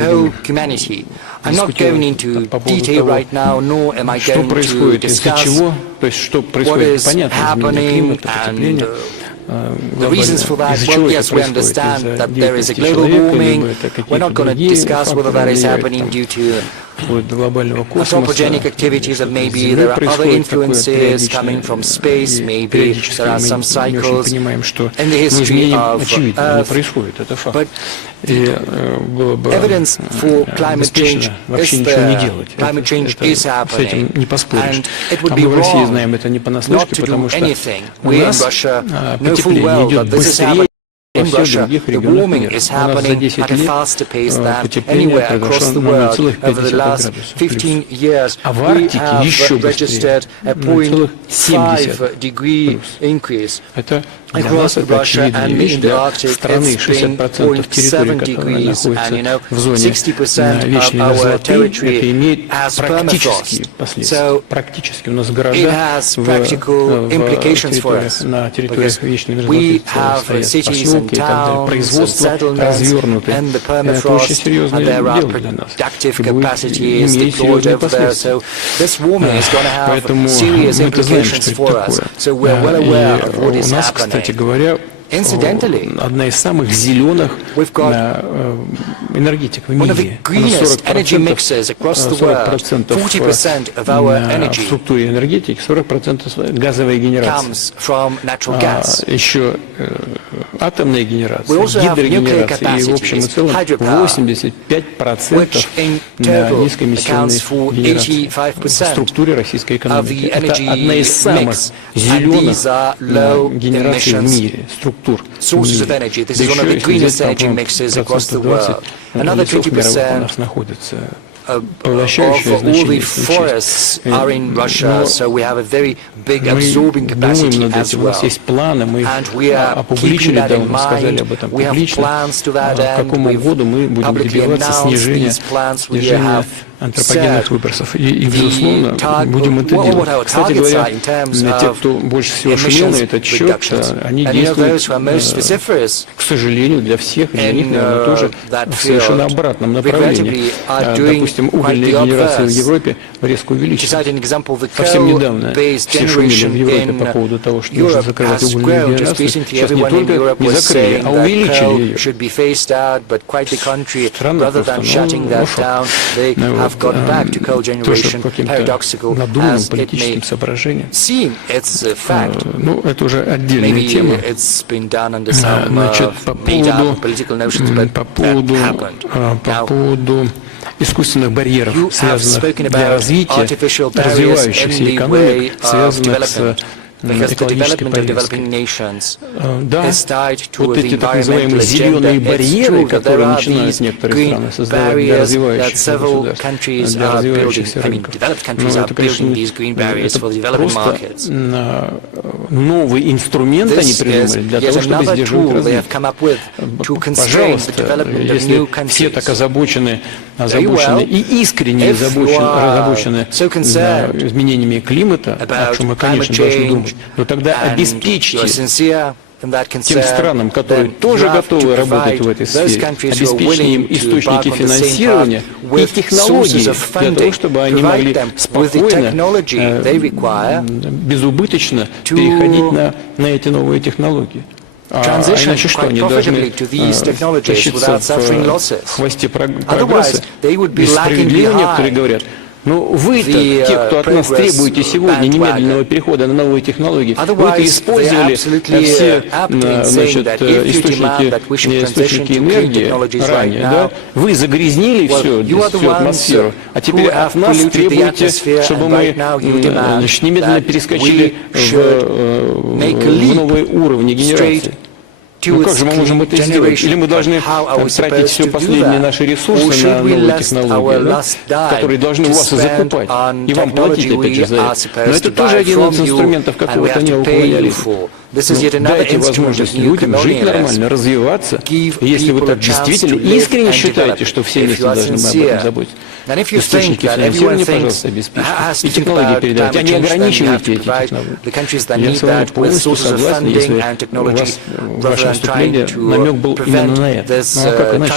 whole humanity. I'm not going into detail right now, nor am I going to discuss what is happening and the reasons for that. Well, yes, we understand that there is a global warming. We're not going to discuss whether that is happening due to anthropogenic activities, that maybe there are other influences coming from space, maybe there are some cycles in the history of Earth. But the evidence for climate change is there. Climate change is happening, and it would be wrong not to do anything. We in Russia know full well that this is happening. In Russia, the warming is happening at a faster pace than anywhere across the world. Over the last 15 years, we have registered a 0.5 degree increase. Across Russia and in the Arctic, it's been 0.7 degrees, and 60% of our territory has permafrost. So it has practical implications for us, because we have cities and towns and settlements and the permafrost, and there are productive capacities deployed over there. So this warming is going to have serious implications for us. So we're well aware of what is happening. Incidentally, одна из самых зеленых энергетик в мире. One of the greenest energy mixes across the world. 40% of our energy в структуре энергетики, 40% газовой генерации. Comes from natural gas. Еще атомная генерация, гидрогенерация и в общем и целом 85% низкоэмиссионной генерации в структуре российской экономики. Это одна из самых зеленых генераций в мире, структур. Sources of energy. This is one of the greenest energy mixes across the world. Another 20% of all the forests are in Russia, so we have a very big absorbing capacity as well. And we are keeping that in mind. We have plans to that end. We've publicly announced these plans. We have антропогенных выбросов. И безусловно, будем это делать. Кстати говоря, те, кто больше всего шумел на этот счет, они действуют, к сожалению, для всех, для них, наверное, тоже в совершенно обратном направлении. Допустим, угольная генерация в Европе резко увеличилась. Совсем недавно все шумели в Европе по поводу того, что нужно закрывать угольную генерацию. Сейчас не только не закрыли, а увеличили ее. Странно просто, gone back to coal generation, paradoxical as it may seem. It's a fact. Maybe it's been done under some made-up political notions, but that happened. Now, искусственных барьеров, связанных для развития развивающихся экономик, связанных с экологической повесткой. Да, вот эти так называемые зеленые барьеры, которые начинают некоторые страны создавать для развивающихся государств, для развивающихся рынков. Но это, конечно, это просто новый инструмент они придумали для того, чтобы сдерживать развитие. Пожалуйста, если все так озабочены и искренне озабочены изменениями климата, о чем мы, конечно, должны думать, но тогда обеспечьте тем странам, которые тоже готовы работать в этой сфере, обеспечьте им источники финансирования и технологии для того, чтобы они могли спокойно, безубыточно переходить на эти новые технологии. А иначе что, они должны тащиться в хвосте прогресса? И справедливо некоторые говорят, ну вы-то, те, кто от нас требуете сегодня немедленного перехода на новые технологии, вы-то использовали все источники энергии ранее, да? Вы загрязнили всю атмосферу, а теперь от нас требуете, чтобы мы немедленно перескочили в новые уровни генерации. Ну как же мы можем это сделать? Или мы должны тратить все последние наши ресурсы на новые технологии, да? Которые должны у вас и закупать, и вам платить опять же за это. Но это тоже один из инструментов какого-то неоколониализма. Дайте возможность людям жить нормально, развиваться. Если вы так действительно искренне считаете, что все вместе должны об этом заботиться, источники финансирования, пожалуйста, обеспечьте. И технологии передавайте, а не ограничивайте эти технологии. Я с вами полностью согласен, если у вас в вашем выступлении намек был именно на это. Ну а как иначе?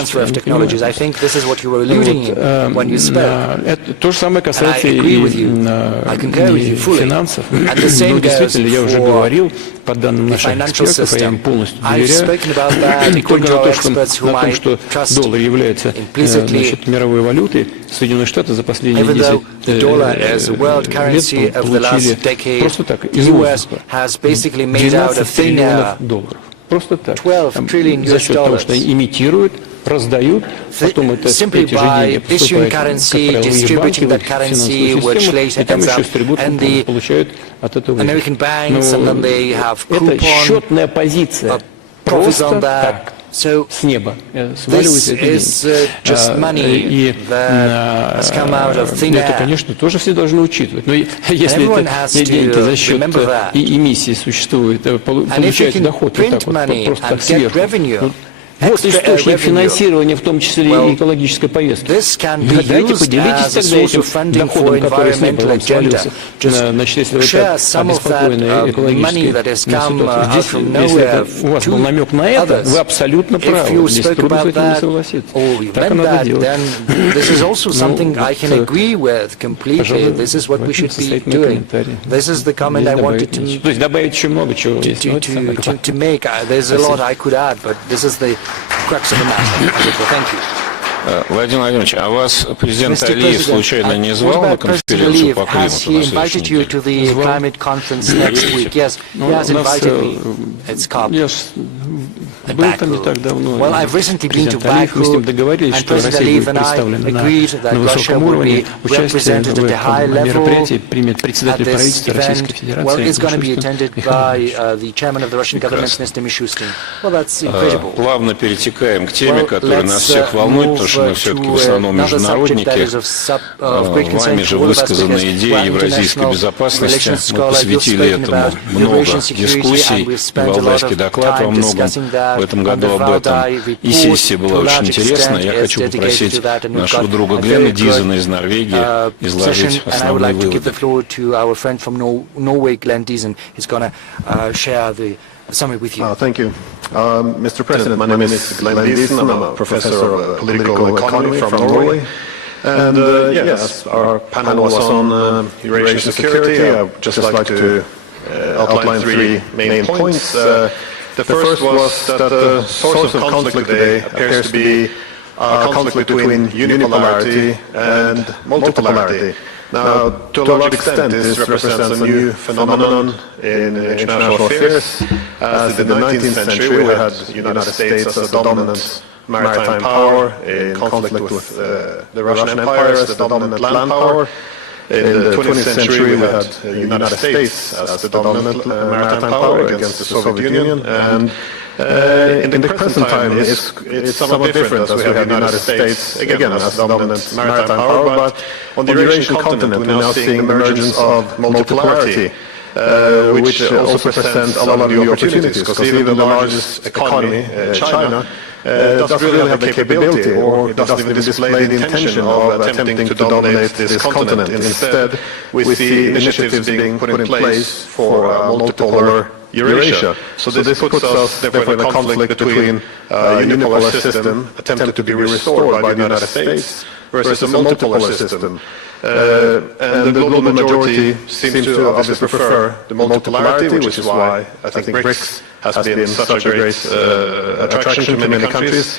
То же самое касается и финансов. Но действительно, я уже говорил, по данным наших экспертов, я им полностью доверяю, только на том, что доллар является мировой валютой, Соединенные Штаты за последние 10 лет получили просто так, из воздуха, 12 триллионов долларов. Просто так. За счет того, что они имитируют, раздают, потом эти же деньги поступают, как правило, в их банки, в их финансовую систему, и там еще стригут, получают от этого. Но это счетная позиция. Просто так. С неба сваливаются эти деньги. И это, конечно, тоже все должны учитывать. Но если эти деньги за счет эмиссии существуют, получаете доход вот так вот, просто так сверху. Вот источник финансирования, в том числе и экологической повестки. Дайте, поделитесь тогда этим доходом, который с неба вам свалился. Значит, если вы так обеспокоены экологической ситуацией. Здесь, если у вас был намек на это, вы абсолютно правы. Здесь трудно с этим не согласиться. Так и надо делать. Пожалуй, то есть добавить еще много чего есть. Crux of the matter. Thank you. Владимир Владимирович, а вас президент Алиев случайно не звал на конференцию по климату на следующей неделе? Я был там не так давно. Президент Алиев, мы с ним договорились, что Россия будет представлена на высоком уровне. Участие в этом мероприятии примет председатель правительства Российской Федерации. Плавно перетекаем к теме, которая нас всех волнует, потому что мы все-таки в основном международники. Вами же высказана идея евразийской безопасности. Мы посвятили этому много дискуссий. Валдайский доклад во многом в этом году об этом. И сессия была очень интересная. Я хочу попросить нашего друга Глена Дизена из Норвегии изложить основные выводы. Thank you. Mr. President, my name is Glenn Diesen. I'm a professor of political economy from Norway. And yes, our panel was on Eurasian security. I would just like to outline three main points. The first was that the source of conflict today appears to be a conflict between unipolarity and multipolarity. Now, to a large extent, this represents a new phenomenon in international affairs. As in the 19th century, we had the United States as the dominant maritime power in conflict with the Russian Empire as the dominant land power. In the 20th century, we had the United States as the dominant maritime power against the Soviet Union. And in the present time, it's somewhat different, as we have the United States, again, as the dominant maritime power, but on the Eurasian continent, we're now seeing the emergence of multipolarity, which also presents a lot of new opportunities, because even the largest economy, China, doesn't really have the capability or doesn't even display the intention of attempting to dominate this continent. Instead, we see initiatives being put in place for multipolar Eurasia. So this puts us therefore in a conflict between a unipolar system attempted to be restored by the United States versus a multipolar system. And the global majority seems to obviously prefer the multipolarity, which is why I think BRICS has been such a great attraction to many countries.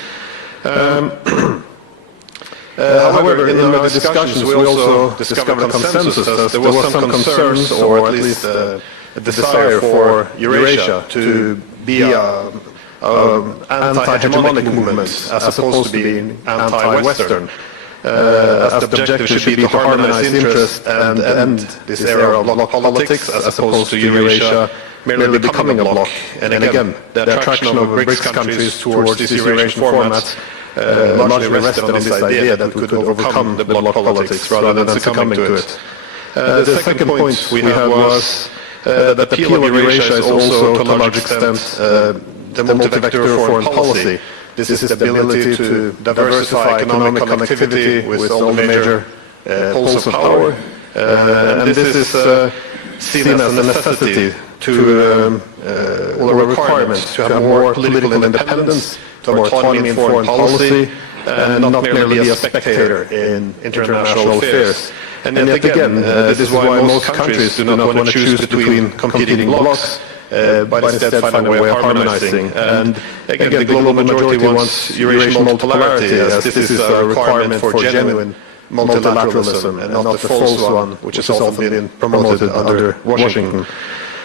However, in our discussions, we also discovered consensus that there was some concerns, or at least a desire for Eurasia to be anti-hegemonic movement as opposed to being anti-Western. As the objective should be to harmonize interests and end this era of bloc politics as opposed to Eurasia merely becoming a bloc. And again, the attraction of BRICS countries towards this Eurasian format largely rested on this idea that we could overcome the bloc politics rather than succumbing to it. The second point we had was that the appeal of Eurasia is also, to a large extent, the multi-vector foreign policy. This is the ability to diversify economic connectivity with all the major poles of power. And this is seen as a necessity to, or a requirement to have more political independence, to have more autonomy in foreign policy, and not merely be a spectator in international affairs. And yet again, this is why most countries do not want to choose between competing blocs, but instead find a way of harmonizing. And again, the global majority wants Eurasian multipolarity, as this is a requirement for genuine multilateralism and not the false one, which has often been promoted under Washington.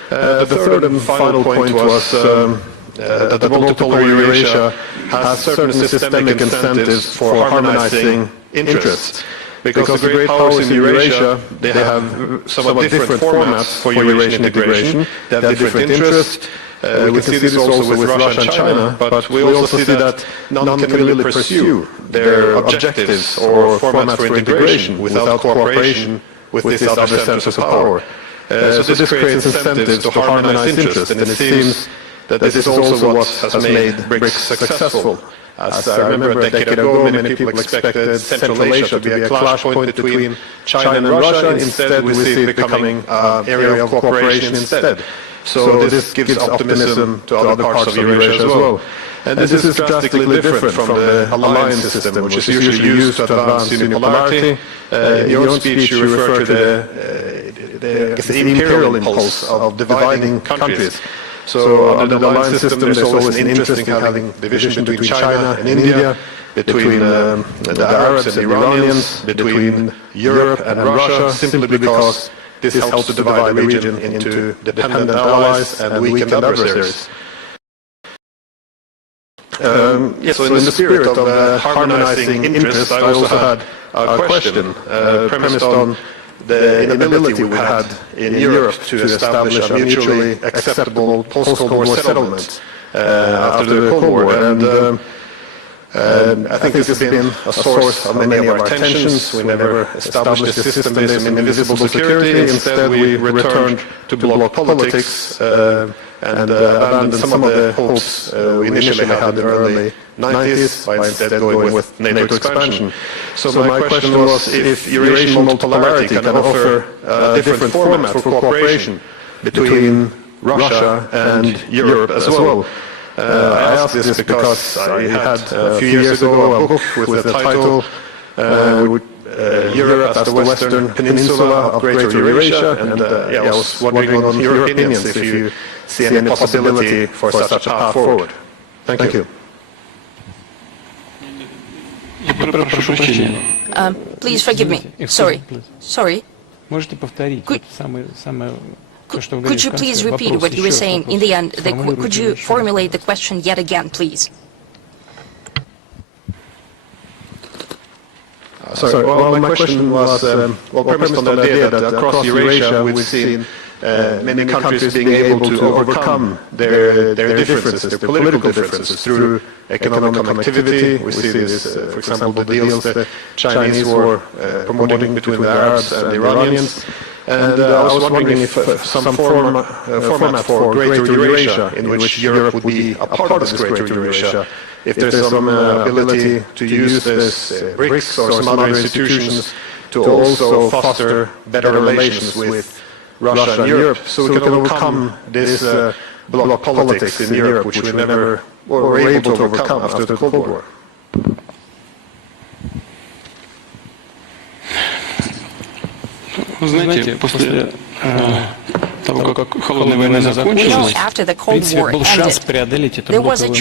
The third and final point was that the multipolar Eurasia has certain systemic incentives for harmonizing interests. Because the great powers in Eurasia, they have somewhat different formats for Eurasian integration. They have different interests. We can see this also with Russia and China, but we also see that none can really pursue their objectives or formats for integration without cooperation with these other centers of power. So this creates incentives to harmonize interests, and it seems that this is also what has made BRICS successful. As I remember a decade ago, many people expected Central Asia to be a clash point between China and Russia. Instead, we see it becoming an area of cooperation instead. So this gives optimism to other parts of Eurasia as well. And this is drastically different from the alliance system, which is usually used to advance unipolarity. In your own speech, you refer to the imperial impulse of dividing countries. So under the alliance system, there's always an interest in having division between China and India, between the Arabs and the Iranians, between Europe and Russia, simply because this helps to divide the region into dependent allies and weakened adversaries. So in the spirit of harmonizing interests, I also had a question premised on the inability we had in Europe to establish a mutually acceptable post-Cold War settlement after the Cold War. And I think this has been a source of many of our tensions. We never established a system based on invisible security. Instead, we returned to bloc politics and abandoned some of the hopes we initially had in the early 90s by instead going with NATO expansion. So my question was if Eurasian multipolarity can offer a different format for cooperation between Russia and Europe as well. I ask this because I had a few years ago a book with the title Europe as the Western Peninsula of Greater Eurasia, and I was wondering on your opinions if you see any possibility for such a path forward. Thank you. Please forgive me. Sorry. Could you please repeat what you were saying in the end? Could you formulate the question yet again, please? Sorry, well, my question was premised on the idea that across Eurasia we've seen many countries being able to overcome their differences, their political differences, through economic connectivity. We see this, for example, the deals the Chinese were promoting between the Arabs and the Iranians. And I was wondering if some format for Greater Eurasia, in which Europe would be a part of this Greater Eurasia, if there's some ability to use this BRICS or some other institutions to also foster better relations with Russia and Europe, so we can overcome this bloc politics in Europe, which we never were able to overcome after the Cold War. Вы знаете, после того, как холодная война закончилась, в принципе, был шанс преодолеть это блоковую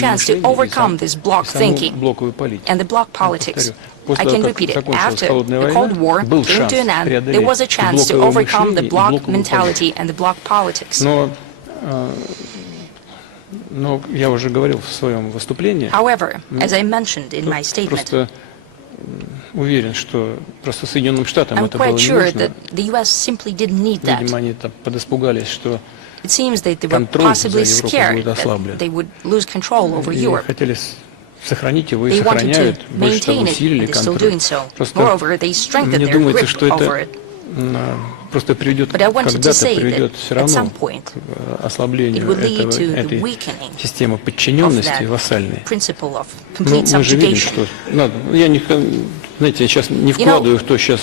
политику. I can repeat it. After the Cold War came to an end, there was a chance to overcome the bloc mentality and the bloc politics. Но я уже говорил в своем выступлении. However, as I mentioned in my statement, уверен, что просто Соединенным Штатам это было не нужно. Видимо, они там подиспугались, что контроль за Европой будет ослаблен. И хотели сохранить его и сохраняют, больше того, усилили контроль. Просто мне думается, что это просто приведет, когда-то приведет все равно к ослаблению этой системы подчиненности вассальной. Ну, мы же видим, что... я не, знаете, я сейчас не вкладываю в то, что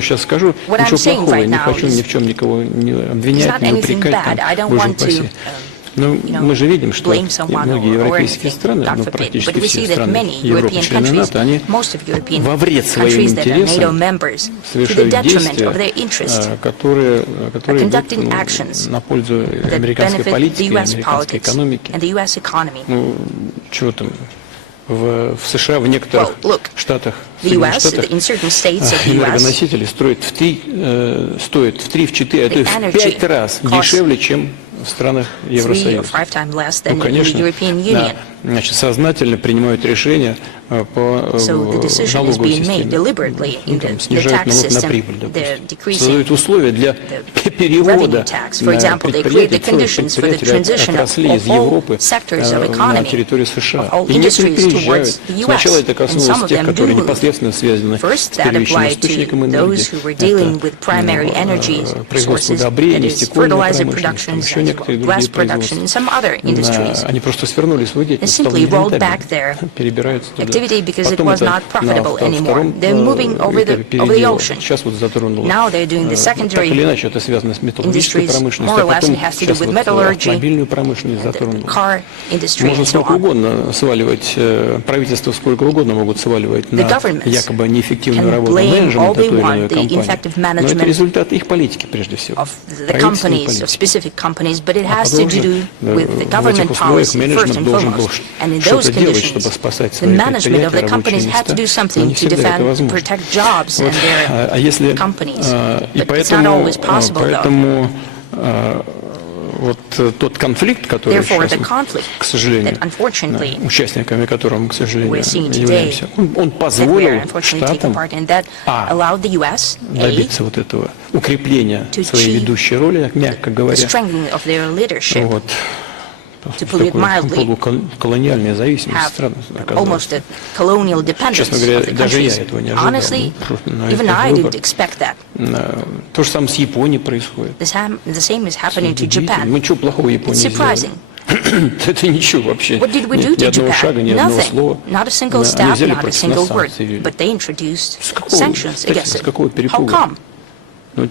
сейчас скажу, ничего плохого, я не хочу ни в чем никого не обвинять, не упрекать, там, боже упаси. Но мы же видим, что многие европейские страны, ну, практически все страны Европы, члены НАТО, они во вред своим интересам совершают действия, которые идут на пользу американской политики, американской экономики. Ну, чего там, в США, в некоторых штатах, энергоносители стоят в 3, в 4, а то и в 5 раз дешевле, чем в странах Евросоюза. Ну, конечно, да, значит, сознательно принимают решения по налоговой системе. Ну, там, снижают налог на прибыль, допустим. Создают условия для перевода предприятий, отраслей из Европы на территорию США. И некоторые переезжают. Сначала это коснулось тех, которые непосредственно связаны с первичным источником энергии. Это производство удобрений, стекольная промышленность, еще некоторые другие производства. Они просто свернули свою деятельность, стало нерентабельно, перебираются туда. Потом это на втором передел. Сейчас вот затронуло. Так или иначе это связано с металлургической промышленностью, а потом сейчас вот автомобильную промышленность затронуло. Можно сколько угодно сваливать, правительство сколько угодно могут сваливать на якобы неэффективную работу менеджмента той или иной компании, но это результат их политики прежде всего. Правительственной политики. А потом в этих условиях менеджмент должен был что-то делать, чтобы спасать свои предприятия, рабочие места, но не всегда это возможно. Вот. А если, и поэтому вот тот конфликт, который сейчас, к сожалению, участниками которого мы, к сожалению, являемся, он позволил Штатам добиться вот этого укрепления своей ведущей роли, мягко говоря, вот, полуколониальная зависимость стран оказалась. Честно говоря, даже я этого не ожидал. То же самое с Японией происходит. Мы ничего плохого Японии сделали. Это ничего вообще. Ни одного шага, ни одного слова. Они взяли против нас санкции. С какого перепуга? Ну,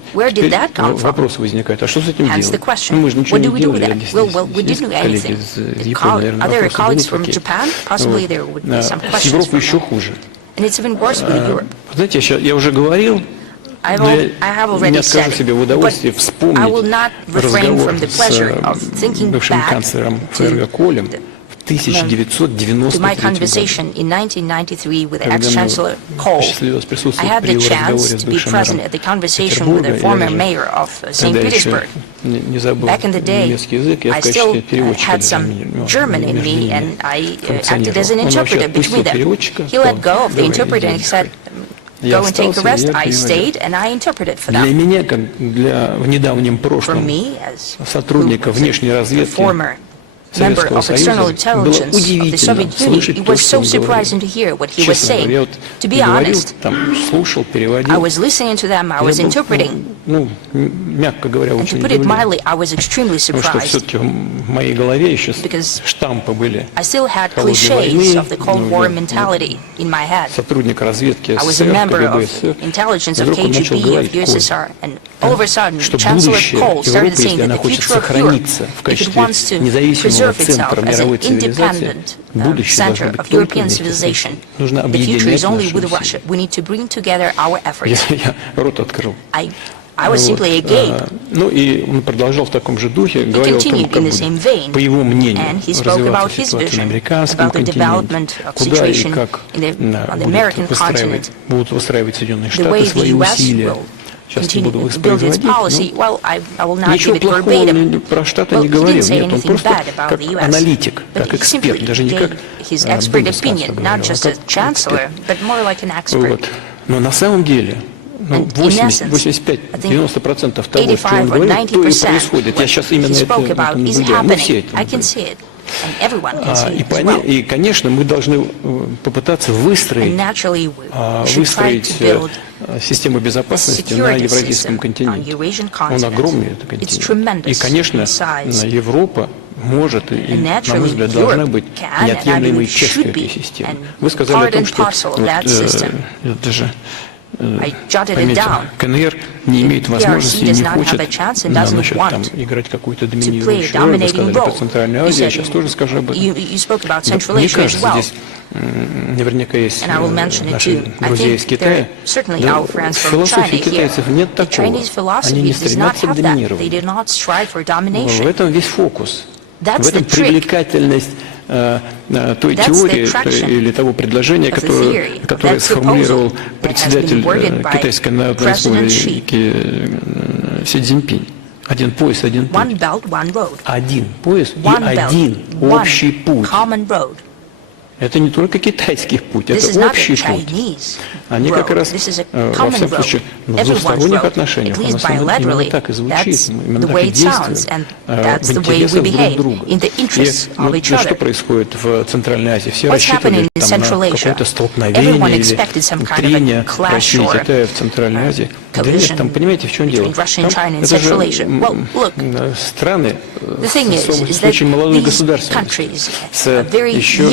вопрос возникает, а что с этим делать? Ну, мы же ничего не делали, есть коллеги из Японии, наверное, вопросы будут такие. Вот. С Европой еще хуже. Знаете, я уже говорил, но я не откажу себе в удовольствии вспомнить разговор с бывшим канцлером ФРГ Колем в 1993 году, когда мне посчастливилось присутствовать при его разговоре с бывшим мэром Петербурга, я еще не забыл немецкий язык, я в качестве переводчика между ними функционировал. Он вообще отпустил переводчика, я остался, и я переводил. Для меня, как в недавнем прошлом сотрудника внешней разведки Советского Союза, было удивительно слышать то, что он говорил. Честно говоря, я вот говорил, там, слушал, переводил. Я был, мягко говоря, очень удивлен. Потому что все-таки в моей голове еще штампы были холодной войны, сотрудник разведки СССР, КГБ СССР. Вдруг он начал говорить, что будущее Европы, если она хочет сохраниться в качестве независимого центра мировой цивилизации, будущее должно быть только вместе с Россией. Нужно объединять наши усилия. Я рот открыл. Ну и он продолжал в таком же духе, говорил о том, как будет, по его мнению, развиваться ситуация на американском континенте, куда и как будут выстраивать Соединенные Штаты свои усилия. Сейчас не буду воспроизводить, но ничего плохого про Штаты не говорил. Нет, он просто как аналитик, как эксперт, даже не как бундесканцлер говорил, а как эксперт. Вот. Но на самом деле 85-90% того, что он говорит, то и происходит. Я сейчас именно это наблюдаю. Мы все это наблюдаем. And everyone can see it as well. И, конечно, мы должны попытаться выстроить систему безопасности на евразийском континенте. Он огромный, этот континент. И, конечно, Европа может и, на мой взгляд, должна быть неотъемлемой частью этой системы. Вы сказали о том, что даже КНР не имеет возможности и не хочет там, играть какую-то доминирующую роль. Вы сказали про Центральную Азию, я сейчас тоже скажу об этом. Мне кажется, здесь наверняка есть наши друзья из Китая. Да, в философии китайцев нет такого. Они не стремятся к доминированию. В этом весь фокус. В этом привлекательность той теории или того предложения, которое сформулировал председатель Китайской Народной Республики Си Цзиньпинь. Один пояс, один путь. Один пояс и один общий путь. Это не только китайский путь, это общий путь. Они как раз, во всяком случае, в двусторонних отношениях, у нас именно так и звучит, именно так и действует, в интересах друг друга. И что происходит в Центральной Азии? Все рассчитывали там, на какое-то столкновение или трение России и Китая в Центральной Азии. Да нет, там, понимаете, в чем дело? Там, это же страны с очень молодой государственностью, с еще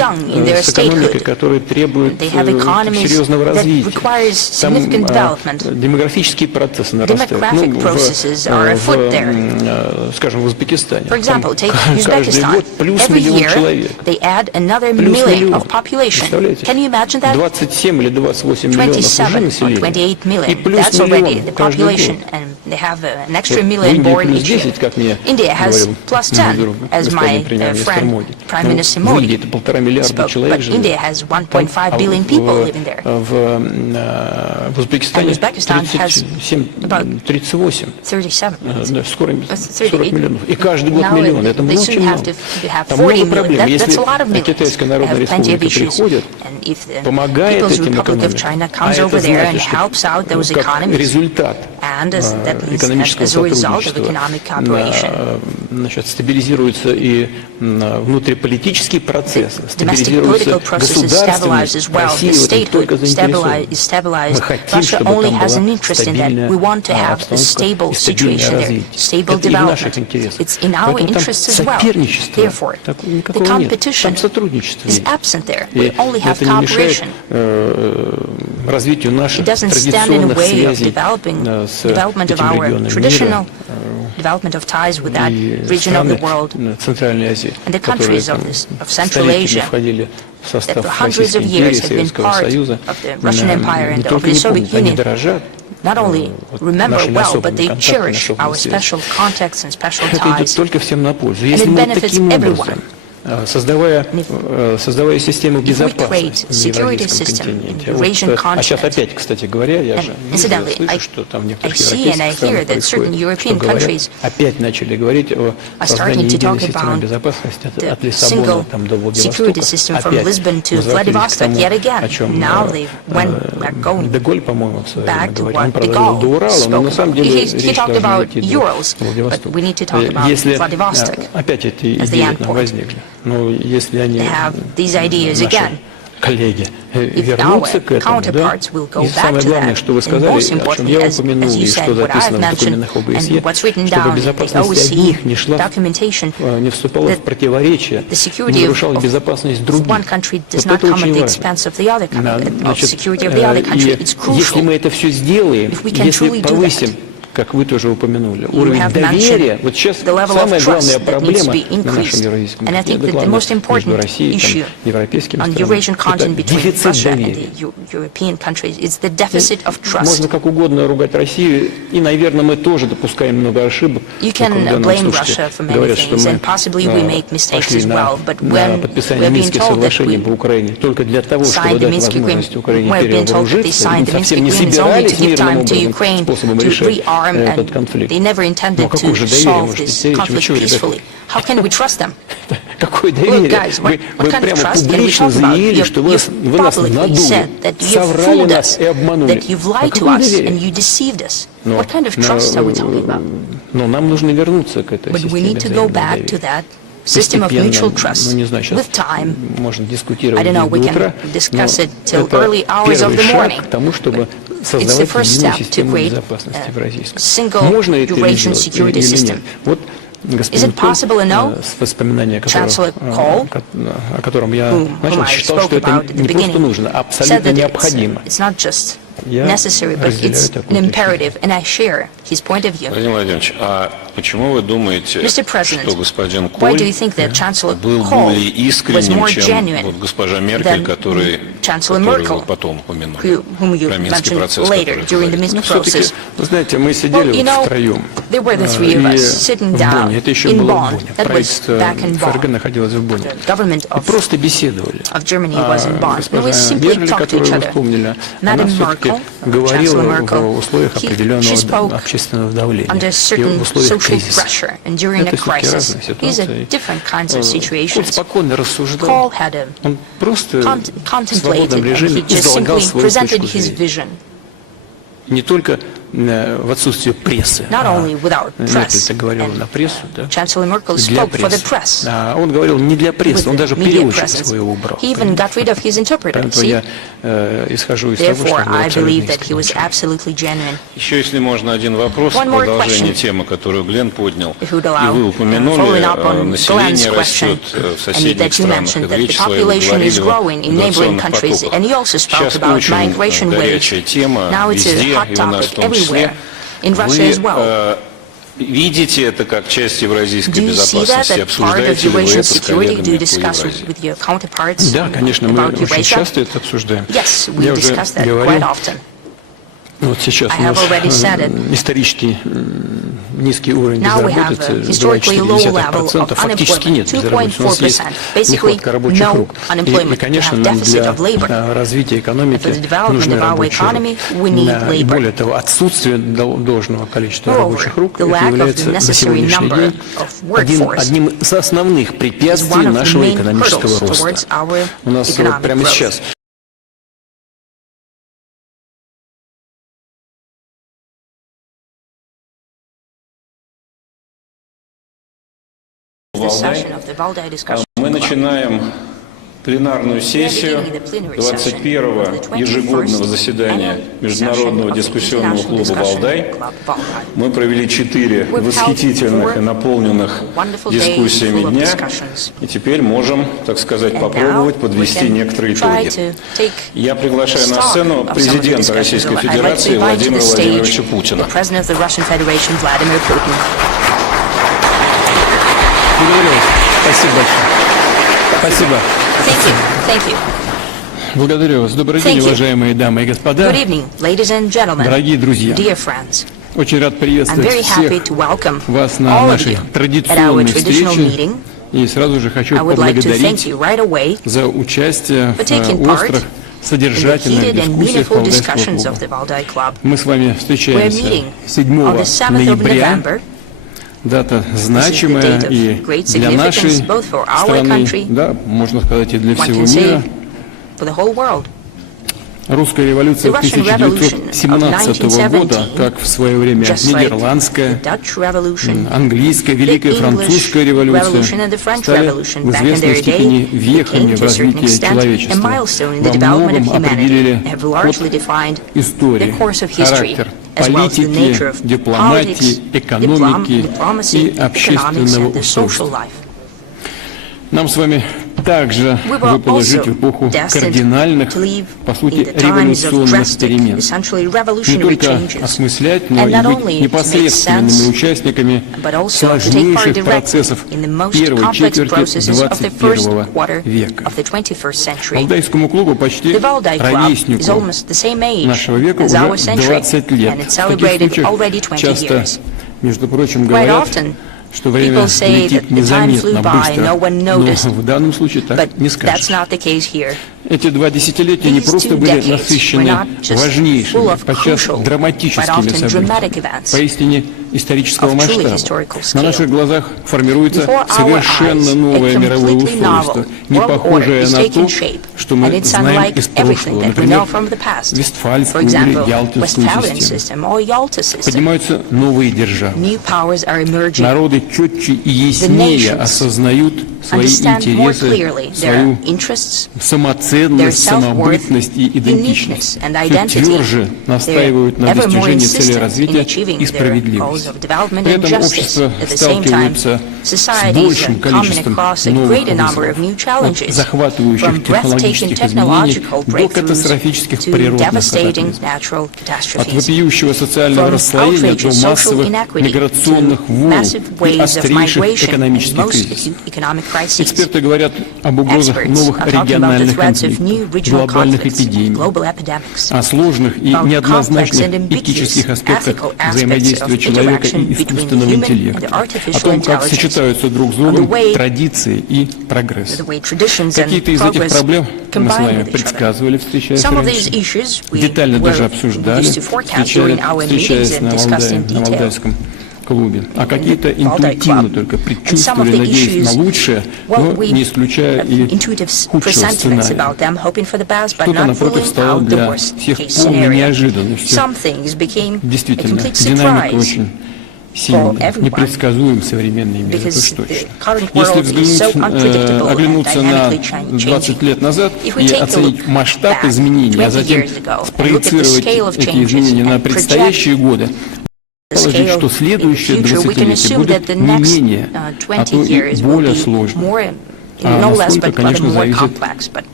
с экономикой, которая требует серьезного развития. Там демографические процессы нарастают. Скажем, в Узбекистане. Там каждый год плюс миллион человек. Плюс миллион. Представляете? 27 или 28 миллионов уже населения. И плюс миллион каждый год. В Индии плюс 10, как мне говорил мой друг, господин премьер-министр Моди. В Индии это 1,5 миллиарда человек живет. В Узбекистане 38. Да, скоро 40 миллионов. И каждый год миллион. Это очень много. Там много проблем. Если Китайская Народная Республика приходит, помогает этим экономикам, а это значит, что как результат экономического сотрудничества значит, стабилизируется и внутриполитический процесс, стабилизируется государственность. Россия в этом только заинтересована. Мы хотим, чтобы там была стабильная обстановка и стабильное развитие. Это и в наших интересах. Поэтому там соперничества никакого нет. Там сотрудничество есть. И это не мешает развитию наших традиционных связей с этим регионом мира и страны Центральной Азии, которые столетиями входили в состав Российской империи, Советского Союза, не только не помнят, они дорожат нашими особыми контактами, это идет только всем на пользу. Если мы таким образом, создавая систему безопасности на евразийском континенте. А сейчас опять, кстати говоря, я же слышу, что там в некоторых европейских странах происходит, что говорят, опять начали говорить о создании единой системы безопасности от Лиссабона там, до Владивостока. Опять возвратились к тому, о чем де Голль, по-моему, в свое время говорил. Он, правда, говорил до Урала, но на самом деле речь должна идти до Владивостока. Если опять эти идеи возникли, но если они, наши коллеги, вернутся к этому, да, и самое главное, что вы сказали, о чем я упомянул, и что записано в документах ОБСЕ, чтобы безопасность одних не шла, не вступала в противоречие, не нарушала безопасность других. Вот это очень важно. Значит, и если мы это все сделаем, если повысим, как вы тоже упомянули, уровень доверия, вот сейчас самая главная проблема на нашем евразийском континенте, главное между Россией и европейскими странами, это дефицит доверия. Можно как угодно ругать Россию, и, наверное, мы тоже допускаем много ошибок. Когда нам, слушайте, говорят, что мы пошли на подписание Минских соглашений по Украине только для того, чтобы дать возможность Украине перевооружиться, и совсем не собирались мирным образом способом решать этот конфликт. Но какое же доверие может идти речь? Вы что, ребята? Какое доверие? Вы прямо публично заявили, что вы нас надули, соврали нас и обманули. А какое доверие? Но нам нужно вернуться к этой системе доверия. system of mutual trust. With time, I don't know, we can discuss it till early hours of the morning. It's the first step to create a single Eurasian security system. Is it possible to know? Chancellor Kohl, whom I spoke about at the beginning, said that it's not just necessary, but it's an imperative, and I share his point of view. Владимир Владимирович, а почему вы думаете, Mr. President, что господин why do Коль you think that Chancellor был Kohl более was more искренним, чем genuine вот госпожа Меркель, than Chancellor которую Merkel, вы потом упомянули, whom you про Минский mentioned процесс, later который during the говорит? Minsk process? Вы знаете, мы Well, сидели you know, втроем. there were the three of us sitting в down Бонне. Это еще in было в Bonn. Бонне. That was Правительство back in ФРГ Bonn. находилось в Бонне. The government И просто беседовали. of Germany was in Bonn. And we Госпожа simply Меркель, talked to each которую вы other. вспомнили, она Madam все-таки Merkel, говорила Chancellor Merkel, в условиях she определенного spoke общественного давления under и в certain условиях social кризиса. pressure and during Это a все-таки crisis. разные These are ситуации. different kinds of Он situations. спокойно рассуждал. Kohl had a Он просто в contemplated свободном and режиме he just излагал simply свою presented точку his зрения. vision. Не только в отсутствии прессы. Not only without Меркель press. говорил And на прессу, да? Chancellor Merkel Для spoke for the прессы. press. А он говорил не для прессы, With он даже media переводчика presence. своего убрал. He even got rid of his interpreter. Поэтому See? я исхожу из того, что Therefore, он был I абсолютно believe that he was искренен. absolutely genuine. Еще, если можно, один вопрос, One more продолжение question. темы, которую Глен поднял. If you'd И allow, вы following упомянули, up on население Glenn's question, растет в and соседних that you странах. И mentioned в that the речи своей вы population is говорили growing о in neighboring миграционных countries, потоках. and you also spoke Сейчас about очень migration горячая waves. тема Now it's a везде, hot и у нас в topic том числе. everywhere, in Russia as well. Вы видите это как часть евразийской Do you see that безопасности? as part of Обсуждаете ли вы Eurasian это с security? Do коллегами you по discuss Евразии? with your counterparts Да, конечно, мы about очень Eurasia? часто это обсуждаем. Yes, we Я уже discuss that говорил, quite often. вот сейчас I у have нас already said it. исторически низкий уровень Now we have безработицы, a historically low level of 2,4%, фактически нет безработицы, у нас есть 2.4%. Basically, нехватка рабочих no рук. unemployment. И, конечно, We have нам deficit для of labor. развития экономики For the development нужны of our рабочие economy, we руки. need И labor. более того, отсутствие должного количества Moreover, рабочих рук the это lack of является the на necessary сегодняшний number день of workforce одним из основных is препятствий one of the нашего main экономического hurdles роста. towards our У нас вот economic прямо growth. сейчас The session of the Valdai discussion Мы club. начинаем пленарную сессию 21-го ежегодного заседания Международного дискуссионного клуба «Валдай». Мы провели 4 восхитительных и наполненных дискуссиями дня, и теперь можем, так сказать, попробовать подвести некоторые итоги. Я приглашаю на сцену президента Российской Федерации Владимира Владимировича Путина. Благодарю вас. Спасибо большое. Спасибо. Thank you. Благодарю вас. Добрый Thank день, you. уважаемые дамы и господа, Good evening, ladies and gentlemen, дорогие друзья. dear friends. Очень рад I'm приветствовать very happy всех to welcome вас на all of нашей you at our традиционной traditional встрече. meeting. И сразу же хочу I would like to thank поблагодарить you right away за участие for taking в part острых, in the содержательных heated and дискуссиях meaningful Валдайского discussions of клуба. the Valdai Club. Мы с вами We're встречаемся meeting 7 on the 7th of ноября. November. Дата This is the значимая date of и great для нашей significance both for our страны, country, да, можно сказать, и для one всего can say, мира. for the whole world. Русская революция The Russian Revolution of 1917 года, 1917, как в свое время just like нидерландская, the Dutch Revolution, английская, Великая the English Французская революция Revolution and the French стали Revolution в back in известной their степени day вехами became в to a certain развитии extent a человечества. milestone in the Во development of многом humanity определили and have largely ход defined истории, the course of history, характер as well as the nature политики, of дипломатии, politics, экономики diplomacy, и economics, общественного and the social устройства. life. Нам с вами также We were выпало жить в also эпоху destined кардинальных, to live по сути, in the times of революционных drastic, перемен. essentially Не revolutionary только changes, осмыслять, но and и not быть only to make непосредственными sense, участниками but also to take part сложнейших directly процессов in the most первой complex четверти processes of the first 21 quarter века. of the 21st century. Валдайскому клубу почти The Valdai Club is ровеснику almost the same age нашего века as our уже century, 20 лет. and it В таких celebrated случаях already 20 часто, years. между прочим, Quite говорят, often, что время people say летит that the time flew незаметно, by, no быстро, one но noticed, в данном случае так but не that's скажешь. not the case here. Эти 2 десятилетия не просто были насыщены важнейшими, подчас драматическими событиями, поистине исторического масштаба. На наших глазах формируется совершенно новое мировое устройство, не похожее на то, что мы знаем из прошлого, например, Вестфальскую или Ялтинскую систему. Поднимаются новые державы. Народы четче и яснее осознают свои интересы, свою самоценность, самобытность и идентичность. Все тверже настаивают на достижении цели развития и справедливости. При этом общество сталкивается с большим количеством новых вызовов, от захватывающих технологических изменений до катастрофических природных катаклизмов, от вопиющего социального расслоения до массовых миграционных волн и острейших экономических кризисов. Эксперты говорят об угрозах новых региональных конфликтов, глобальных эпидемий, о сложных и неоднозначных этических аспектах взаимодействия человека и искусственного интеллекта, о том, как сочетаются друг с другом традиции и прогресс. Какие-то из этих проблем мы с вами предсказывали, встречаясь раньше, детально даже обсуждали, встречаясь на Валдайском клубе, а какие-то интуитивно только предчувствовали, надеясь на лучшее, но не исключая и худшего сценария. Что-то, напротив, стало для всех полной неожиданностью. Действительно, динамика очень сильная, непредсказуем современный мир, это уж точно. Если оглянуться на 20 лет назад и оценить масштаб изменений, а затем спроецировать эти изменения на предстоящие годы, положить, что следующее 20-летие будет не менее, а то и более сложным. А насколько, конечно, зависит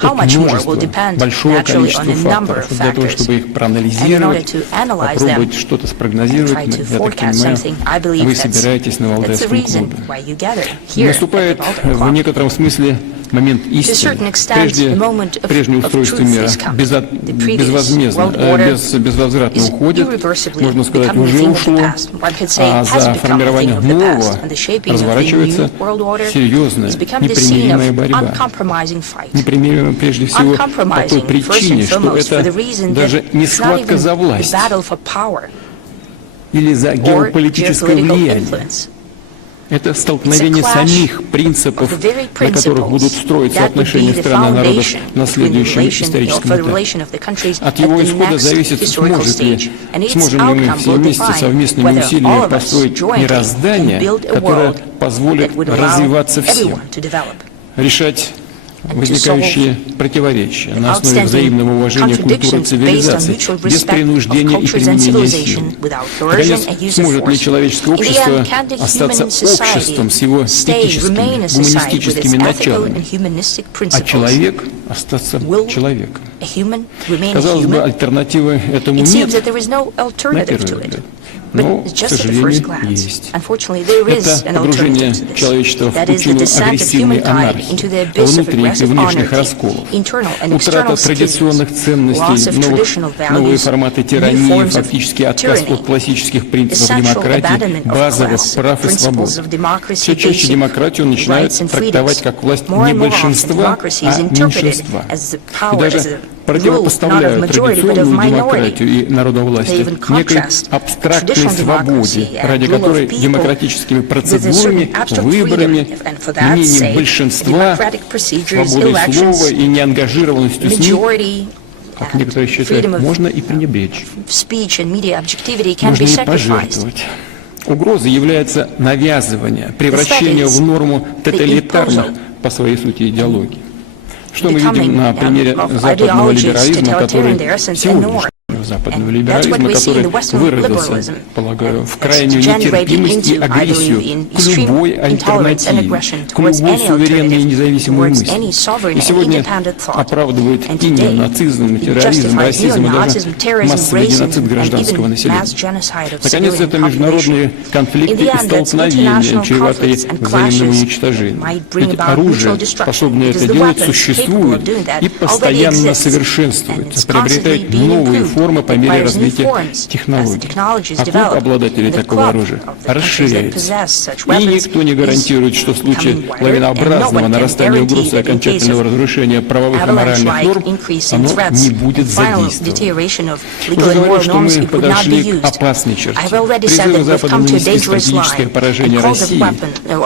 от множества, большого количества факторов. Для того, чтобы их проанализировать, попробовать что-то спрогнозировать, я так понимаю, вы собираетесь на Валдайском клубе. Наступает в некотором смысле момент истины. Прежнее устройство мира безвозмездно, безвозвратно уходит, можно сказать, уже ушло, а за формирование нового разворачивается серьезная, непримиримая борьба. Непримиримая прежде всего по той причине, что это даже не схватка за власть или за геополитическое влияние. Это столкновение самих принципов, на которых будут строиться отношения стран и народов на следующем историческом этапе. От его исхода зависит, сможем ли мы все вместе совместными усилиями построить мироздание, которое позволит развиваться всем, решать возникающие противоречия на основе взаимного уважения культуры цивилизации, без принуждения и применения силы. Наконец, сможет ли человеческое общество остаться обществом с его этическими, гуманистическими началами, а человек остаться человеком? Казалось бы, альтернативы этому нет, на первый взгляд. Но, к сожалению, есть. Это погружение человечества в пучину агрессивной анархии, внутренних и внешних расколов, утрата традиционных ценностей, новые форматы тирании, фактически отказ от классических принципов демократии, базовых прав и свобод. Все чаще демократию начинают трактовать как власть не большинства, а меньшинства. И даже противопоставляют традиционную демократию и народовластие некой абстрактной свободе, ради которой демократическими процедурами, выборами, мнением большинства, свободой слова и неангажированностью СМИ, как некоторые считают, можно и пренебречь, можно и пожертвовать. Угрозой является навязывание, превращение в норму тоталитарных по своей сути идеологий. Что мы видим на примере западного либерализма, который сегодняшнего западного либерализма, который выразился, полагаю, в крайнюю нетерпимость и агрессию к любой альтернативе, к любой суверенной и независимой мысли. И сегодня оправдывает и неонацизм, и терроризм, расизм, и даже массовый геноцид гражданского населения. Наконец, это международные конфликты и столкновения, чреватые взаимным уничтожением. Ведь оружие, способное это делать, существует и постоянно совершенствуется, приобретает новые формы реформы по мере развития технологий. А клуб обладателей такого оружия расширяется. И никто не гарантирует, что в случае лавинообразного нарастания угроз и окончательного разрушения правовых и моральных норм оно не будет задействовано. Уже говорил, что мы подошли к опасной черте. Призывы Запада нанести стратегическое поражение России,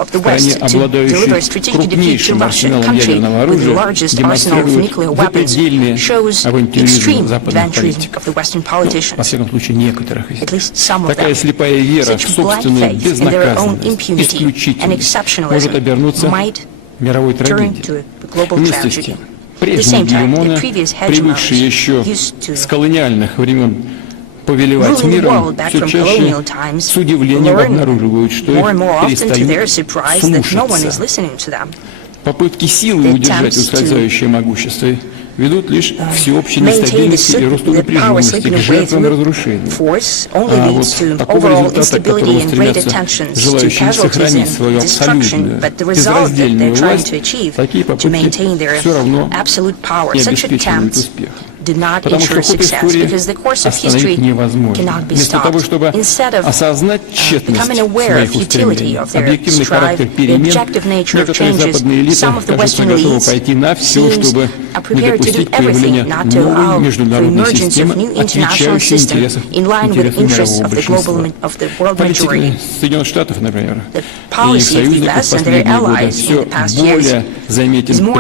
стране, обладающей крупнейшим арсеналом ядерного оружия, демонстрирует запредельный авантюризм западных политиков. Во всяком случае, некоторых из них. Такая слепая вера в собственную безнаказанность, исключительность, может обернуться мировой трагедией. Вместе с тем, прежние гегемоны, привыкшие еще с колониальных времен повелевать миром, все чаще с удивлением обнаруживают, что их перестают слушаться. Попытки силы удержать ускользающее могущество ведут лишь к всеобщей нестабильности и росту напряженности, к жертвам и разрушению. А вот такого результата, к которому стремятся желающие сохранить свою абсолютную, безраздельную власть, такие попытки все равно не обеспечивают успеха. Потому что ход истории остановить невозможно. Вместо того, чтобы осознать тщетность своих устремлений, объективный характер перемен, некоторые западные элиты кажутся готовы пойти на все, чтобы не допустить появления новой международной системы, отвечающей интересам мирового большинства. Политики Соединенных Штатов, например, и их союзников в последние годы все более заметен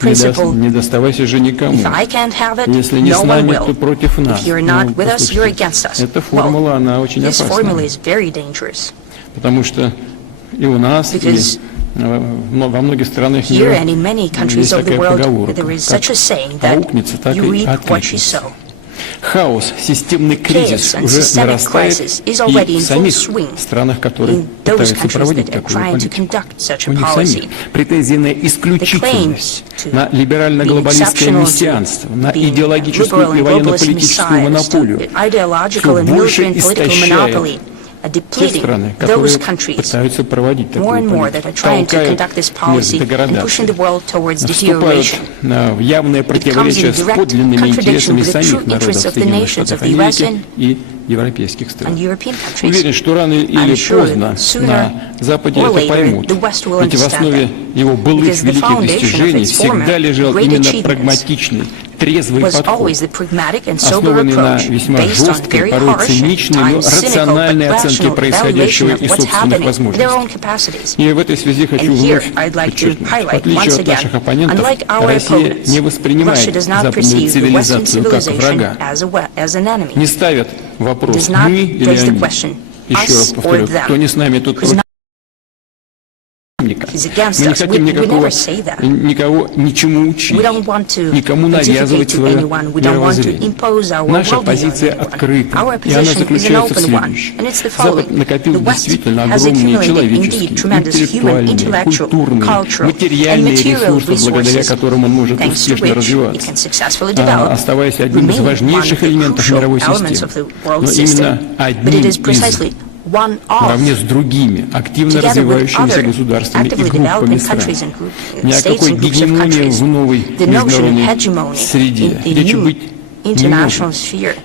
принцип «не доставайся же никому». Если не с нами, то против нас. Эта формула, она очень опасна. Потому что и у нас, и во многих странах мира есть такая поговорка: как аукнется, так и откликнется. Хаос, системный кризис уже нарастает и в самих странах, которые пытаются проводить такую политику. У них самих претензии на исключительность, на либерально-глобалистское мессианство, на идеологическую и военно-политическую монополию, все больше истощает те страны, которые пытаются проводить такую политику, толкают мир до города, вступают в явное противоречие с подлинными интересами самих народов Соединенных Штатов Америки и европейских стран. Уверен, что рано или поздно на Западе это поймут, ведь в основе его былых великих достижений всегда лежал именно прагматичный, трезвый подход, основанный на весьма жесткой, порой циничной, но рациональной оценке происходящего и собственных возможностей. И в этой связи хочу вновь подчеркнуть, в отличие от наших оппонентов, Россия не воспринимает западную цивилизацию как врага, не ставит вопрос «мы» или «они». Еще раз повторю, кто не с нами, тот против. Мы не хотим никого ничему учить, никому навязывать свое мировоззрение. Наша позиция открыта, и она заключается в следующем. Запад накопил действительно огромные человеческие, интеллектуальные, культурные, материальные ресурсы, благодаря которым он может успешно развиваться, оставаясь одним из важнейших элементов мировой системы. Но именно одним из наравне с другими активно развивающимися государствами и группами стран. Ни о какой гегемонии в новой международной среде речи быть не может.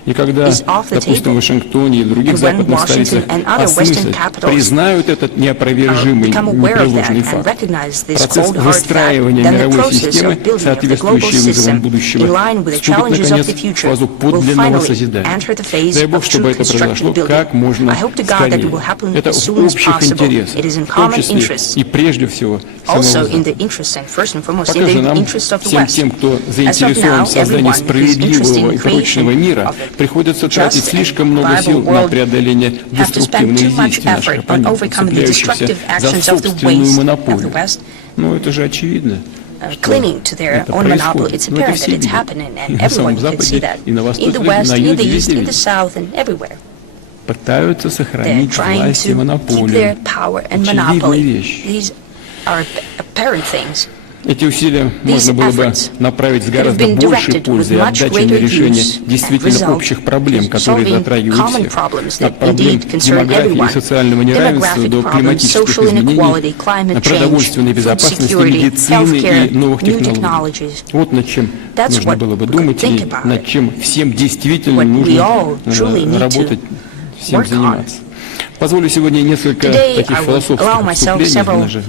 И когда, допустим, в Вашингтоне и в других западных столицах осмыслят, признают этот неопровержимый, непреложный факт, процесс выстраивания мировой системы, соответствующей вызовам будущего, вступит, наконец, в фазу подлинного созидания. Дай Бог, чтобы это произошло как можно скорее. Это в общих интересах, в том числе и прежде всего самого Запада. Пока же нам, всем тем, кто заинтересован в создании справедливого и прочного мира, приходится тратить слишком много сил на преодоление деструктивных действий наших оппонентов, цепляющихся за собственную монополию. Ну, это же очевидно, что это происходит. Но это все видят. И на самом Западе, и на Востоке, и на Юге, везде видят. Пытаются сохранить власть и монополию. Очевидные вещи. Эти усилия можно было бы направить с гораздо большей пользой и отдачей на решение действительно общих проблем, которые затрагивают всех. От проблем демографии и социального неравенства до климатических изменений, продовольственной безопасности, медицины и новых технологий. Вот над чем нужно было бы думать и над чем всем действительно нужно работать, всем заниматься. Позволю сегодня несколько таких философских вступлений,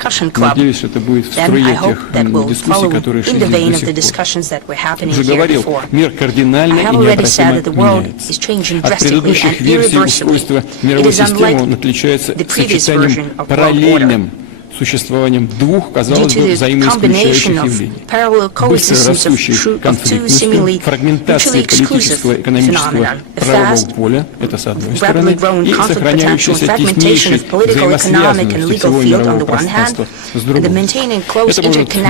так что надеюсь, что это будет в струе тех дискуссий, которые шли здесь до сих пор. Уже говорил, мир кардинально и необратимо меняется. От предыдущих версий устройства мировой системы он отличается сочетанием параллельным существованием двух, казалось бы, взаимоисключающих явлений. Быстро растущий конфликт, фрагментация политического и экономического правового поля, это с одной стороны, и сохраняющаяся теснейшей взаимосвязанность всего мирового пространства с другой. Это может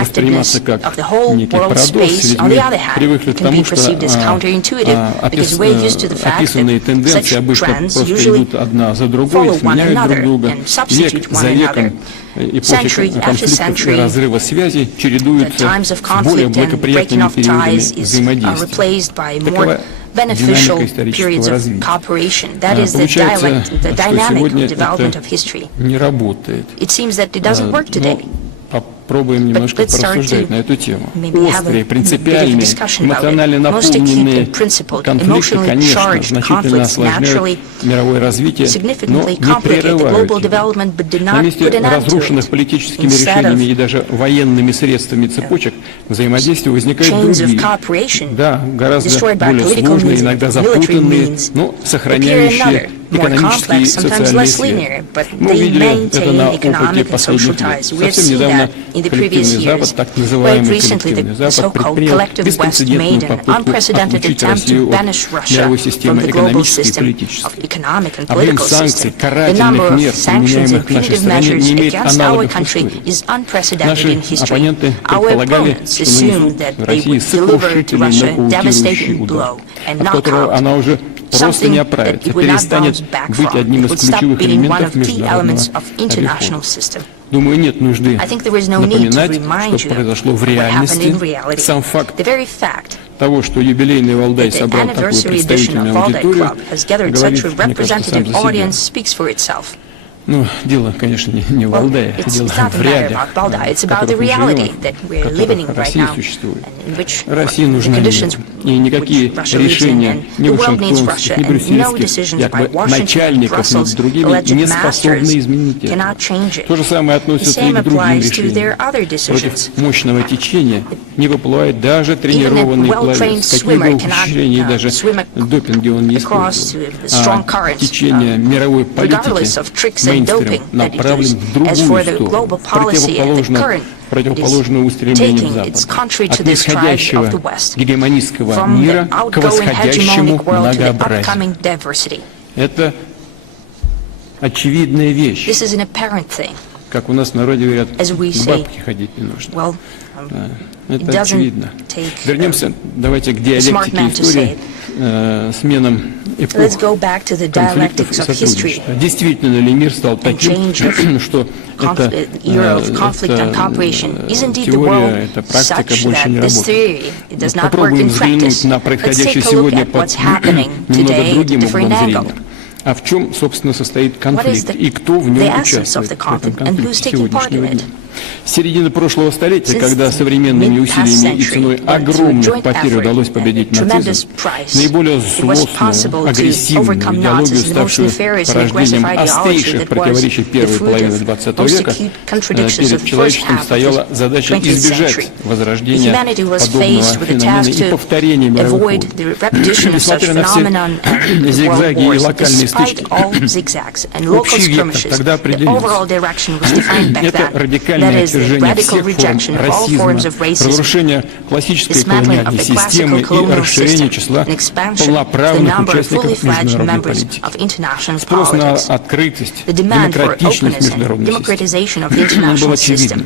восприниматься как некий парадокс, ведь мы привыкли к тому, что описанные тенденции обычно просто идут одна за другой, сменяют друг друга, век за веком. Эпохи конфликтов и разрыва связей чередуются с более благоприятными периодами взаимодействия. Такова динамика исторического развития. Получается, что сегодня это не работает. Но попробуем немножко порассуждать на эту тему. Острые, принципиальные, эмоционально наполненные конфликты, конечно, значительно осложняют мировое развитие, но не прерывают его. На месте разрушенных политическими решениями и даже военными средствами цепочек взаимодействия возникают другие, да, гораздо более сложные, иногда запутанные, но сохраняющие экономические и социальные связи. Мы увидели это на опыте последних лет. Совсем недавно коллективный Запад, так называемый коллективный Запад, предпринял беспрецедентную попытку отключить Россию от мировой системы экономической и политической. Объем санкций, карательных мер, применяемых к нашей стране, не имеет аналогов в истории. Наши оппоненты предполагали, что нанесут России сокрушительный нокаутирующий удар, от которого она уже просто не оправится, перестанет быть одним из ключевых элементов международного обихода. Думаю, нет нужды напоминать, что произошло в реальности. Сам факт того, что юбилейный Валдай собрал такую представительную аудиторию, говорит, мне кажется, сам за себя. Ну, дело, конечно, не в Валдае, дело в реалиях, в которых мы живем, в которых Россия существует. России нужна мир, и никакие решения ни вашингтонских, ни брюссельских, якобы начальников над другими не способны изменить это. То же самое относится и к другим решениям. Против мощного течения не выплывает даже тренированный пловец, какие бы ухищрения, даже допинги он не использовал. А течение мировой политики направлен в другую сторону, противоположную устремлениям Запада, от нисходящего гегемонистского мира к восходящему многообразию. Это очевидная вещь. Как у нас в народе говорят, к бабке ходить не нужно. Это очевидно. Вернемся, давайте, к диалектике истории, сменам эпох, конфликтов и сотрудничества. Действительно ли мир стал таким, что эта теория, эта практика больше не работает? Попробуем взглянуть на происходящее сегодня под немного другим углом зрения. А в чем, собственно, состоит конфликт и кто в нем участвует в этом конфликте сегодняшнего дня? С середины прошлого столетия, когда современными усилиями и ценой огромных потерь удалось победить нацизм, наиболее злостную, агрессивную идеологию, ставшую порождением острейших противоречий первой половины XX века, перед человечеством стояла задача избежать возрождения подобного феномена и повторения мировых войн. Несмотря на все зигзаги и локальные стычки, общий вектор тогда определился. Это радикальное отвержение всех форм расизма, разрушение классической колониальной системы и расширение числа полноправных участников международной политики. Спрос на открытость, демократичность международной системы был очевиден.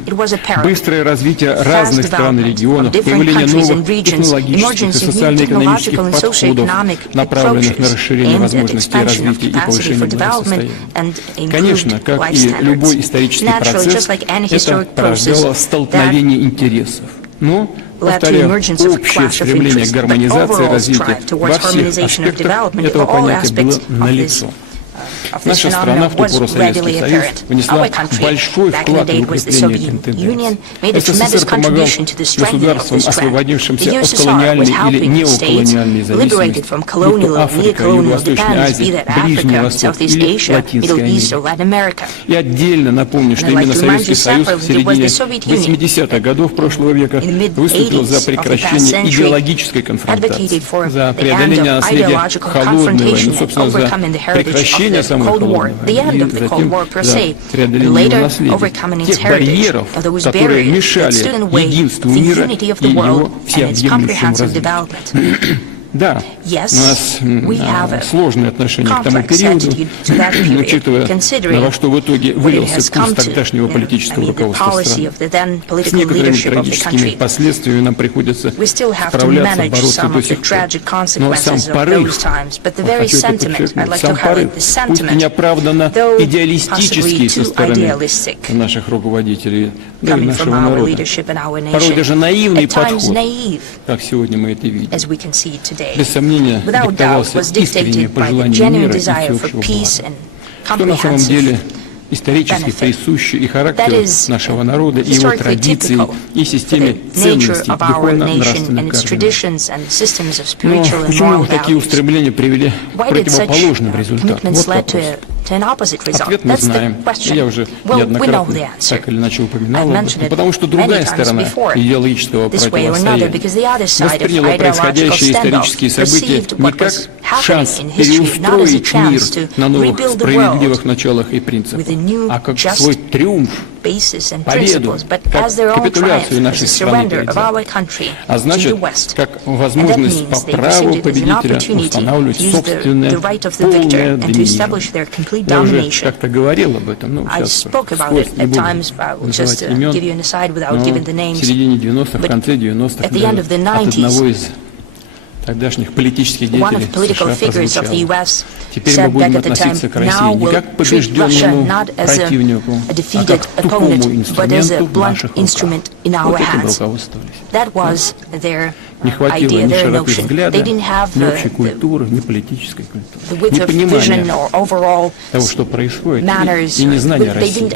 Быстрое развитие разных стран и регионов, появление новых технологических и социально-экономических подходов, направленных на расширение возможностей развития и повышение благосостояния. Конечно, как и любой исторический процесс, это это порождало столкновение интересов. Но, повторяю, общее стремление к гармонизации и развитию во всех аспектах этого понятия было налицо. Наша страна, в ту пору Советский Союз, внесла большой вклад в укрепление этой тенденции. СССР помогал государствам, освободившимся от колониальной или неоколониальной зависимости, будь то Африка, Юго-Восточная Азия, Ближний Восток или Латинская Америка. И отдельно напомню, что именно Советский Союз в середине 80-х годов прошлого века выступил за прекращение идеологической конфронтации, за преодоление наследия холодной войны, собственно, за прекращение самой холодной войны, и затем за преодоление наследия тех барьеров, которые мешали единству мира и его всеобъемлющему развитию. Да, у нас сложные отношения к тому периоду, учитывая, во что в итоге вылился курс тогдашнего политического руководства страны. С некоторыми трагическими последствиями нам приходится справляться, бороться до сих пор. Но сам порыв, хочу это подчеркнуть, сам порыв, пусть и неоправданно идеалистический со стороны наших руководителей, да и нашего народа, порой даже наивный подход, как сегодня мы это видим, без сомнения, диктовался искренним пожеланием мира и всеобщего блага, что на самом деле исторически присуще и характеру нашего народа, и его традиций, и системе ценностей духовно-нравственных координаций. Но почему такие устремления привели к противоположным результатам? Вот вопрос. Ответ мы знаем, и я уже неоднократно так или иначе упоминал об этом, потому что другая сторона идеологического противостояния восприняла происходящие исторические события не как шанс переустроить мир на новых справедливых началах и принципах, а как свой триумф, победу, как капитуляцию нашей страны перед Западом. А значит, как возможность по праву победителя устанавливать собственное полное доминирование. Я уже как-то говорил об этом, но сейчас вскользь не буду называть имен, но в середине 90-х, в конце 90-х от одного из тогдашних политических деятелей США прозвучало: теперь мы будем относиться к России не как к побежденному противнику, а как к тупому инструменту в наших руках. Вот этим руководствовались. Не хватило ни широты взгляда, ни общей культуры, ни политической культуры, ни понимания того, что происходит, и незнания России. В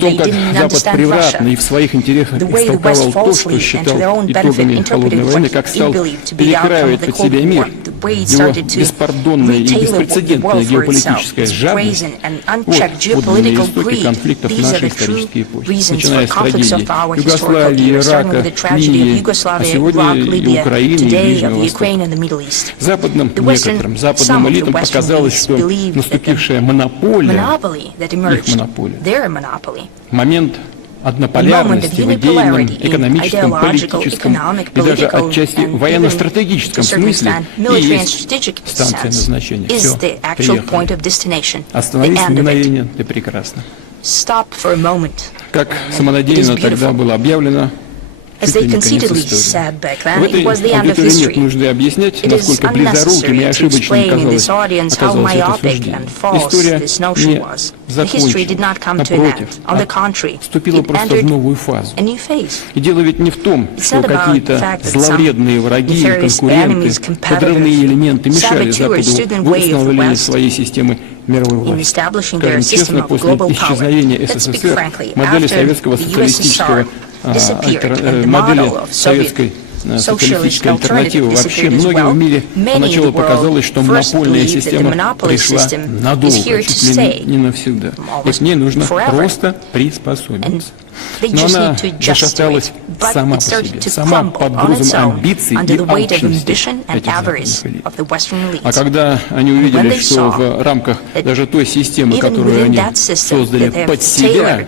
том, как Запад превратно и в своих интересах истолковал то, что считал итогами холодной войны, как стал перекраивать под себя мир, его беспардонная и беспрецедентная геополитическая жадность — вот подлинные истоки конфликтов нашей исторической эпохи, начиная с трагедий Югославии, Ирака, Ливии, а сегодня и Украины, и Ближнего Востока. Некоторым западным элитам показалось, что наступившая монополия, их монополия, момент однополярности в идейном, экономическом, политическом и даже отчасти военно-стратегическом смысле и есть станция назначения. Все, приехали. Остановись на мгновение, ты прекрасна. Как самонадеянно тогда было объявлено, чуть ли не конец истории. В этой аудитории нет нужды объяснять, насколько близоруким и ошибочным оказалось это суждение. История не закончилась, напротив, вступила просто в новую фазу. И дело ведь не в том, что какие-то зловредные враги, конкуренты, подрывные элементы мешали Западу в установлении своей системы мировой власти. Скажем честно, после исчезновения СССР модели советского социалистического модели советской социалистической альтернативы вообще многим в мире поначалу показалось, что монопольная система пришла надолго, чуть ли не навсегда. И к ней нужно просто приспособиться. Но она зашаталась сама по себе, сама под грузом амбиций и алчности этих западных элит. А когда они увидели, что в рамках даже той системы, которую они создали под себя,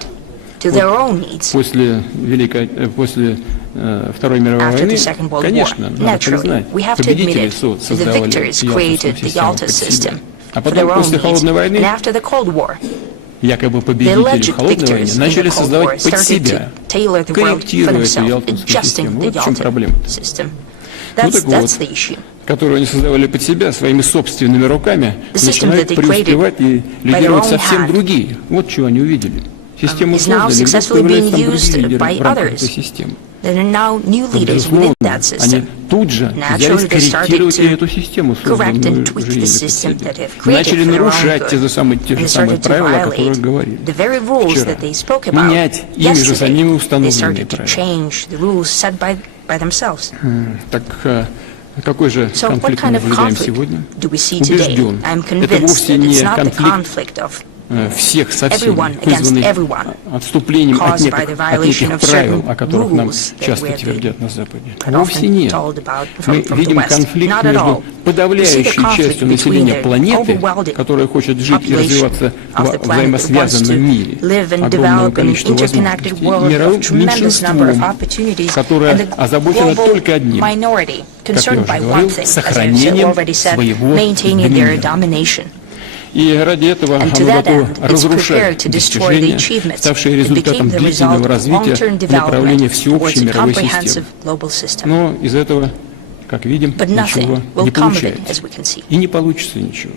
после Второй мировой войны, конечно, надо признать, победители создавали ялтинскую систему под себя. А потом, после Холодной войны, якобы победители в Холодной войне начали создавать под себя, корректируя эту ялтинскую систему. Вот в чем проблема-то. Ну так вот, которую они создавали под себя своими собственными руками, начинают преуспевать и лидировать совсем другие. Вот чего они увидели. Систему is now создали, вдруг successfully being появляются там другие used лидеры by в рамках этой others. системы. There are now new То, leaders within безусловно, that они system. тут же взялись Naturally, they started корректировать и to эту систему, correct and созданную tweak уже the ими system под that себя. have created Начали for their own нарушать те же good. самые And they правила, started to о которых violate говорили the very rules вчера. that they spoke about Менять ими же самими yesterday. They установленные started to правила. change the rules set by themselves. Так какой же So what конфликт kind мы of наблюдаем conflict сегодня? do we see today? Убежден, I'm это convinced вовсе that не it's not the конфликт conflict of всех со всеми, everyone against вызванный everyone, отступлением от caused by the неких violation of правил, certain о которых нам rules that часто we have твердят на Западе. been Вовсе often нет. told about Мы from the видим West. конфликт Not at между all. We see the подавляющей conflict частью between населения the планеты, overwhelming которая хочет жить и population развиваться of the во planet that wants взаимосвязанном to мире, live and огромного develop in an количества interconnected возможностей, и world of мировым tremendous number of меньшинством, opportunities, and которое the озабочено global только одним, minority как я concerned уже by one говорил, thing, as I've сохранением already said, своего maintaining their доминирования. domination. И ради этого And to оно that готово end, it's разрушать prepared to destroy the достижения, achievements ставшие that результатом became the длительного result of развития long-term в направлении development всеобщей towards a мировой comprehensive системы. global system. Но из этого, как видим, But ничего nothing will не come of it, получается. as we can see. И не получится ничего.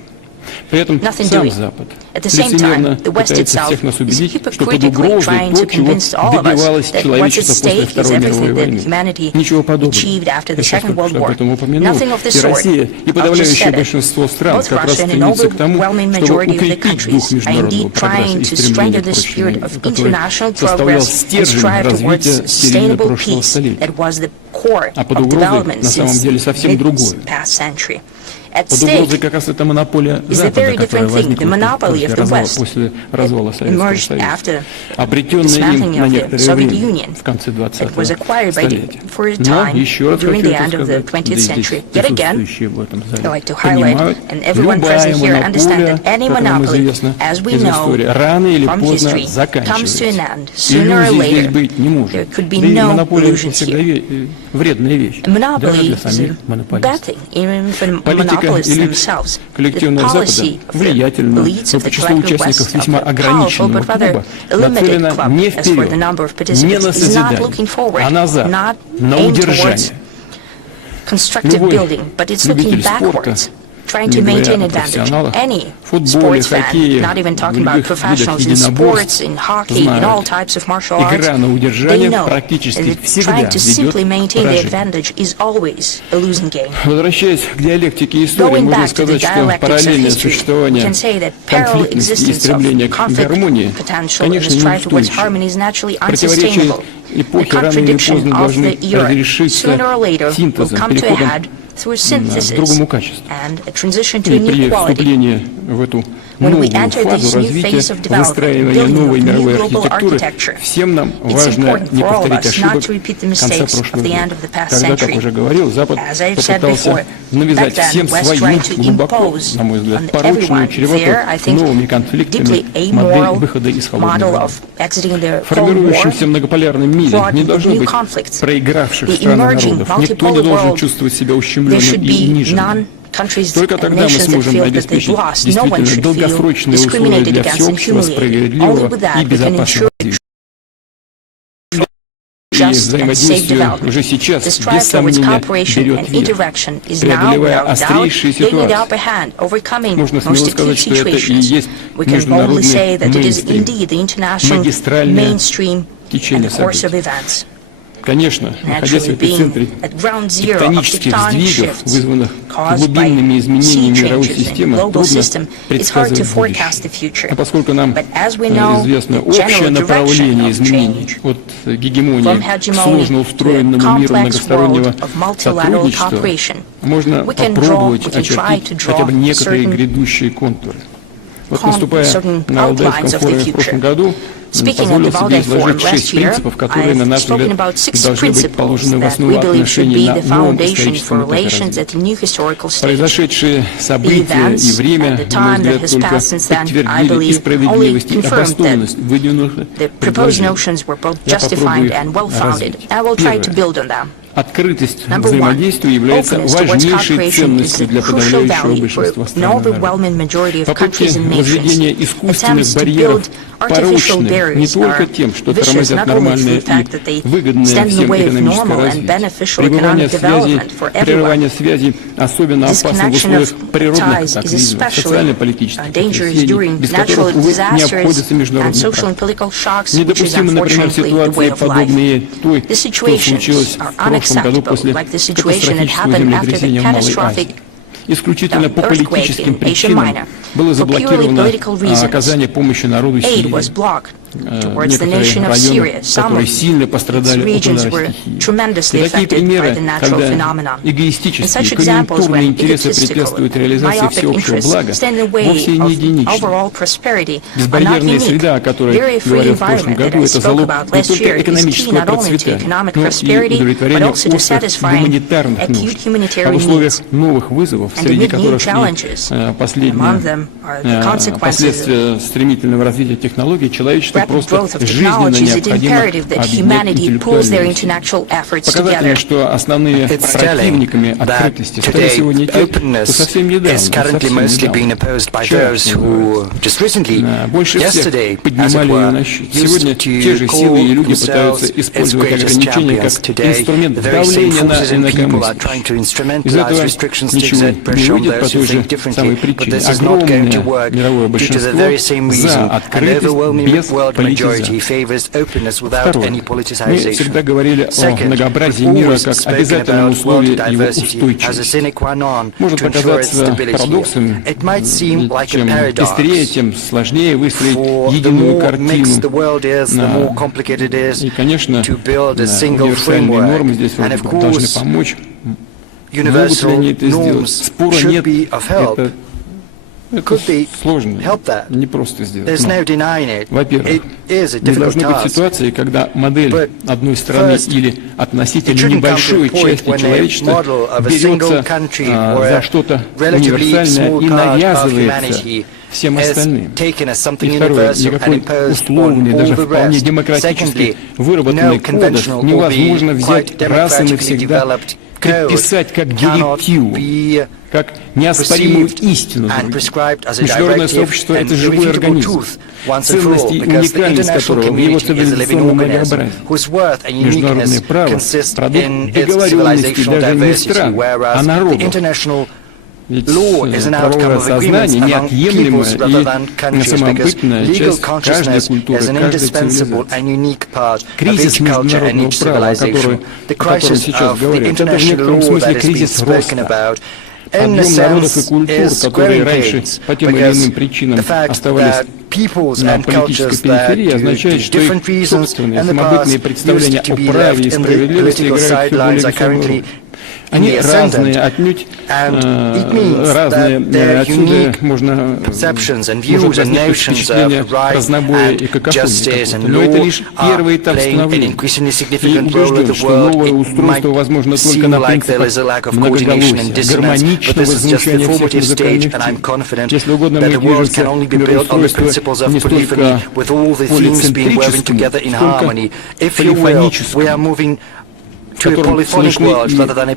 При этом Nothing сам doing. Запад At the same лицемерно time, the West пытается itself всех нас is убедить, что под hypocritically угрозой trying то, to чего convince all of us добивалось that what's at человечество после stake is Второй мировой everything that войны. humanity Ничего подобного. achieved after the Я сейчас Second World только что об War. этом упомянул. Nothing of the И sort. Россия, и I've just подавляющее said it. большинство стран Both как раз Russia and an стремится к тому, overwhelming чтобы majority of the укрепить дух countries are международного indeed прогресса trying и to стремления strengthen к the прочной spirit миру, of который international составлял progress and стержень strive развития towards середины sustainable прошлого peace столетия. that was the core А под of угрозой development на самом since деле совсем другое. past century. At Под угрозой stake как раз эта монополия is a Запада, very которая different thing, возникла the monopoly of the West после развала that Советского emerged Союза, after обретенная dismantling им на of the некоторое Soviet время, Union в конце that 20-го was acquired by столетия. for a Но, time еще раз during хочу the это end of the сказать, 20th да и century. здесь Yet again, присутствующие в этом зале I like to highlight, понимают, and everyone любая present here understand монополия, that any как нам monopoly, известно as we из know истории, рано или from поздно history, comes to an заканчивается. end. Sooner or Иллюзий здесь later, быть не может. there could be Да и no монополия это illusions всегда here. вредная вещь, A monopoly даже для is самих a bad монополистов. thing, even for the Политика monopolists элит themselves. The коллективного Запада policy of the влиятельна, elites но of по the числу collective участников West весьма of the powerful, ограниченного but rather клуба a limited нацелена club не as for the вперед, number of не на participants is not созидание, looking forward, а назад, not на aimed удержание. towards constructive Любой building, but it's looking любитель спорта, backwards, trying to не говоря maintain о advantage. профессионалах, Any в футболе, sports fan, хоккее, not even в talking about любых видах professionals in sports, единоборств, in hockey, in all знают, types of martial arts, игра на they удержание know практически that всегда trying to simply ведет maintain к the поражению. advantage is always a losing game. Возвращаясь к диалектике истории, Going можно back to the сказать, что dialectics of параллельное history, we существование can say that parallel конфликтности и existence стремление of к conflict гармонии, potential and конечно, the strive towards неустойчиво. harmony is naturally Противоречия unsustainable. The эпохи рано или contradiction поздно of должны the era, разрешиться sooner or later, will синтезом, come to a переходом head through к synthesis другому качеству. and a transition to И при inequality. вступлении в эту When we новую enter фазу this new развития, phase of development, выстраивания building новой of new мировой global архитектуры, architecture, всем нам it's важно important не for all of повторить us not ошибок to repeat the конца mistakes of прошлого the века. end of the past Когда, как century. уже говорил, Запад As I've said попытался before, навязать back then, всем West свою tried to глубоко, impose на мой взгляд, on порочную, everyone чреватую there, I think, новыми deeply конфликтами модель amoral выхода из холодной model войны. of exiting the В Cold War. формирующемся многополярном мире fraught не with должно new быть conflicts. проигравших The стран и emerging народов. Никто не multipolar должен world, чувствовать себя there ущемленным should и be униженным. countries Только and тогда мы nations that сможем feel that they've обеспечить lost. No one действительно should feel долгосрочные условия discriminated для against and всеобщего, humiliated. Only справедливого with that и we can безопасного ensure развития. И just and safe взаимодействие development. уже сейчас, The без strive towards сомнения, cooperation берет and верх. interaction is now, Преодолевая without doubt, острейшие gaining the ситуации, upper hand, overcoming можно most смело acute сказать, что это и situations. есть We can boldly say международный that it is мейнстрим, indeed the international магистральное mainstream and течение course of событий. events. Конечно, находясь в Naturally, эпицентре being at ground zero of тектонических tectonic сдвигов, shifts вызванных caused глубинными by изменениями sea мировой changes in системы, global трудно system, it's hard to предсказывать forecast the будущее. future. А поскольку нам But as we know, известно the общее general направление direction of изменений change от гегемонии from к hegemony сложно to a устроенному миру complex многостороннего world of multilateral сотрудничества, cooperation, можно we can попробовать try очертить to хотя бы draw некоторые certain грядущие контуры. Вот наступая certain на Валдайском outlines of the форуме в прошлом future. году, Speaking at позволил the себе Valdai Forum изложить last 6 year, принципов, которые, на I've наш spoken взгляд, about 6 должны быть principles положены в that основу we believe should отношений be на the новом foundation историческом for этапе relations развития. at the new historical stage. Произошедшие The события и events время, and the на мой time that взгляд, has только passed since then, I подтвердили и believe, only справедливость, и confirmed обоснованность выдвинутых The proposed предложений. notions were both Я justified попробую их and well-founded. развить. I will try to Первое. build on them. открытость взаимодействия является важнейшей ценностью для подавляющего большинства стран и народов. Попытки возведения искусственных барьеров порочны не только тем, что тормозят нормальное и выгодное всем экономическое развитие. Прерывание связей особенно опасно в условиях природных катаклизмов, социально-политических потрясений, без которых, увы, не обходится международный практик. Недопустимы, например, ситуации, подобные той, что случилось в прошлом году после катастрофического землетрясения в Малой Азии. Исключительно по политическим причинам было заблокировано оказание помощи народу Сирии. Некоторые районы, которые сильно пострадали от удара стихии. И такие примеры, когда эгоистические, конъюнктурные интересы препятствуют реализации всеобщего блага, вовсе не единичны. Безбарьерная среда, о которой говорил в прошлом году, это залог не только экономического процветания, но и удовлетворения острых гуманитарных нужд. А в условиях новых вызовов, среди которых и последствия стремительного развития технологий, человечество просто жизненно необходимо объединять интеллектуальные усилия. Показательно, что основными противниками открытости стали сегодня те, кто совсем недавно, больше всех поднимали ее на щит. Сегодня те же силы и люди пытаются использовать ограничения как инструмент давления на инакомыслящих. Из этого ничего не выйдет по той же самой причине. Огромное мировое большинство за открытость без политизации. Второе. Мы всегда говорили о многообразии мира как обязательном условии его устойчивости. Может показаться парадоксом, чем пестрее, тем сложнее выстроить единую картину. И, конечно, универсальные нормы здесь должны помочь. Могут ли они это сделать? Спора нет. Это сложно, не просто сделать. Во-первых, не должно быть ситуации, когда модель одной страны или относительно небольшой части человечества берется за что-то универсальное и навязывается всем остальным. И второе, никакой условный, даже вполне демократически выработанный кодекс невозможно взять раз и навсегда, предписать как директиву, как неоспоримую истину. Международное сообщество – это живой организм, ценность и уникальность которого в его цивилизационном многообразии. Международное право – продукт договоренности даже не стран, а народов. Ведь правовое сознание неотъемлемая и самобытная часть каждой культуры, каждой цивилизации. Кризис международного права, о котором сейчас говорят, это в некотором смысле кризис роста. Объем народов и культур, которые раньше по тем или иным причинам оставались на политической периферии, означает, что их собственные самобытные представления о праве и справедливости играют все более весомую роль. Они разные, отнюдь разные. Отсюда может возникнуть впечатление разнобоя и какофонии. Но это лишь первый этап становления. И убежден, что новое устройство возможно только на принципах многоголосия, гармоничного звучания всех музыкальных тем. Если угодно, мы движемся к мироустройству не столько полицентрическому, сколько полифоническому, в котором слышны и, главное,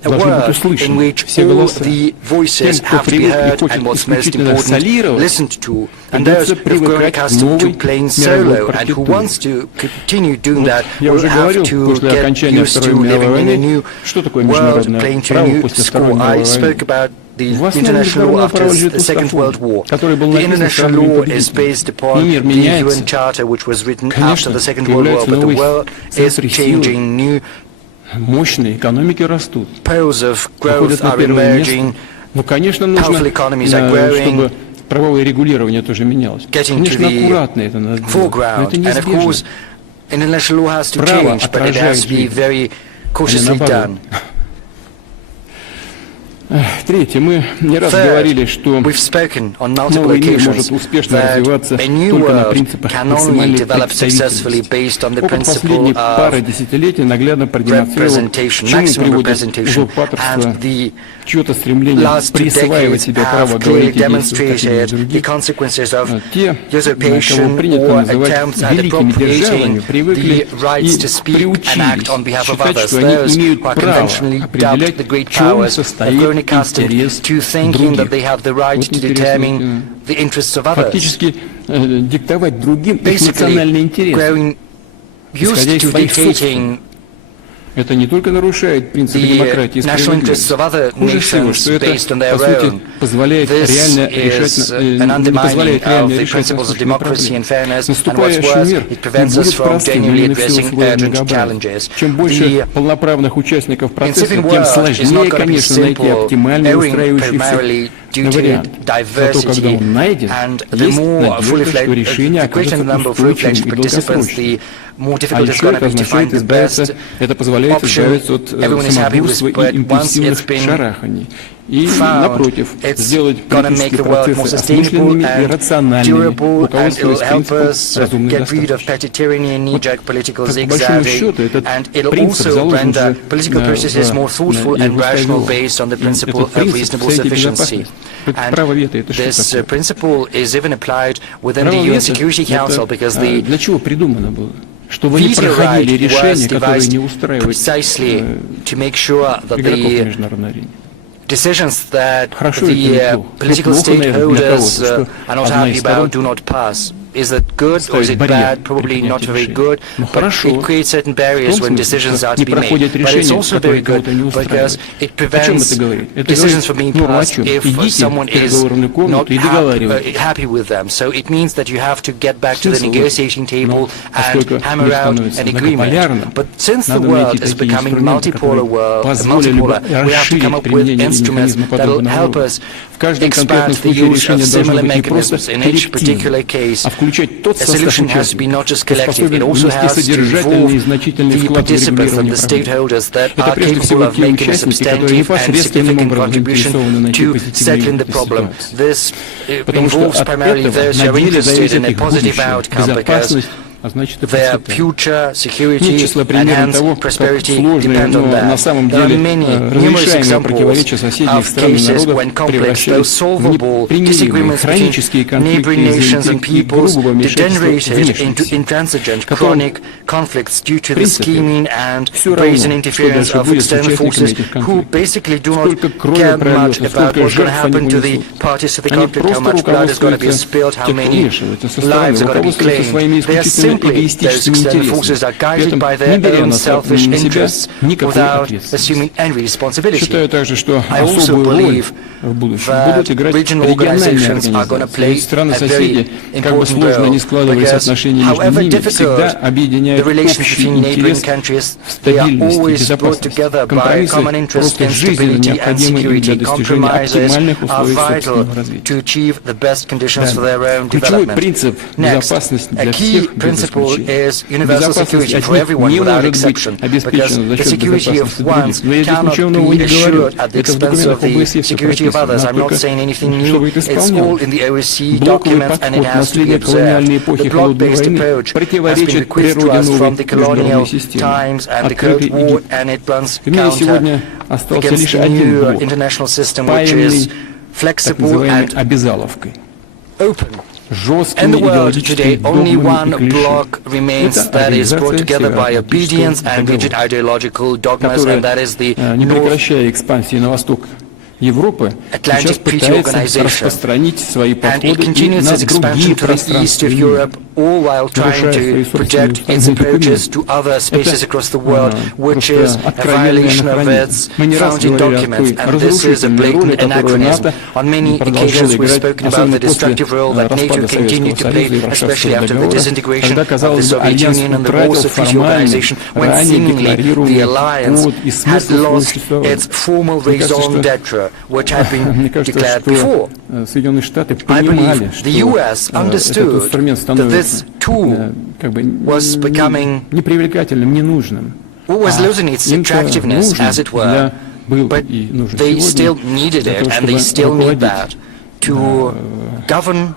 должны быть услышаны все голоса. Тем, кто привык и хочет исключительно солировать, придется привыкать к новой мировой партитуре. Я уже говорил после окончания Второй мировой войны, что такое международное право после Второй мировой войны. В основе международного права лежит устав, который был написан странами победителями. И мир меняется. Конечно, появляются новые центры силы. Мощные экономики растут. Выходят на первое место. Ну, конечно, нужно, чтобы правовое регулирование тоже менялось. Конечно, аккуратно это надо делать, но это неизбежно. Право отражает жизнь, а не наоборот. Третье, мы не раз говорили, что новый мир может успешно развиваться только на принципах максимальной представительности. Опыт последних пары десятилетий наглядно продемонстрировал, к чему приводит узурпаторство, чье-то стремление присваивать себе право говорить и действовать как других. Те, кого принято называть великими державами, привыкли и приучились считать, что они имеют право определять, в чем состоит интерес других. Фактически диктовать другим их национальный интерес, исходя из своих собственных. Это не только нарушает принципы демократии и справедливости. Хуже всего, что это, по сути, позволяет реально решать насущные проблемы. Наступающий мир не будет простым или в силу своего многообразия. Чем больше полноправных участников процесса, тем сложнее, конечно, найти оптимальный устраивающийся вариант. Зато когда он найден, есть надежда, что решение окажется устойчивым и долгосрочным. А еще это означает избавиться, это позволяет избавиться от самодурства и импульсивных шараханий. И, напротив, сделать политические процессы осмысленными и рациональными, руководствуясь принципом разумной достаточности. По большому счету, этот принцип заложен же в безопасности. Право вето — это что такое? Право вето — это для чего придумано было? Чтобы не проходили решения, которые не устраивают игроков в международной арене. Decisions that Хорошо the political stakeholders are not happy about do not pass. Is that good or is it bad? Probably not very good, but it creates certain barriers when decisions are to be made. But it's also very good because it prevents decisions from being passed if someone is not happy with them. So it means that you have to get back to the negotiating table and hammer out an agreement. But since the world is becoming multipolar, we have to come up with instruments that will help us expand the use of similar mechanisms in each particular case. A solution has to be not just collective, it also has to involve the participants and the stakeholders that are capable of making a substantive and significant contribution to settling the problem. This involves primarily those who are interested in a positive outcome because their future, security, and hence prosperity depend on that. There are numerous examples of cases when complex, though solvable, disagreements between neighboring nations and peoples degenerated into intransigent, chronic conflicts due to the scheming and brazen interference of external forces who basically do not care much about what's going to happen to the parties to the conflict, how much blood is going to be spilled, how many lives are going to be claimed. They are simply, those external forces are guided by their own selfish interests without assuming any responsibility. I also believe that regional organizations are going to play a very important role because however difficult the relations between neighboring countries, they are always brought together by a common interest in stability and security. Compromises are vital to achieve the best conditions for their own development. Next, a key principle is universal security for everyone without exception, because the security of one cannot be assured at the expense of the security of others. I'm not saying anything new, it's all in the OSCE documents and it has to be observed. The block-based approach has been bequeathed to us from the colonial times and the Cold War, and it runs counter against the new international system, which is flexible and open. In the world today, only one bloc remains that is brought together by obedience and rigid ideological dogmas, and that is the Atlantic Treaty Organization, and it continues its expansion to the east of Europe, all while trying to project its approaches to other spaces across the world, which is a violation of its founding documents, and this is a blatant anachronism. On many occasions we've spoken about the destructive role that NATO continued to play, especially after the disintegration of the Soviet Union and the Warsaw Treaty Organization, when seemingly the alliance had lost its formal raison d'etre, which had been declared before. I believe the US understood that this tool was becoming, was losing its attractiveness, as it were, but they still needed it, and they still need that to govern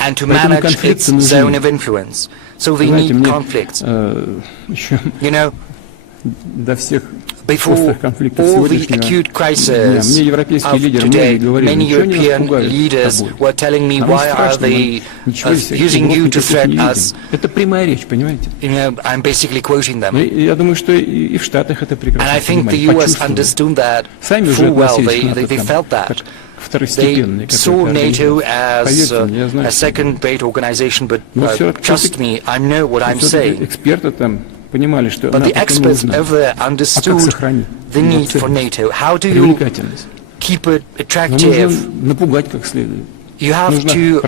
and to manage its zone of influence. So they need conflicts. You know, before all the acute crises of today, many European leaders were telling me, why are they using you to threaten us? You know, I'm basically quoting them. And I think the US understood that full well. They felt that. They saw NATO as a second-rate organization, but trust me, I know what I'm saying. But the experts over there understood the need for NATO. How do you keep it attractive? You have to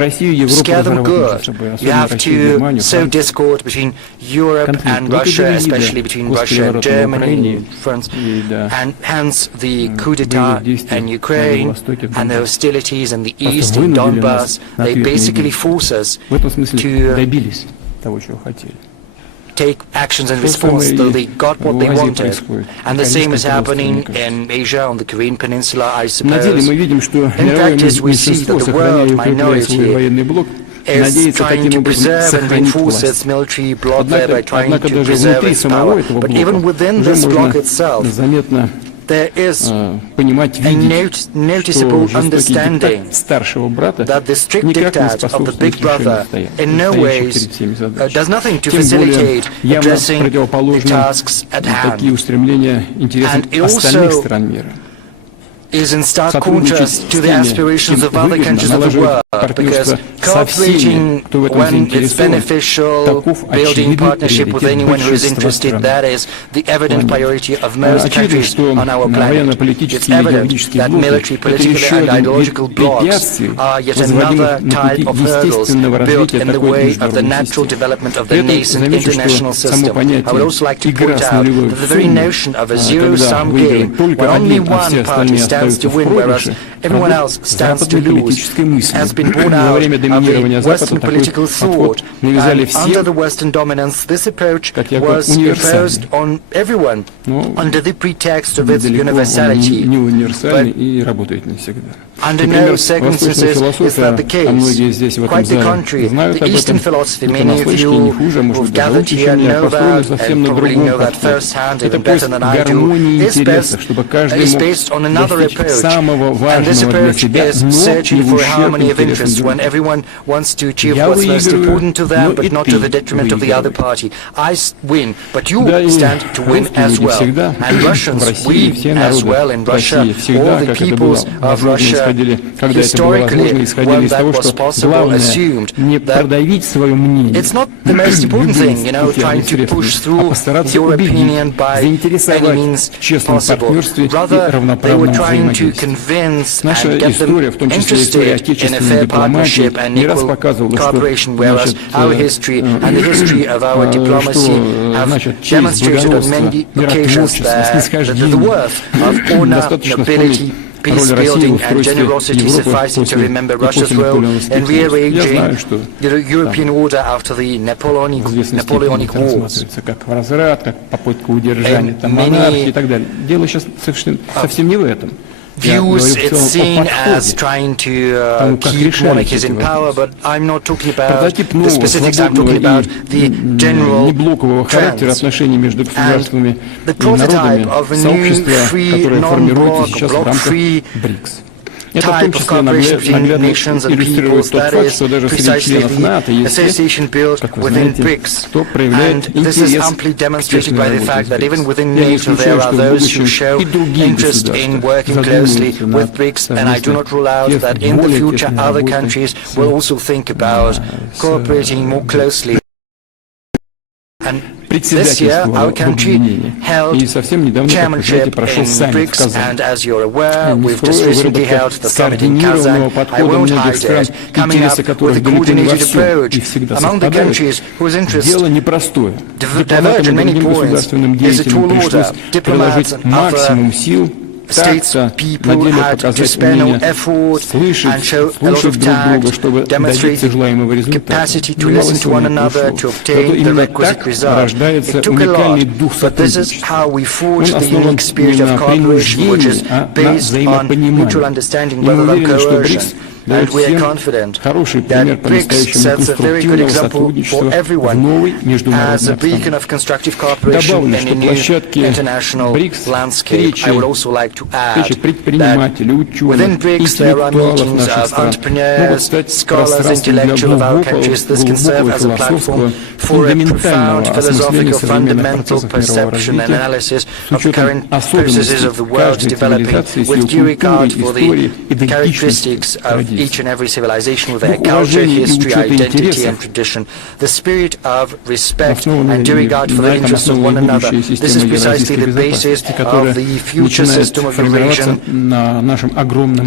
scare them good. You have to sow discord between Europe and Russia, especially between Russia and Germany, France, and hence the coup d'etat in Ukraine and the hostilities in the east, in Donbass. They basically force us to take actions in response, though they got what they wanted. And the same is happening in Asia, on the Korean Peninsula, I suppose. In practice, we see that the world minority is trying to preserve and reinforce its military bloc there by trying to preserve its power. But even within this bloc itself, there is a noticeable understanding that the strict diktat of the big brother in no ways does nothing to facilitate addressing the tasks at hand. And it also is in stark contrast to the aspirations of other countries of the world, because cooperating when it's beneficial, building partnership with anyone who is interested, that is the evident priority of most countries on our planet. It's evident that military, political and ideological blocks are yet another type of hurdles built in the way of the natural development of the nascent international system. I would also like to point out that the very notion of a zero-sum game, where only one party stands to win, whereas everyone else stands to lose, has been born out of the Western political thought. And under the Western dominance, this approach was imposed on everyone under the pretext of its universality. But under no circumstances is that the case. Quite the contrary. The Eastern philosophy, many of you who've gathered here know that, and probably know that firsthand, even better than I do, is based on another approach. And this approach is searching for a harmony of interests when everyone wants to achieve what's most important to them, but not to the detriment of the other party. I win, but you stand to win as well. And Russians win as well in Russia. All the peoples of Russia historically, when that was possible, assumed that it's not the most important thing, you know, trying to push through your opinion by any means possible. Rather, they were trying to convince and get them interested in a fair partnership and equal cooperation, whereas our history and the history of our diplomacy have demonstrated on many occasions that the worth of honor, nobility, peace building and generosity sufficing to remember Russia's role in rearranging the European order after the Napoleonic Wars. Views, it's seen as trying to keep monarchies in power, but I'm not talking about the specifics, I'm talking about the general trends. And the prototype of a new free, non-bloc, bloc-free type of cooperation between nations and peoples, that is precisely the association built within BRICS. And this is amply demonstrated by the fact that even within NATO there are those who show interest in working closely with BRICS, and I do not rule out that in the future other countries will also think about cooperating more closely. And this year, our country held chairmanship in BRICS, and as you're aware, we've just recently held the summit in Kazakh. I won't hide it, coming up with a coordinated approach among the countries whose interests diverge in many points is a tall order. Diplomats and other statespeople had to spare no effort and show a lot of tact, demonstrate the capacity to listen to one another to obtain the requisite result. It took a lot, but this is how we forged the unique spirit of cooperation, which is based on mutual understanding rather than coercion. And we are confident that BRICS sets a very good example for everyone as a beacon of constructive cooperation in a new international landscape. I would also like to add that within BRICS there are meetings of entrepreneurs, scholars, intellectuals of our countries. This can serve as a platform for a profound philosophical fundamental perception and analysis of the current processes of the world developing with due regard for the characteristics of each and every civilization with their culture, history, identity and tradition. The spirit of respect and due regard for the interests of one another. This is precisely the basis of the future system of Eurasian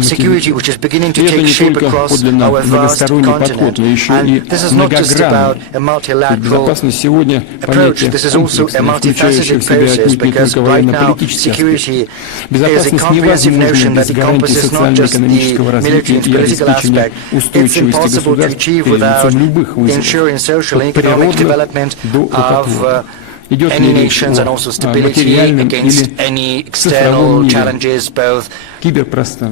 security, which is beginning to take shape across our vast continent. And this is not just about a multilateral approach. This is also a multifaceted process, because right now security is a comprehensive notion that encompasses not just the military and political aspect. It's impossible to achieve without ensuring social and economic development of any nations and also stability against any external challenges, both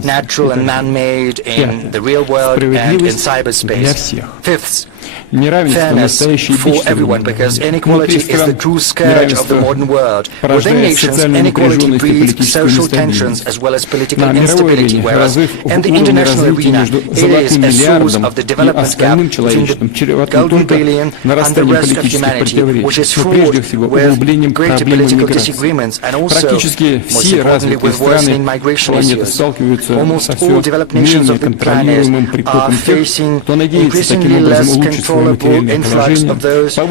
natural and man-made in the real world and in cyberspace. Fifth, fairness for everyone, because inequality is the true scourge of the modern world. Within nations, inequality breeds social tensions as well as political instability, whereas in the international arena, it is a source of the development gap between the golden billion and the rest of humanity, which is fraught with greater political disagreements and also, most importantly, with worsening migration issues. Almost all developed nations of the planet are facing increasingly less controllable influx of those who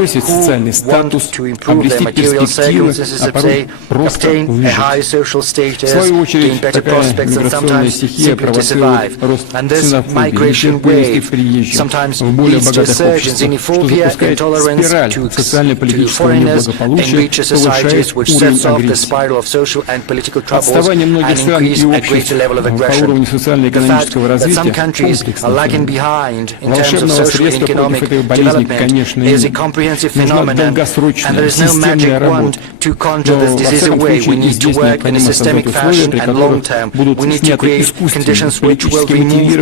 want to improve their material circumstances, obtain a high social status, gain better prospects, and sometimes simply to survive. And this migration wave sometimes leads to a surge in xenophobia, intolerance to foreigners, enriches societies, which sets off the spiral of social and political troubles and increase a greater level of aggression. The fact that some countries are lagging behind in terms of social and economic development is a comprehensive phenomenon, and there is no magic wand to conjure this disease away. We need to work in a systemic fashion and long term. We need to create conditions which will remove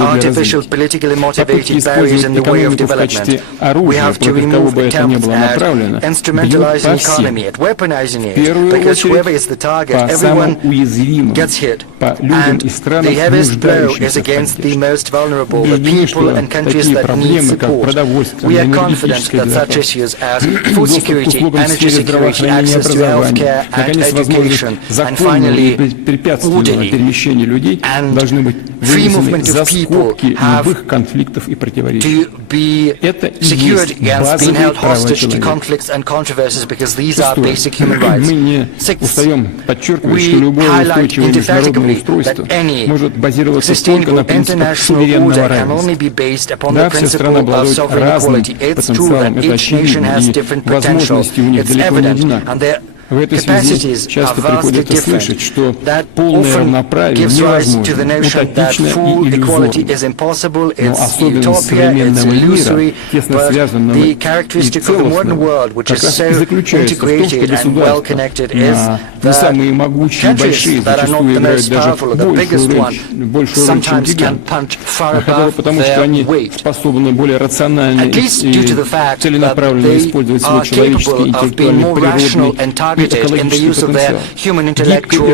artificial, politically motivated barriers in the way of development. We have to remove attempts at instrumentalizing economy, at weaponizing it, because whoever is the target, everyone gets hit. And the heaviest blow is against the most vulnerable, the people and countries that need support. We are confident that such issues as food security, energy security, access to health care and education, and finally, orderly and free movement of people have to be secured against being held hostage to conflicts and controversies, because these are basic human rights. Sixth, we highlight indefatigably that any sustainable international order can only be based upon the principle of sovereign equality. It's true that each nation has different potential. It's evident, and their capacities are vastly different. That often gives rise to the notion that full equality is impossible, it's utopia, it's illusory, but the characteristic of the modern world, which is so integrated and well connected, is that countries that are not the most powerful or the biggest one sometimes can punch far above their weight, at least due to the fact that they are capable of being more rational and targeted in the use of their human intellectual,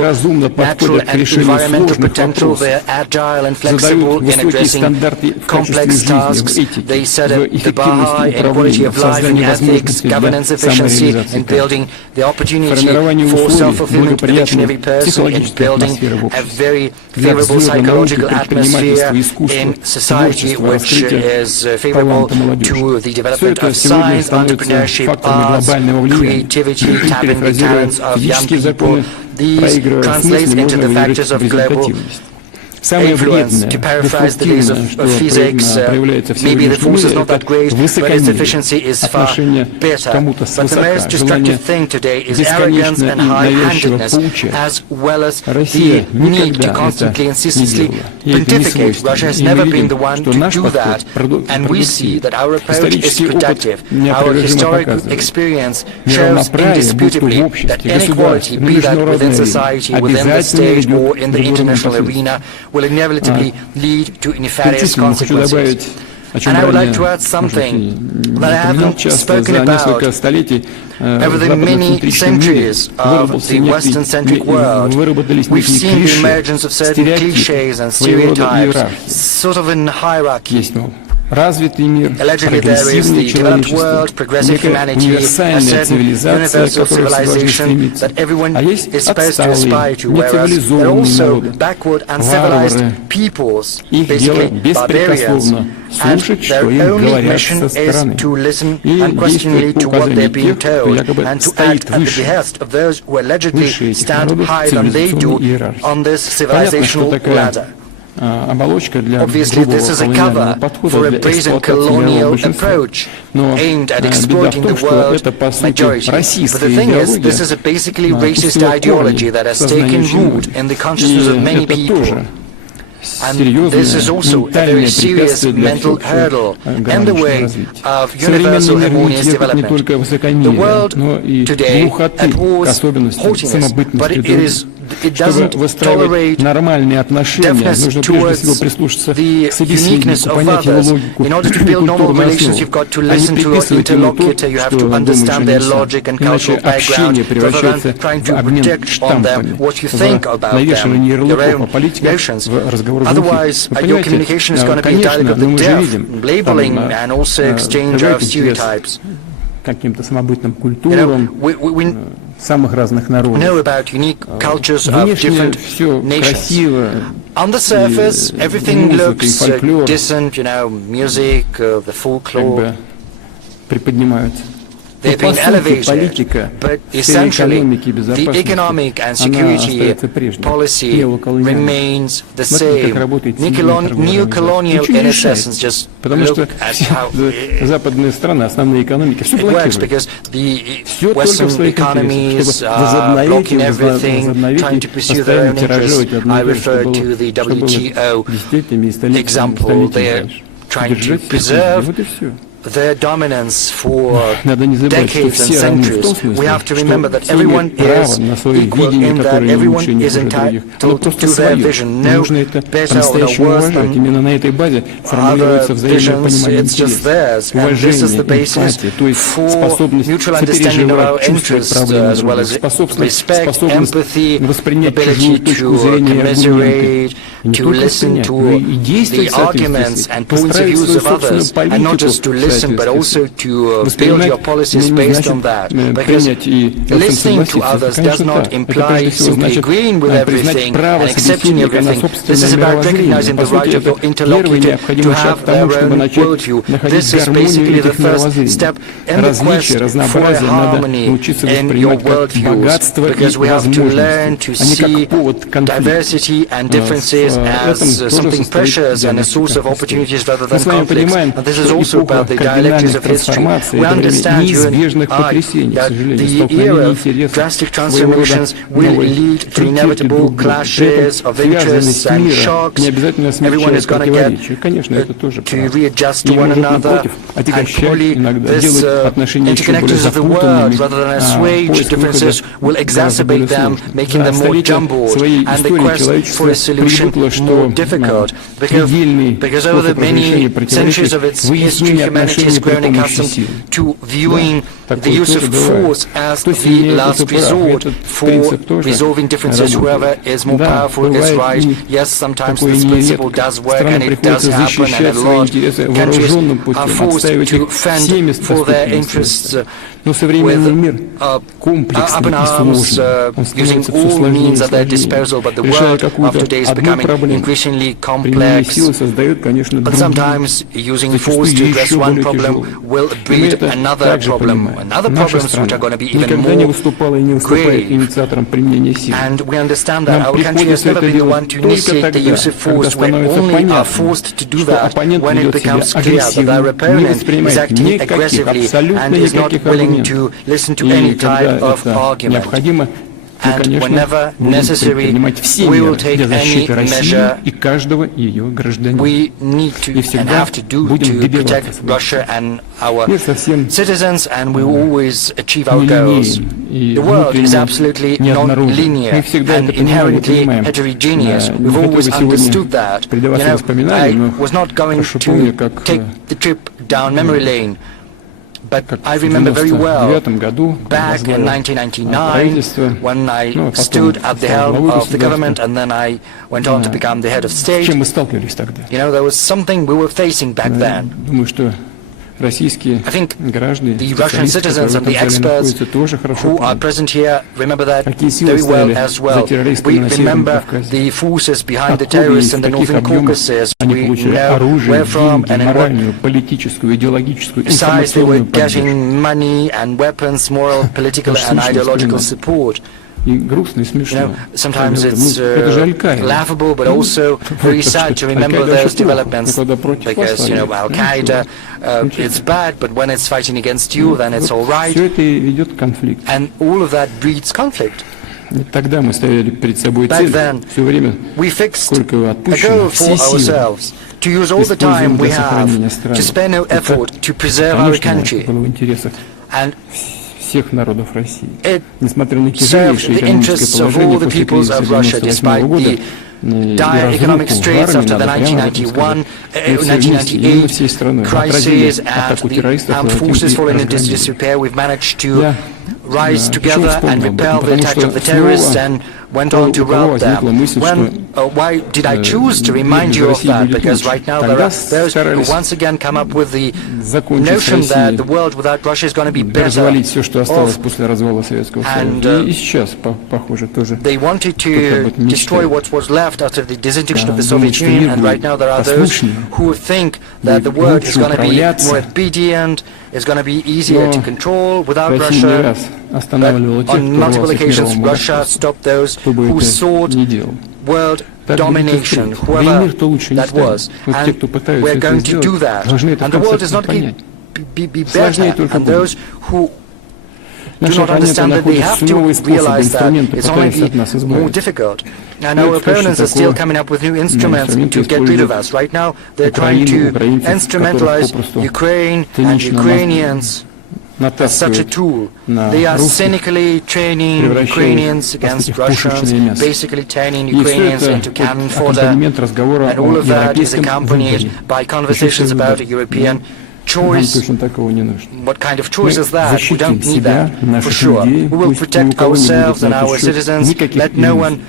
natural and environmental potential. They're agile and flexible in addressing complex tasks. They set the bar high in quality of life and ethics, governance efficiency, in building the opportunity for self-fulfillment within each and every person, in building a very favorable psychological atmosphere in society which is favorable to the development of science, entrepreneurship, arts, creativity, tapping the talents of young people. These translates into the factors of global influence. To paraphrase the days of physics, maybe the force is not that great, but its efficiency is far better. But the most destructive thing today is arrogance and high-handedness, as well as the need to constantly and ceaselessly pontificate. Russia has never been the one to do that, and we see that our approach is productive. Our historic experience shows indisputably that inequality, be that within society, within the state, or in the international arena, will inevitably lead to nefarious consequences. And I would like to add something that I haven't spoken about. Over the many centuries of the Western-centric world, we've seen the emergence of certain cliches and stereotypes, sort of in hierarchy. Allegedly there is the developed world, progressive humanity, a certain universal civilization that everyone is supposed to aspire to, whereas there are also backward and civilized peoples, basically barbarians, and their only mission is to listen unquestioningly to what they're being told and to act at the behest of those who allegedly stand higher than they do on this civilizational ladder. Obviously, this is a cover for a brazen colonial approach aimed at exploiting the world majority. But the thing is, this is a basically racist ideology that has taken root in the consciousness of many people. And this is also a very serious mental hurdle in the way of universal harmonious development. The world today abhors haughtiness, but it doesn't tolerate deafness towards the uniqueness of others. In order to build normal relations, you've got to listen to your interlocutor, you have to understand their logic and cultural background, rather than trying to project on them what you think about them, your own notions. Otherwise, your communication is going to be a dialogue of the deaf, labeling and also exchange of stereotypes. We know about unique cultures of different nations. On the surface, everything looks decent, music, the folklore. They've been elevated, but essentially the economic and security policy remains the same. Neo-colonial in its essence, just look at how it works, because the Western economies are blocking everything, trying to pursue their own interests. I refer to the WTO example. They're trying to preserve their dominance for decades and centuries. We have to remember that everyone is equal in that everyone is entitled to their vision. No better or no worse than other visions, it's just theirs. And this is the basis for mutual understanding of our interests, as well as respect, empathy, ability to commiserate, to listen to the arguments and points of views of others, and not just to listen, but also to build your policies based on that. Because listening to others does not imply simply agreeing with everything and accepting everything. This is about recognizing the right of your interlocutor to have their own worldview. This is basically the first step in the quest for a harmony in your worldviews, because we have to learn to see diversity and differences as something precious and a source of opportunities rather than conflicts. And this is also about the dialectics of history. We understand you and I that the era of drastic transformations will lead to inevitable clashes of interests and shocks. Everyone is going to get to readjust to one another, and probably this interconnectedness of the world, rather than assuage differences, will exacerbate them, making them more jumbled, and the quest for a solution more difficult. Because over the many centuries of its history, humanity has grown accustomed to viewing the use of force as the last resort for resolving differences. Whoever is more powerful is right. Yes, sometimes this principle does work, and it does happen, and a lot of countries are forced to fend for their interests with up in arms, using all means at their disposal, but the world of today is becoming increasingly complex. But sometimes using force to address one problem will breed another problem, and other problems which are going to be even more grave. And we understand that our country has never been the one to initiate the use of force. We only are forced to do that when it becomes clear that our opponent is acting aggressively and is not willing to listen to any type of argument. And whenever necessary, we will take any measure we need to and have to do to protect Russia and our citizens, and we will always achieve our goals. The world is absolutely non-linear and inherently heterogeneous. We've always understood that. I was not going to take the trip down memory lane, but I remember very well back in 1999 when I stood at the helm of the government and then I went on to become the head of state. There was something we were facing back then. I think the Russian citizens and the experts who are present here remember that very well as well. We remember the forces behind the terrorists in the Northern Caucasus. We know where from and in what size they were getting money and weapons, moral, political and ideological support. Sometimes it's laughable, but also very sad to remember those developments, because, Al-Qaeda, it's bad, but when it's fighting against you, then it's all right. And all of that breeds conflict. Back then, we fixed a goal for ourselves, to use all the time we have, to spare no effort to preserve our country. And it served the interests of all the peoples of Russia, despite the dire economic straits after the 1998 crisis and the armed forces falling into disrepair. We've managed to rise together and repel the attack of the terrorists and went on to rout them. Why did I choose to remind you of that? Because right now there are those who once again come up with the notion that the world without Russia is going to be better off. And they wanted to destroy what was left after the disintegration of the Soviet Union, and right now there are those who think that the world is going to be more obedient, is going to be easier to control without Russia. But on multiple occasions, Russia stopped those who sought world domination, whoever that was. And we're going to do that. And the world is not going to be better. And those who do not understand that they have to realize that it's only more difficult. And our opponents are still coming up with new instruments to get rid of us. Right now, they're trying to instrumentalize Ukraine and Ukrainians as such a tool. They are cynically training Ukrainians against Russians, basically turning Ukrainians into cannon fodder, and all of that is accompanied by conversations about a European choice. What kind of choice is that? We don't need that, for sure. We will protect ourselves and our citizens. Let no one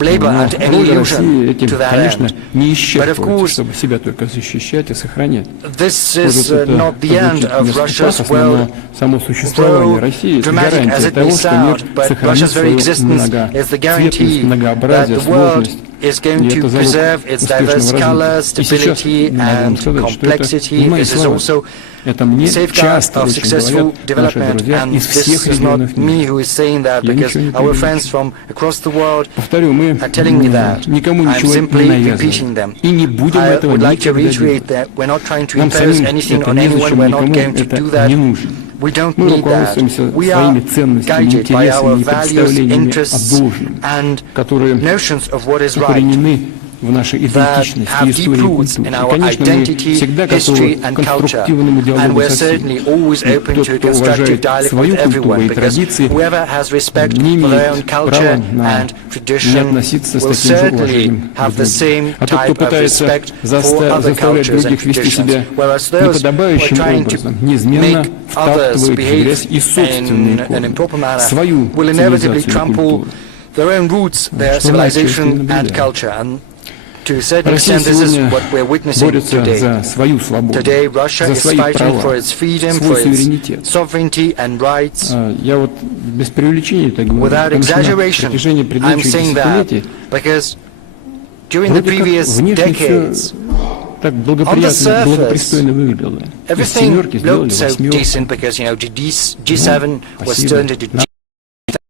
labor under any illusion to that end. But of course, this is not the end of Russia's world, though dramatic as it may sound, but Russia's very existence is the guarantee that the world is going to preserve its diverse colors, stability and complexity. This is also a safeguard of successful development, and this is not me who is saying that, because our friends from across the world are telling me that. I'm simply repeating them. I would like to reiterate that we're not trying to impose anything on anyone. We're not going to do that. We don't need that. We are guided by our values, interests and notions of what is right, that have deep roots in our identity, history and culture. And we're certainly always open to constructive dialogue with everyone, because whoever has respect for their own culture and tradition will certainly have the same type of respect for other cultures and traditions. Whereas those who are trying to make others behave in an improper manner will inevitably trample their own roots, their civilization and culture. And To a certain Россия extent, this is сегодня what we're witnessing борется today. за свою свободу, Today, Russia за is свои fighting права, for its freedom, свой for its суверенитет. sovereignty and rights. Я вот без преувеличения это говорю, Without потому что на exaggeration, протяжении I'm предыдущих saying that десятилетий because during the вроде как previous внешне decades, все так благоприятно, благопристойно выглядело. Из everything семерки сделали looked so восьмерку. decent because, G7 was спасибо. turned into G.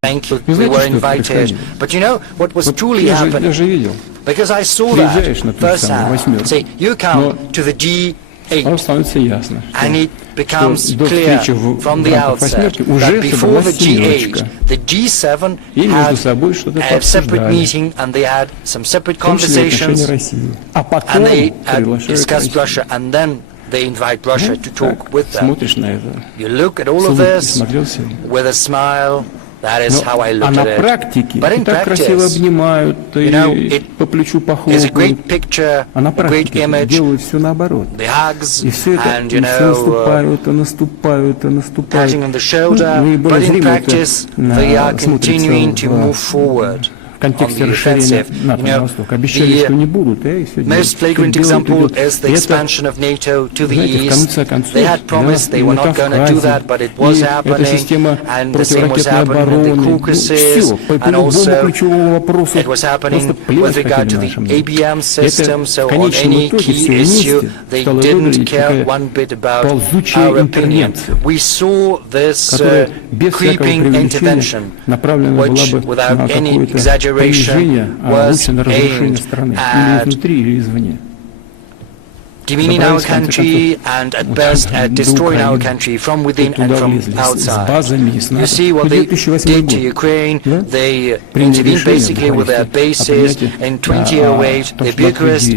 Thank you. We were invited. But what was truly Я happening? же видел. Because I saw Приезжаешь that на ту самую firsthand. восьмерку. Say, you come to the G8, Становится ясно, and it becomes до clear встречи в from the рамках outset восьмерки уже that before the собралась семерочка. G8, the G7 И между had собой что-то a separate пообсуждали, meeting and they had some separate в том числе и отношения conversations России. А потом and they had приглашают discussed Россию. Russia and then they invite Russia to talk with them. Смотришь на это, You look at all of this смотрел сегодня. with a smile. That is how I А look на at it. практике But in так красиво practice, обнимают и по плечу it's a похлопают. great picture, А на a great практике image, делают все наоборот. the hugs, И все это and и все наступают, и наступают, и наступают. patting on the shoulder. Ну, и более But in зримо это practice, they are continuing to move смотрится forward. в контексте on the расширения offensive. НАТО на восток. Обещали, the что не будут, и сегодня most flagrant example is the expansion of NATO to the east. They had promised they were not going to do that, but it was happening, and the same was happening in the Caucasus, and also it was happening with regard to the ABM system. So on any key issue, they didn't care one bit about our opinion. We saw this creeping intervention, which, without any exaggeration, was aimed at demeaning our country and at best at destroying our country from within and from outside. You see what they did to Ukraine. They intervened basically with their bases. In 2008, the Bucharest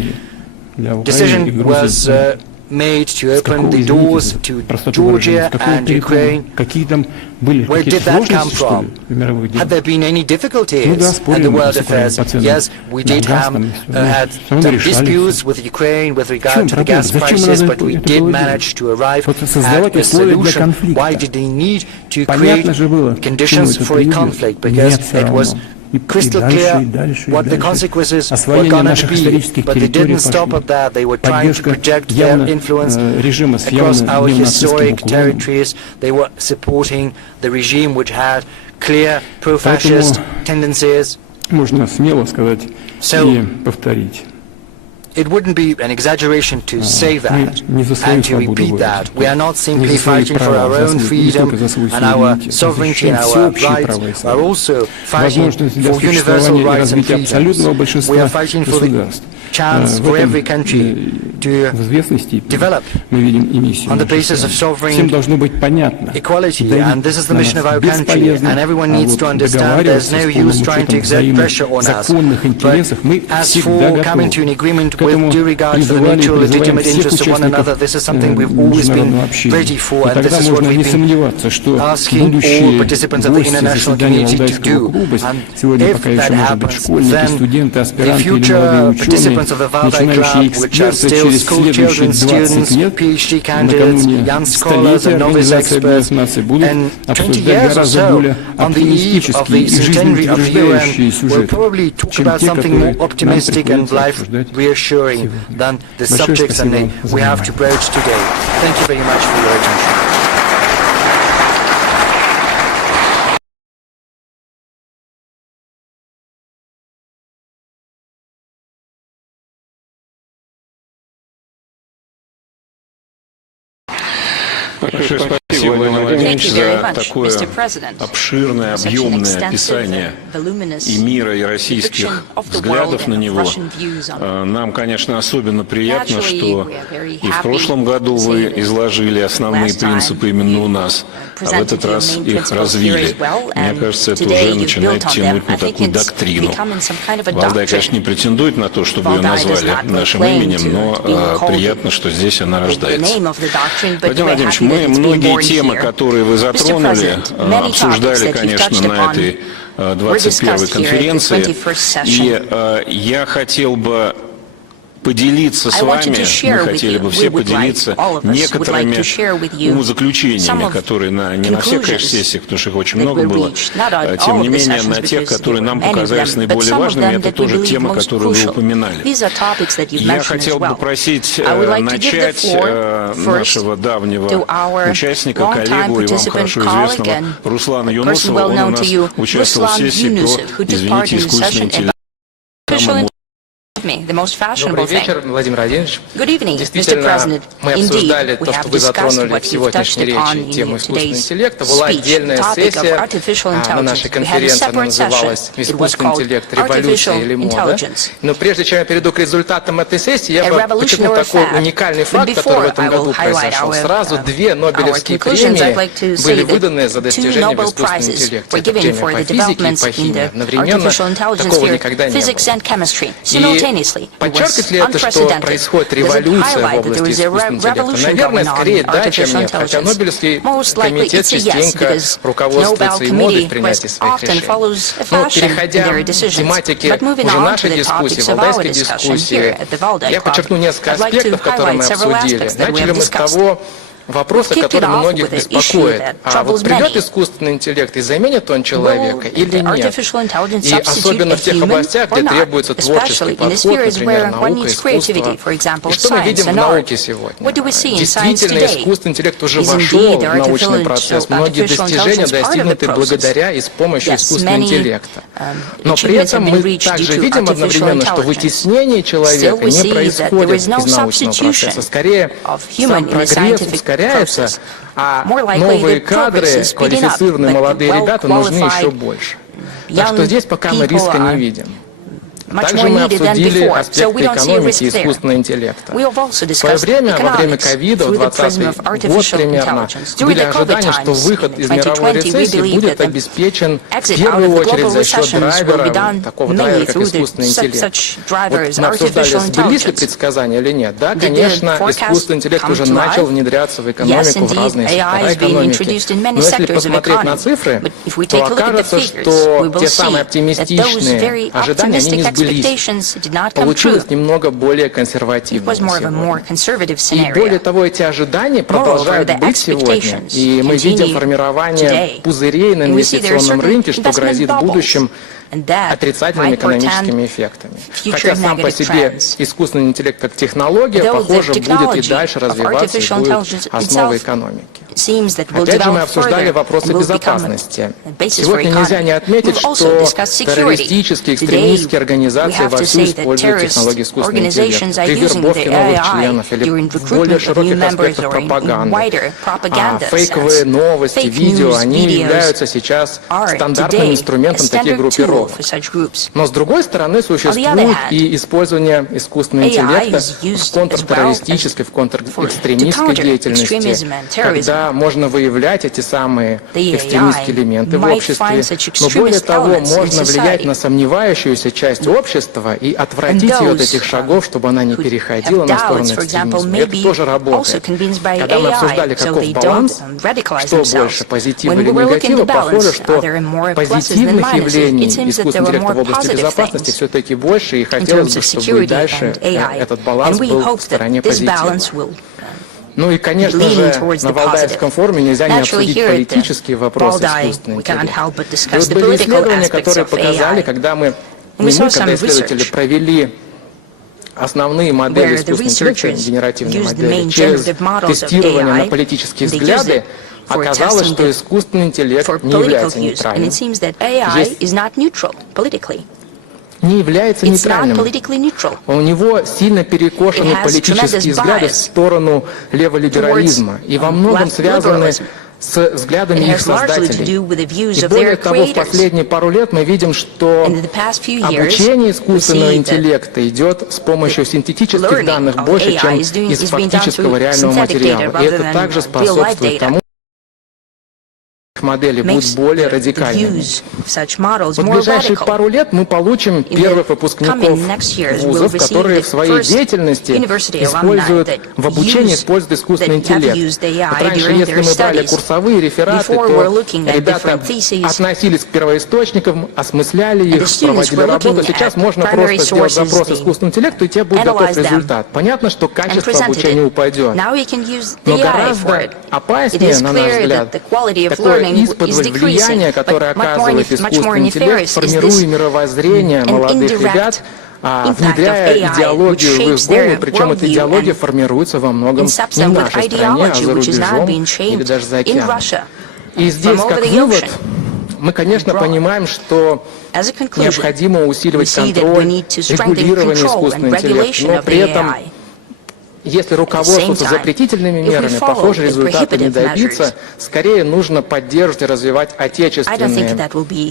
decision was made to open the doors to Georgia and Ukraine. Where did that come from? Had there been any difficulties in the world affairs? Yes, we did have had some disputes with Ukraine with regard to the gas prices, but we did manage to arrive at a solution. Why did they need to create conditions for a conflict? Because it was crystal clear what the consequences were going to be, but they didn't stop at that. They were trying to project their influence across our historic territories. They were supporting the regime which had clear pro-fascist tendencies. Можно смело сказать и повторить. It wouldn't be an exaggeration to say that and to repeat that. We are not simply fighting for our own freedom and our sovereignty and our rights. We are also fighting for universal rights and freedoms. We are fighting for the chance for every country to develop on the basis of sovereign equality. And this is the mission of our country. And everyone needs to understand there's no use trying to exert pressure on us. But as for coming to an agreement with due regard for the mutual legitimate interests of one another, this is something we've always been ready for, and this is what we've been asking all participants of the international community to do. And if that happens, then the future participants of the Valdai Club, which are still school children, students, PhD candidates, young scholars and novice experts, and 20 years or so on the eve of the centenary of the UN, will probably talk about something more optimistic and life-reassuring than the subjects we have to broach today. Thank you very much for your attention. Большое спасибо, Владимир Владимирович, за такое обширное, объемное описание и мира, и российских взглядов на него. Нам, конечно, особенно приятно, что и в прошлом году вы изложили основные принципы именно у нас, а в этот раз их развили. Мне кажется, это уже начинает тянуть на такую доктрину. Валдай, конечно, не претендует на то, чтобы ее назвали нашим именем, но приятно, что здесь она рождается. Владимир Владимирович, мы многие темы, которые вы затронули, обсуждали, конечно, на этой 21-й конференции, и я хотел бы поделиться с вами, мы хотели бы все поделиться некоторыми умозаключениями, которые не на всех, конечно, сессиях, потому что их очень много было, тем не менее, на тех, которые нам показались наиболее важными, это тоже темы, которые вы упоминали. Я хотел бы попросить начать нашего давнего участника, коллегу и вам хорошо известного Руслана Юнусова. Он у нас участвовал в сессии про, извините, искусственный интеллект. Добрый вечер, Владимир Владимирович. Good evening, Mr. Действительно, President. мы обсуждали то, что вы затронули в сегодняшней речи, тему искусственного интеллекта. Была отдельная сессия на нашей конференции, она называлась «Искусственный интеллект. Революция или мода». Но прежде чем я перейду к результатам этой сессии, я бы подчеркнул такой уникальный факт, который в этом году произошел. Сразу 2 Нобелевские премии были выданы за достижения в искусственном интеллекте. Это премия по физике и по химии. Одновременно такого никогда не было. И подчеркивает ли это, что происходит революция в области искусственного интеллекта? Наверное, скорее да, чем нет. Хотя Нобелевский комитет частенько руководствуется и модой принятия своих решений. Но переходя к тематике уже нашей дискуссии, валдайской дискуссии, я подчеркну несколько аспектов, которые мы обсудили. Начали мы с того вопроса, который многих беспокоит. А вот придет искусственный интеллект и заменит он человека или нет? И особенно в тех областях, где требуется творческий подход, например, наука, искусство. И что мы видим в науке сегодня? Действительно, искусственный интеллект уже вошел в научный процесс. Многие достижения достигнуты благодаря и с помощью искусственного интеллекта. Но при этом мы также видим одновременно, что вытеснение человека не происходит из научного процесса. Скорее, сам прогресс ускоряется, а новые кадры, квалифицированные молодые ребята нужны еще больше. Так что здесь пока мы риска не видим. Также мы обсудили аспекты экономики и искусственного интеллекта. В свое время, во время ковида, в 2020 год примерно, были ожидания, что выход из мировой рецессии будет обеспечен в первую очередь за счет драйвера, такого драйвера, как искусственный интеллект. Вот мы обсуждали, сбылись ли предсказания или нет. Да, конечно, искусственный интеллект уже начал внедряться в экономику, в разные сектора экономики. Но если посмотреть на цифры, то окажется, что те самые оптимистичные ожидания, они не сбылись. Получилось немного более консервативно. И более того, эти ожидания продолжают быть сегодня. И мы видим формирование пузырей на инвестиционном рынке, что грозит в будущем отрицательными экономическими эффектами. Хотя сам по себе искусственный интеллект как технология, похоже, будет и дальше развиваться и будет основой экономики. Опять же, мы обсуждали вопросы безопасности. Сегодня нельзя не отметить, что террористические, экстремистские организации вовсю используют технологии искусственного интеллекта при вербовке новых членов или в более широких аспектах пропаганды. Фейковые новости, видео, они являются сейчас стандартным инструментом таких группировок. Но, с другой стороны, существует и использование искусственного интеллекта в контртеррористической, в контрэкстремистской деятельности, когда можно выявлять эти самые экстремистские элементы в обществе, но более того, можно влиять на сомневающуюся часть общества и отвратить ее от этих шагов, чтобы она не переходила на сторону экстремизма. И это тоже работает. Когда мы обсуждали, каков баланс, что больше, позитива или негатива, похоже, что позитивных явлений искусственного интеллекта в области безопасности все-таки больше, и хотелось бы, чтобы и дальше этот баланс был в стороне позитива. Ну и, конечно же, на Валдайском форуме нельзя не обсудить политические вопросы искусственного интеллекта. И вот были исследования, которые показали, когда исследователи провели основные модели искусственного интеллекта, генеративные модели, через тестирование на политические взгляды, оказалось, что искусственный интеллект не является нейтральным. Не является нейтральным. У него сильно перекошены политические взгляды в сторону леволиберализма и во многом связаны с взглядами их создателей. И более того, в последние пару лет мы видим, что обучение искусственного интеллекта идет с помощью синтетических данных больше, чем из фактического реального материала. И это также способствует тому, моделей будут makes более the радикальными. views of such models Вот в more ближайшие radical. пару лет мы получим In the первых выпускников coming next years, we'll вузов, receive которые the в своей first деятельности university используют alumni в обучении используют искусственный that have интеллект. used AI Вот раньше, during если their мы брали studies. курсовые рефераты, Before we're то looking at ребята different theses, относились к первоисточникам, осмысляли and the их, students проводили were работу. looking Сейчас at можно primary просто сделать sources, запрос they искусственному интеллекту, и тебе будет готов analyze them результат. Понятно, что and качество presented обучения it. упадет. Now we can use Но the AI for гораздо it. It опаснее, is на наш clear взгляд, that the quality of такое learning is исподволь decreasing, влияние, которое but much оказывает more искусственный интеллект, nefarious is формируя this мировоззрение молодых ребят, внедряя идеологию в их голову, причем эта идеология формируется во многом не в нашей стране, а за рубежом или даже за океаном. И здесь, как вывод, мы, конечно, понимаем, что необходимо усиливать контроль, регулирование искусственного интеллекта, но при этом, если руководствоваться запретительными мерами, похоже, результата не добиться, скорее нужно поддерживать и развивать отечественные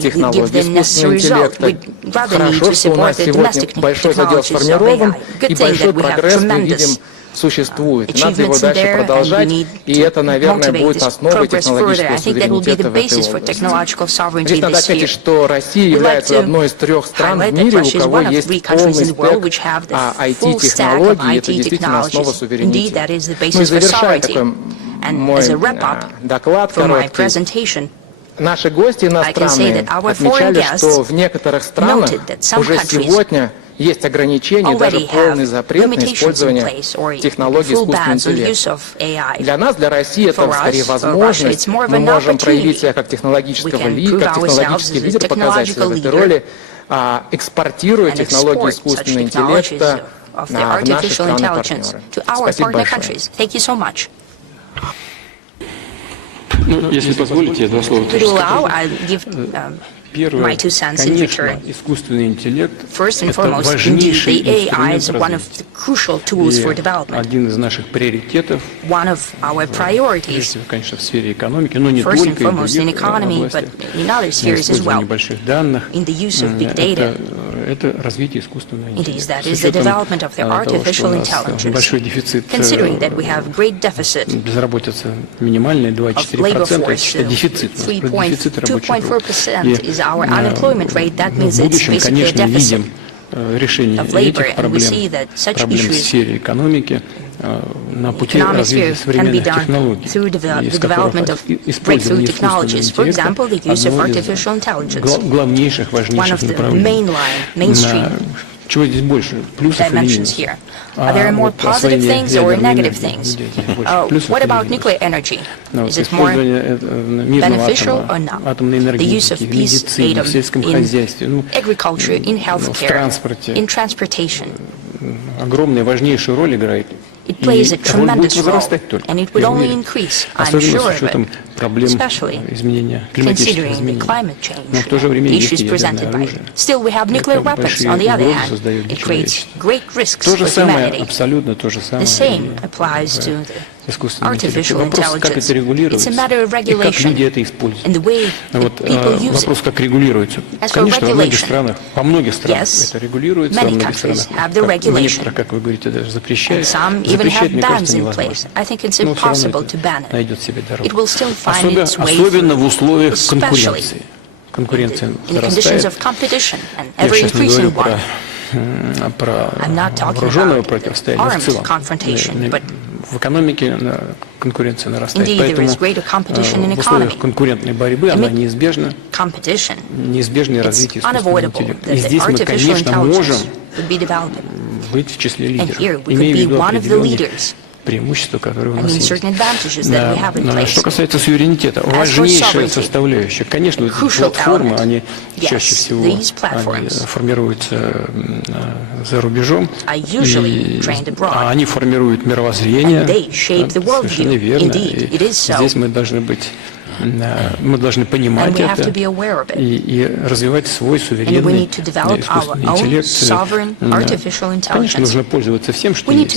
технологии искусственного интеллекта. Хорошо, что у нас сегодня большой задел сформирован, и большой прогресс мы видим существует. Надо его дальше продолжать, и это, наверное, будет основой технологического суверенитета в этой области. Здесь надо отметить, что Россия является одной из 3 стран в мире, у кого есть полный стек IT-технологий, и это действительно основа суверенитета. Ну и завершая такой мой доклад короткий, наши гости иностранные отмечали, что в некоторых странах уже сегодня есть ограничения, даже полный запрет на использование технологий искусственного интеллекта. Для нас, для России, это скорее возможность. Мы можем проявить себя как технологический лидер, показать себя в этой роли, экспортируя технологии искусственного интеллекта в наши страны-партнеры. Спасибо большое. Ну, если позволите, я 2 слова тоже скажу. Первое, конечно, искусственный интеллект – это важнейший инструмент развития. И один из наших приоритетов, прежде всего, конечно, в сфере экономики, но не только, и в других областях, использование больших данных, это развитие искусственного интеллекта. С учетом того, что у нас большой дефицит, безработица минимальная, 2,4%, это считать дефицит рабочих рук. И в будущем, конечно, видим решение этих проблем в сфере экономики на пути развития современных технологий, из которых использование искусственного интеллекта одно из главнейших, важнейших направлений. Чего здесь больше, плюсов или минусов? Are there more positive things or negative things? What about nuclear energy? Is it more beneficial or not? The use of peace atom in agriculture, in healthcare, in transportation. Огромную, важнейшую роль играет. It plays a tremendous role, and it will only increase, I'm sure of it, especially considering the climate change, the issues presented by it. Still, we have nuclear weapons, on the other hand. It creates great risks for humanity. The same applies to the artificial intelligence. It's a matter of regulation and the way people use it. Вопрос, как регулируется. Конечно, во многих странах это регулируется, во многих странах, в некоторых, как вы говорите, даже запрещается. Even have bans in place. I think it's impossible to ban it. It will still find its way особенно в условиях especially конкуренции. In the conditions of competition and ever-increasing one. I'm not talking about armed confrontation, but в экономике конкуренция нарастает. Indeed, Поэтому в условиях конкурентной борьбы она неизбежна. Неизбежное развитие искусственного интеллекта. И здесь мы, конечно, можем быть в числе лидеров, имея в виду определенные преимущества, которые у нас есть. Что касается суверенитета, важнейшая составляющая, конечно, эти платформы, они чаще всего формируются за рубежом, и они формируют мировоззрение, совершенно верно, и здесь мы должны понимать это и развивать свой суверенный искусственный интеллект. Конечно, нужно пользоваться всем, что есть,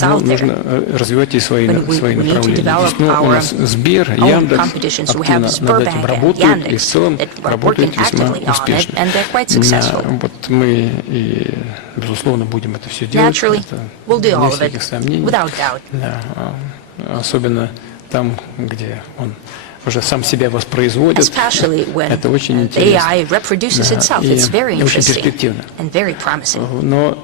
но нужно развивать и свои направления. Но у нас Сбер, Яндекс активно над этим работают и в целом работают весьма успешно. Вот мы и, безусловно, будем это все делать, без всяких сомнений, особенно там, где он уже сам себя воспроизводит. Это очень интересно и очень перспективно. Но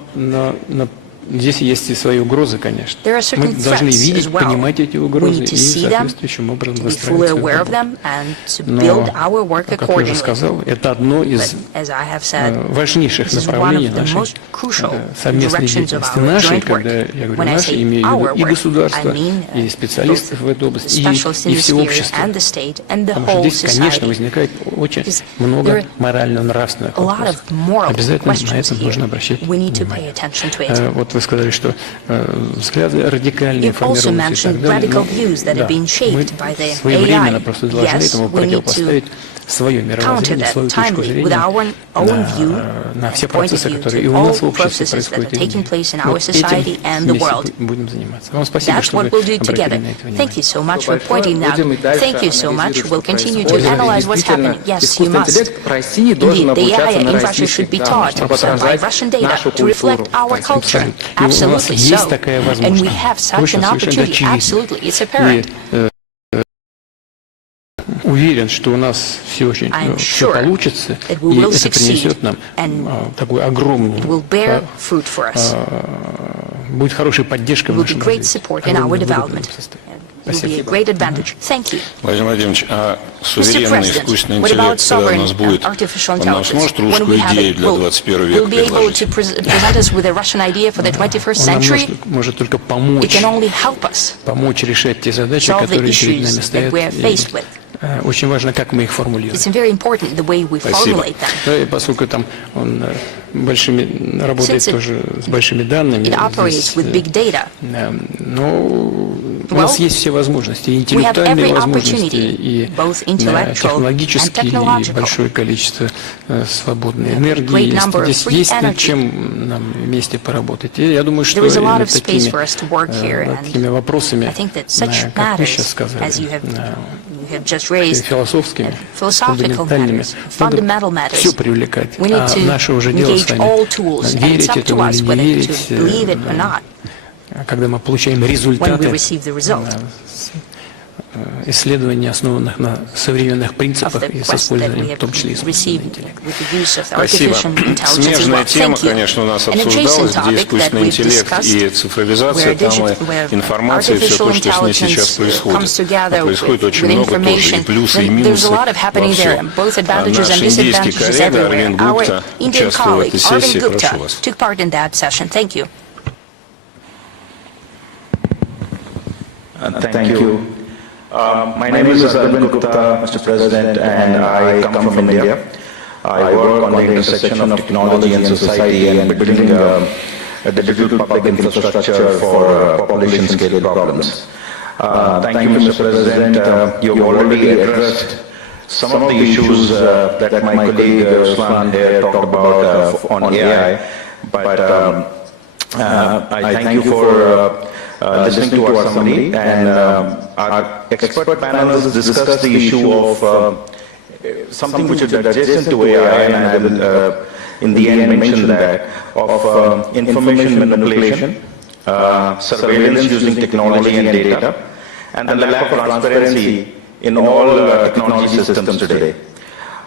здесь есть и свои угрозы, конечно. Мы должны видеть, понимать эти угрозы и соответствующим образом выстраивать свою работу. Но, как я уже сказал, это одно из важнейших направлений нашей совместной деятельности. Нашей, когда я говорю нашей, имею в виду и государства, и специалистов в этой области, и все общество. Потому что здесь, конечно, возникает очень много морально-нравственных вопросов. Обязательно на это нужно обращать внимание. Вот вы сказали, что взгляды радикальные формируются и так далее. Да, мы своевременно просто должны этому противопоставить свое мировоззрение, свою точку зрения на все процессы, которые и у нас в обществе происходят, и этим вместе будем заниматься. Вам спасибо, что вы обратили на это внимание. Искусственный интеллект в России должен обучаться на российских данных, чтобы отражать нашу культуру. И у нас есть такая возможность. Точно, совершенно очевидно. И уверен, что у нас все очень все получится, и это принесет нам такую огромную, будет хорошей поддержкой в нашем развитии. Спасибо. Владимир Владимирович, а суверенный искусственный интеллект, когда у нас будет, он нам сможет русскую идею для 21 века предложить? Он может только помочь решать те задачи, которые перед нами стоят. Очень важно, как мы их формулируем. Спасибо. Да, и поскольку там он работает тоже с большими данными, но у нас есть все возможности, и интеллектуальные возможности, и технологические, и большое количество свободной энергии. Здесь есть над чем нам вместе поработать. И я думаю, что над такими вопросами, как вы сейчас сказали, философскими, фундаментальными, надо все привлекать. А наше уже дело с вами верить этому или не верить, когда мы получаем результаты исследований, основанных на современных принципах и с использованием, в том числе, искусственного интеллекта. Спасибо. Смежная тема, конечно, у нас обсуждалась, где искусственный интеллект и цифровизация, там и информация, и все то, что с ней сейчас происходит. Происходит очень много тоже, и плюсы, и минусы во всем. Наш индийский коллега Арвин Гупта участвовал в этой сессии. Прошу вас. Thank you. My name is Arvind Gupta, Mr. President, and I come from India. I work on the intersection of technology and society and building a digital public infrastructure for population scale problems. Thank you, Mr. President. You've already addressed some of the issues that my colleague Ruslan here talked about on AI, but I thank you for listening to our summary, and our expert panel has discussed the issue of something which is adjacent to AI, and I will in the end mention that, of information manipulation, surveillance using technology and data, and the lack of transparency in all technology systems today.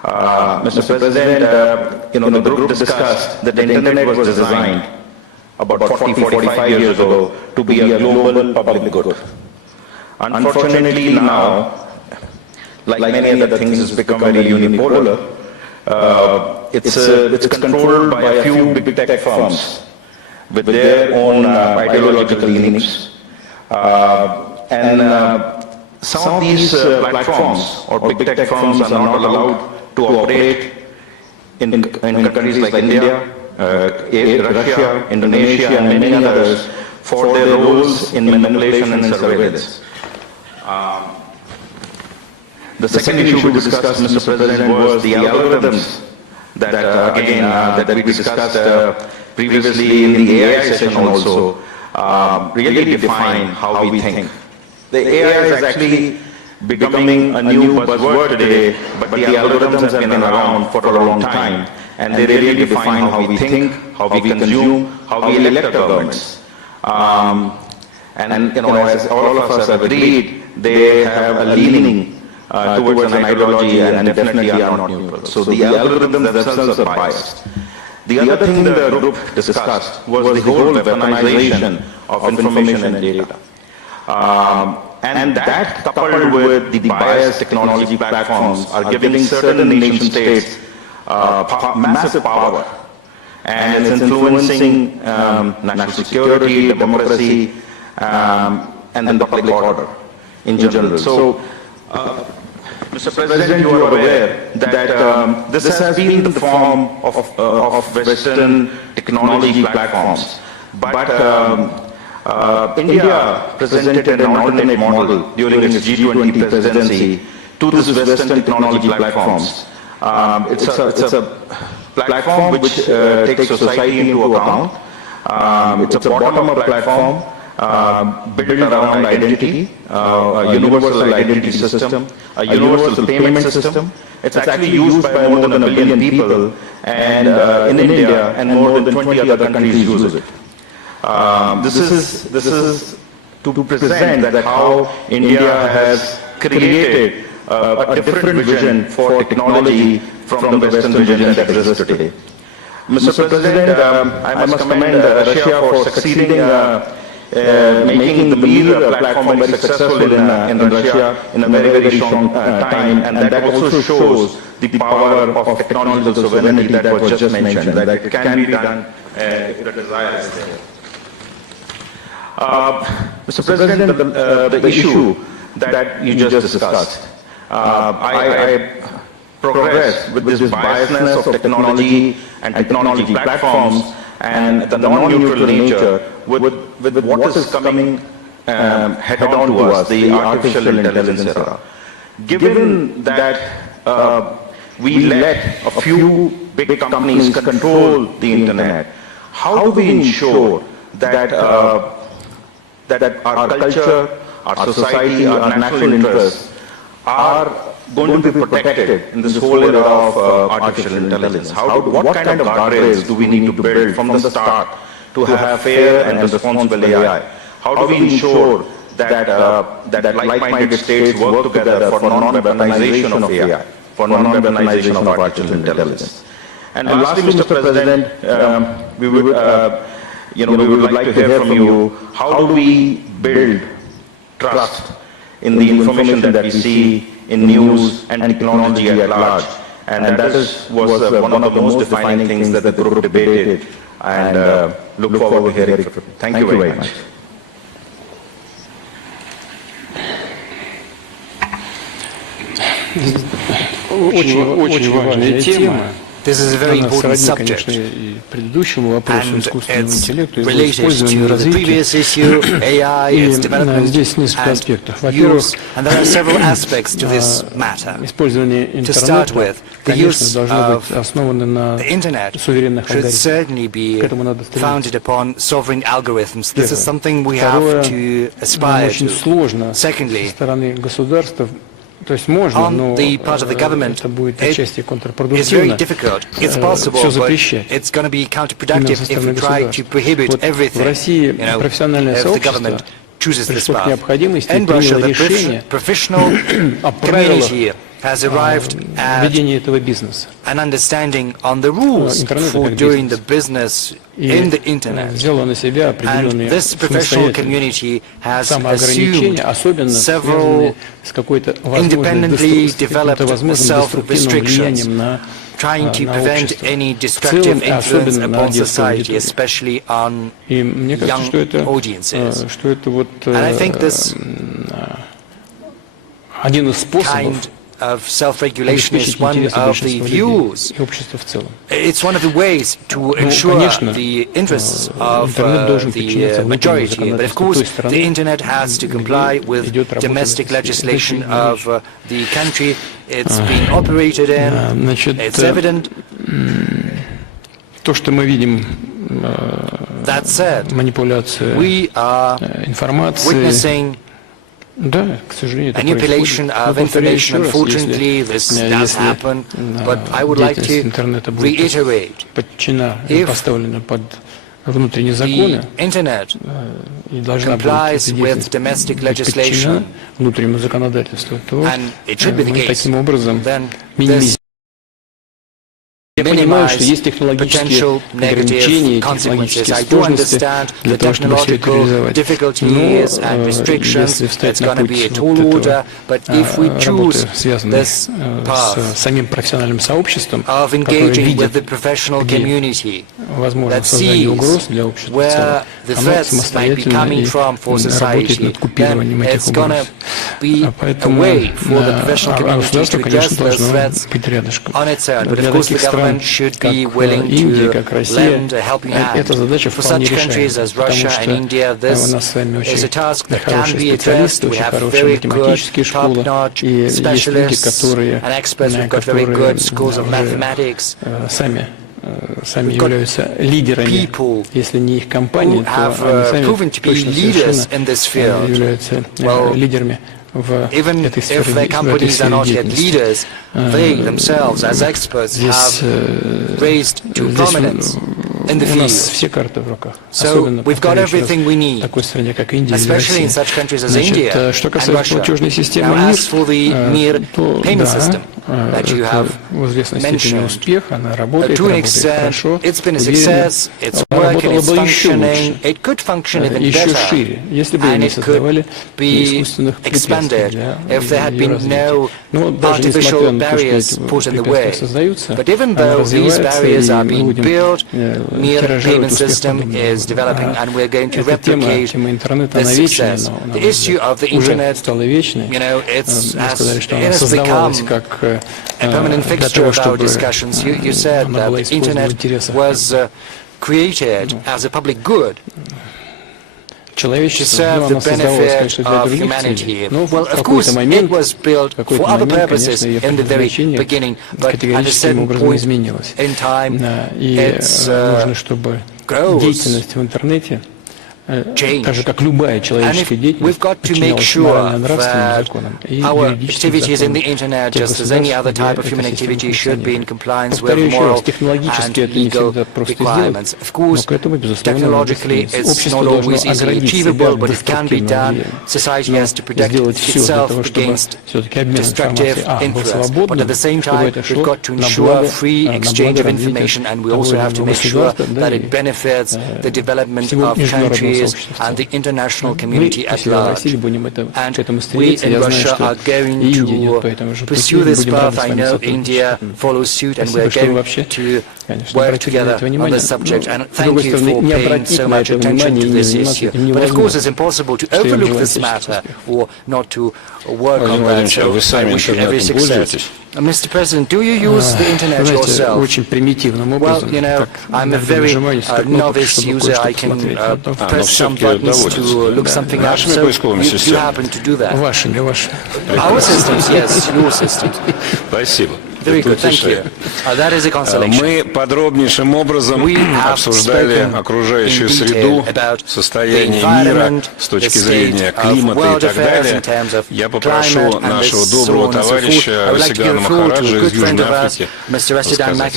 Mr. President, the group discussed that the internet was designed about 40-45 years ago to be a global public good. Unfortunately now, like many other things, it's become very unipolar. It's controlled by a few big tech firms with their own ideological leanings. And some of these platforms or big tech firms are not allowed to operate in countries like India, Russia, Indonesia, and many others for their roles in manipulation and surveillance. The second issue we discussed, Mr. President, was the algorithms that we discussed previously in the AI session also, really define how we think. The AI is actually becoming a new buzzword today, but the algorithms have been around for a long time. And they really define how we think, how we consume, how we elect our governments. And as all of us have agreed, they have a leaning towards an ideology and definitely are not neutral. So the algorithms themselves are biased. The other thing the group discussed was the whole weaponization of information and data. And that coupled with the biased technology platforms are giving certain nation states massive power. And it's influencing national security, democracy, and the public order in general. So, Mr. President, you are aware that this has been the form of Western technology platforms. But India presented an alternate model during its G20 presidency to these Western technology platforms. It's a platform which takes society into account. It's a bottom-up platform built around identity, a universal identity system, a universal payment system. It's actually used by more than 1 billion people, and in India, and more than 20 other countries use it. This is to present that how India has created a different vision for technology from the Western vision that exists today. Mr. President, I must commend Russia for succeeding making the Mir platform very successful in Russia in a very, very strong time, and that also shows the power of technological sovereignty that was just mentioned, that it can be done if the desire is there. Mr. President, the issue that you just discussed, I progress with this biasness of technology and technology platforms and the non-neutral nature with what is coming head-on to us, the artificial intelligence era. Given that we let a few big companies control the internet, how do we ensure that that our culture, our society, our national interests are going to be protected in this whole era of artificial intelligence? What kind of guardrails do we need to build from the start to have fair and responsible AI? How do we ensure that like-minded states work together for non-weaponization of AI, for non-weaponization of artificial intelligence? And lastly, Mr. President, we would like to hear from you, how do we build trust in the information that we see in news and technology at large? And that was one of the most defining things that the group debated, and look forward to hearing from you. Thank you very much. Очень важная тема. This is a very important subject, and it's related to the previous issue, AI, its development and use, and there are several aspects to this matter. To start with, the use of the Internet should certainly be founded upon sovereign algorithms. This is something we have to aspire to. Secondly, on the part of the government, it's very difficult. It's possible, but it's going to be counterproductive if we try to prohibit everything, if the government chooses this path. In Russia, the professional community has arrived at an understanding on the rules for doing the business in the Internet. And this professional community has assumed several independently developed self-restrictions, trying to prevent any destructive influence upon society, especially on young audiences. And I think this kind of self-regulation is one of the views. It's one of the ways to ensure the interests of the majority. But of course, the Internet has to comply with domestic legislation of the country it's being operated in. It's evident. That said, we are witnessing manipulation of information. Unfortunately, this does happen, but I would like to reiterate, if the Internet complies with domestic legislation, внутреннему законодательству, то and it should be the мы case, таким образом then минимизируем. Я понимаю, что minimize есть технологические potential ограничения, negative consequences. технологические I do сложности understand для the того, чтобы все это technological реализовать. difficulties and Но restrictions. если встать It's на going to путь be a вот tall этого order, but if we choose работы, связанной this path с самим профессиональным сообществом, of которое engaging with видит, the professional community, возможно, that создание sees угроз для общества в where целом, the оно threats might be самостоятельно coming и from for работает society, над купированием then этих it's going угроз. to be a Поэтому way for the professional community государство, to конечно, address those должно threats быть рядышком. on its own. But Для of course, the таких стран, government should как be willing Индия, to как Россия, lend a helping hand. эта задача For вполне such countries решаема, as потому Russia что and India, this у нас с вами is a очень task that can хорошие be addressed. специалисты, We очень have хорошие very good, математические школы, top-notch и есть люди, specialists которые and experts. We've got very good schools of уже mathematics. сами являются лидерами, если не их компании, то они сами точно совершенно являются лидерами в этой сфере деятельности. They themselves, as experts, have raised to prominence in the У нас field. все карты в руках, So особенно we've got everything we need, в такой стране, как Индия или especially in Россия. such countries as India Значит, что and касается Russia. платежной системы Now, МИР, as for the MIR то payment да, system that you это have в известной степени mentioned, успех, она работает, to an работает extent, хорошо, it's been a уверенно. success, it's Она working, работала it's бы еще functioning, лучше, it could function even еще better, шире, если бы and не it could создавали be искусственных препятствий expanded для if there had ее been развития. no Но даже несмотря artificial на то, что barriers эти put in the препятствия way. создаются, But even она though these развивается, barriers и are мы being будем built, MIR тиражировать payment успех system подобного is рода. developing, and we're going to Эта replicate тема интернета, the она вечная, success. но The issue of the уже internet, стала вечной. you know, Вы сказали, что it она has создавалась become как a permanent для fixture того, of our чтобы discussions. You said она that была the использована в internet интересах was created as a public good to человечества, но serve the она создавалась, benefit конечно, для of других humanity. целей. Но Well, в of course, какой-то it момент, was built for other purposes конечно, ее in the very предназначение beginning, but at a категорическим certain образом point изменилось. in time, И it's нужно, чтобы grows. деятельность в интернете, Change. так же как любая человеческая And деятельность, we've got to make подчинялась sure морально-нравственным that законам и our юридическим activities in the законам internet, тех just as any государств, other где type of эта human система activity, should be in функционирует. compliance with Повторю еще moral раз, технологически and это не legal всегда просто requirements. сделать, Of course, но к этому, безусловно, technologically, надо it's общество not должно always easily оградить себя achievable, от but it can be деструктивного done. влияния. Society Но has to protect сделать все для itself того, чтобы against все-таки обмен destructive информацией был influence. But свободным, at the same чтобы time, это we've шло got to на ensure благо free exchange of information, and we also have to make sure that it benefits the development of countries and the international community at large. And we in Russia are going to pursue this path. I know India follows suit, and we're going to work together on this subject. And thank you for paying so much attention to this issue. But of course, it's impossible to overlook this matter or not to work on that. So I wish you every success. Mr. President, do you use the internet yourself? Well, you know, I'm a very novice user. I can press some buttons to look something up. So you happen to do that. Our systems, yes, your systems. Спасибо. Very good, thank you. That is a consolation. Мы подробнейшим образом обсуждали окружающую среду, состояние мира с точки зрения климата и так далее. Я попрошу нашего доброго товарища Расидана Махараджа из Южной Африки рассказать.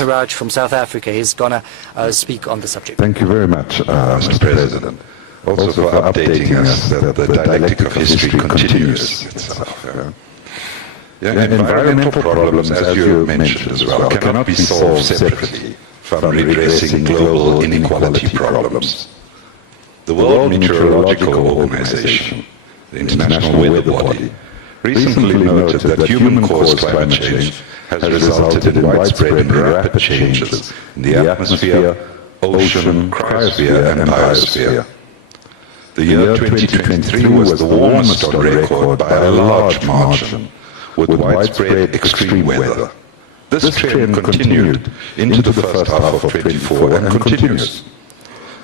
Thank you very much, Mr. President, also for updating us that the dialectic of history continues itself. Environmental problems, as you mentioned as well, cannot be solved separately from redressing global inequality problems. The World Meteorological Organization, the International Weather Body, recently noted that human-caused climate change has resulted in widespread and rapid changes in the atmosphere, ocean, cryosphere and biosphere. The year 2023 was the warmest on record by a large margin, with widespread extreme weather. This trend continued into the first half of 24 and continues.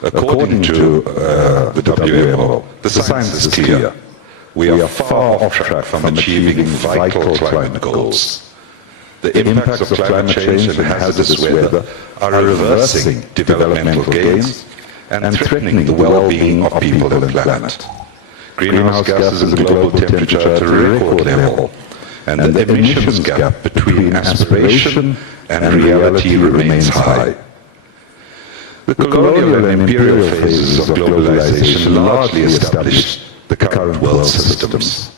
According to the WMO, the science is clear. We are far off track from achieving vital climate goals. The impacts of climate change and hazardous weather are reversing developmental gains and threatening the well-being of people and the planet. Greenhouse gases and global temperature at a record level, and the emissions gap between aspiration and reality remains high. The colonial and imperial phases of globalization largely established the current world systems.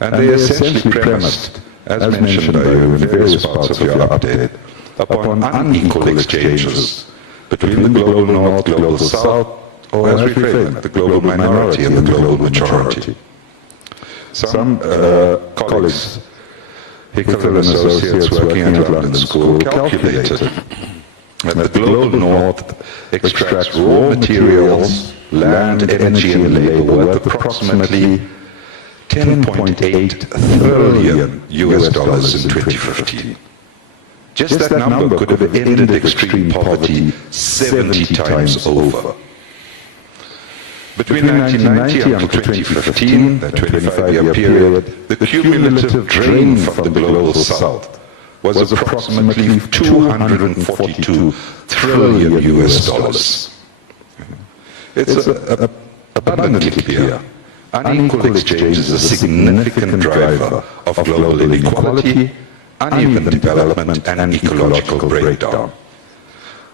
And they essentially premised, as mentioned by you in various parts of your update, upon unequal exchanges between the global north, global south, or as we frame it, the global minority and the global majority. Some colleagues, Hickel and Associates working at London School, calculated that the global north extracts raw materials, land, energy and labor worth approximately 10.8 trillion US dollars in 2015. Just that number could have ended extreme poverty 70 times over. Between 1990 and 2015, that 25-year period, the cumulative drain from the global south was approximately 242 trillion US dollars. It's abundantly clear. Unequal exchange is a significant driver of global inequality, uneven development and ecological breakdown.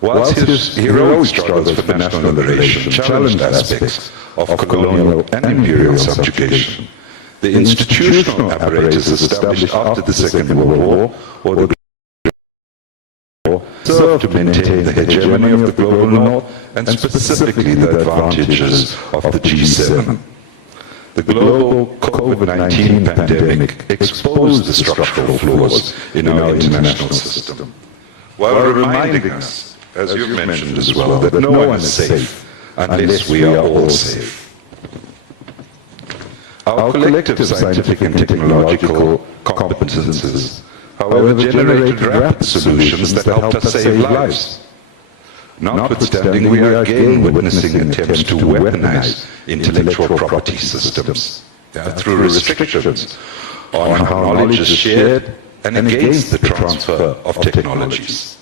Whilst his heroic struggles for national liberation challenged aspects of colonial and imperial subjugation, the institutional apparatus established after the Second World War, or the War, served to maintain the hegemony of the global north and specifically the advantages of the G7. The global COVID-19 pandemic exposed the structural flaws in our international system, while reminding us, as you've mentioned as well, that no one is safe unless we are all safe. Our collective scientific and technological competences, however, generated rapid solutions that helped us save lives. Notwithstanding, we are again witnessing attempts to weaponize intellectual property systems through restrictions on how knowledge is shared and against the transfer of technologies.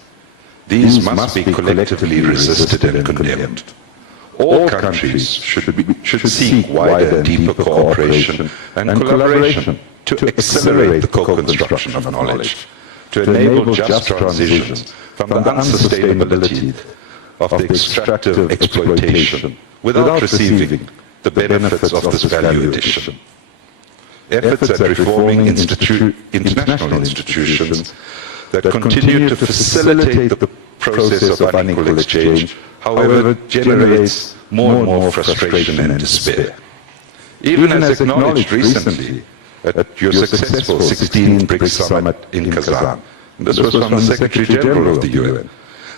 These must be collectively resisted and condemned. All countries should seek wider and deeper cooperation and collaboration to accelerate the co-construction of knowledge, to enable just transitions from the unsustainability of the extractive exploitation without receiving the benefits of this value addition. Efforts at reforming international institutions that continue to facilitate the process of unequal exchange, however, generates more and more frustration and despair. Even as acknowledged recently at your successful 16th BRICS summit in Kazan, this was from the Secretary General of the UN,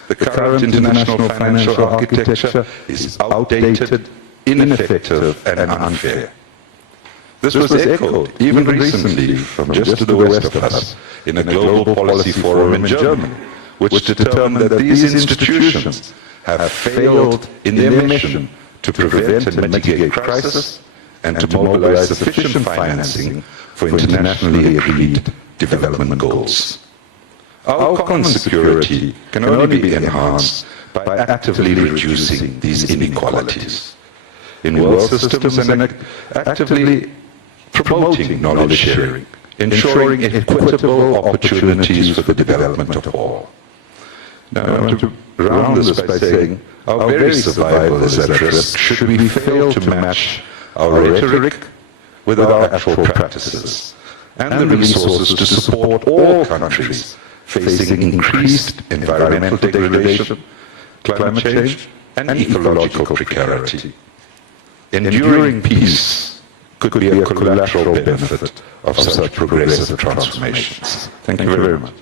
the current international financial architecture is outdated, ineffective and unfair. This was echoed even recently from just to the west of us in a global policy forum in Germany, which determined that these institutions have failed in their mission to prevent and mitigate crisis and to mobilize sufficient financing for internationally agreed development goals. Our common security can only be enhanced by actively reducing these inequalities in world systems and actively promoting knowledge sharing, ensuring equitable opportunities for the development of all. Now, I want to round this by saying our very survival is at risk should we fail to match our rhetoric with our actual practices and the resources to support all countries facing increased environmental degradation, climate change, and ecological precarity. Enduring peace could be a collateral benefit of such progressive transformations. Thank you very much.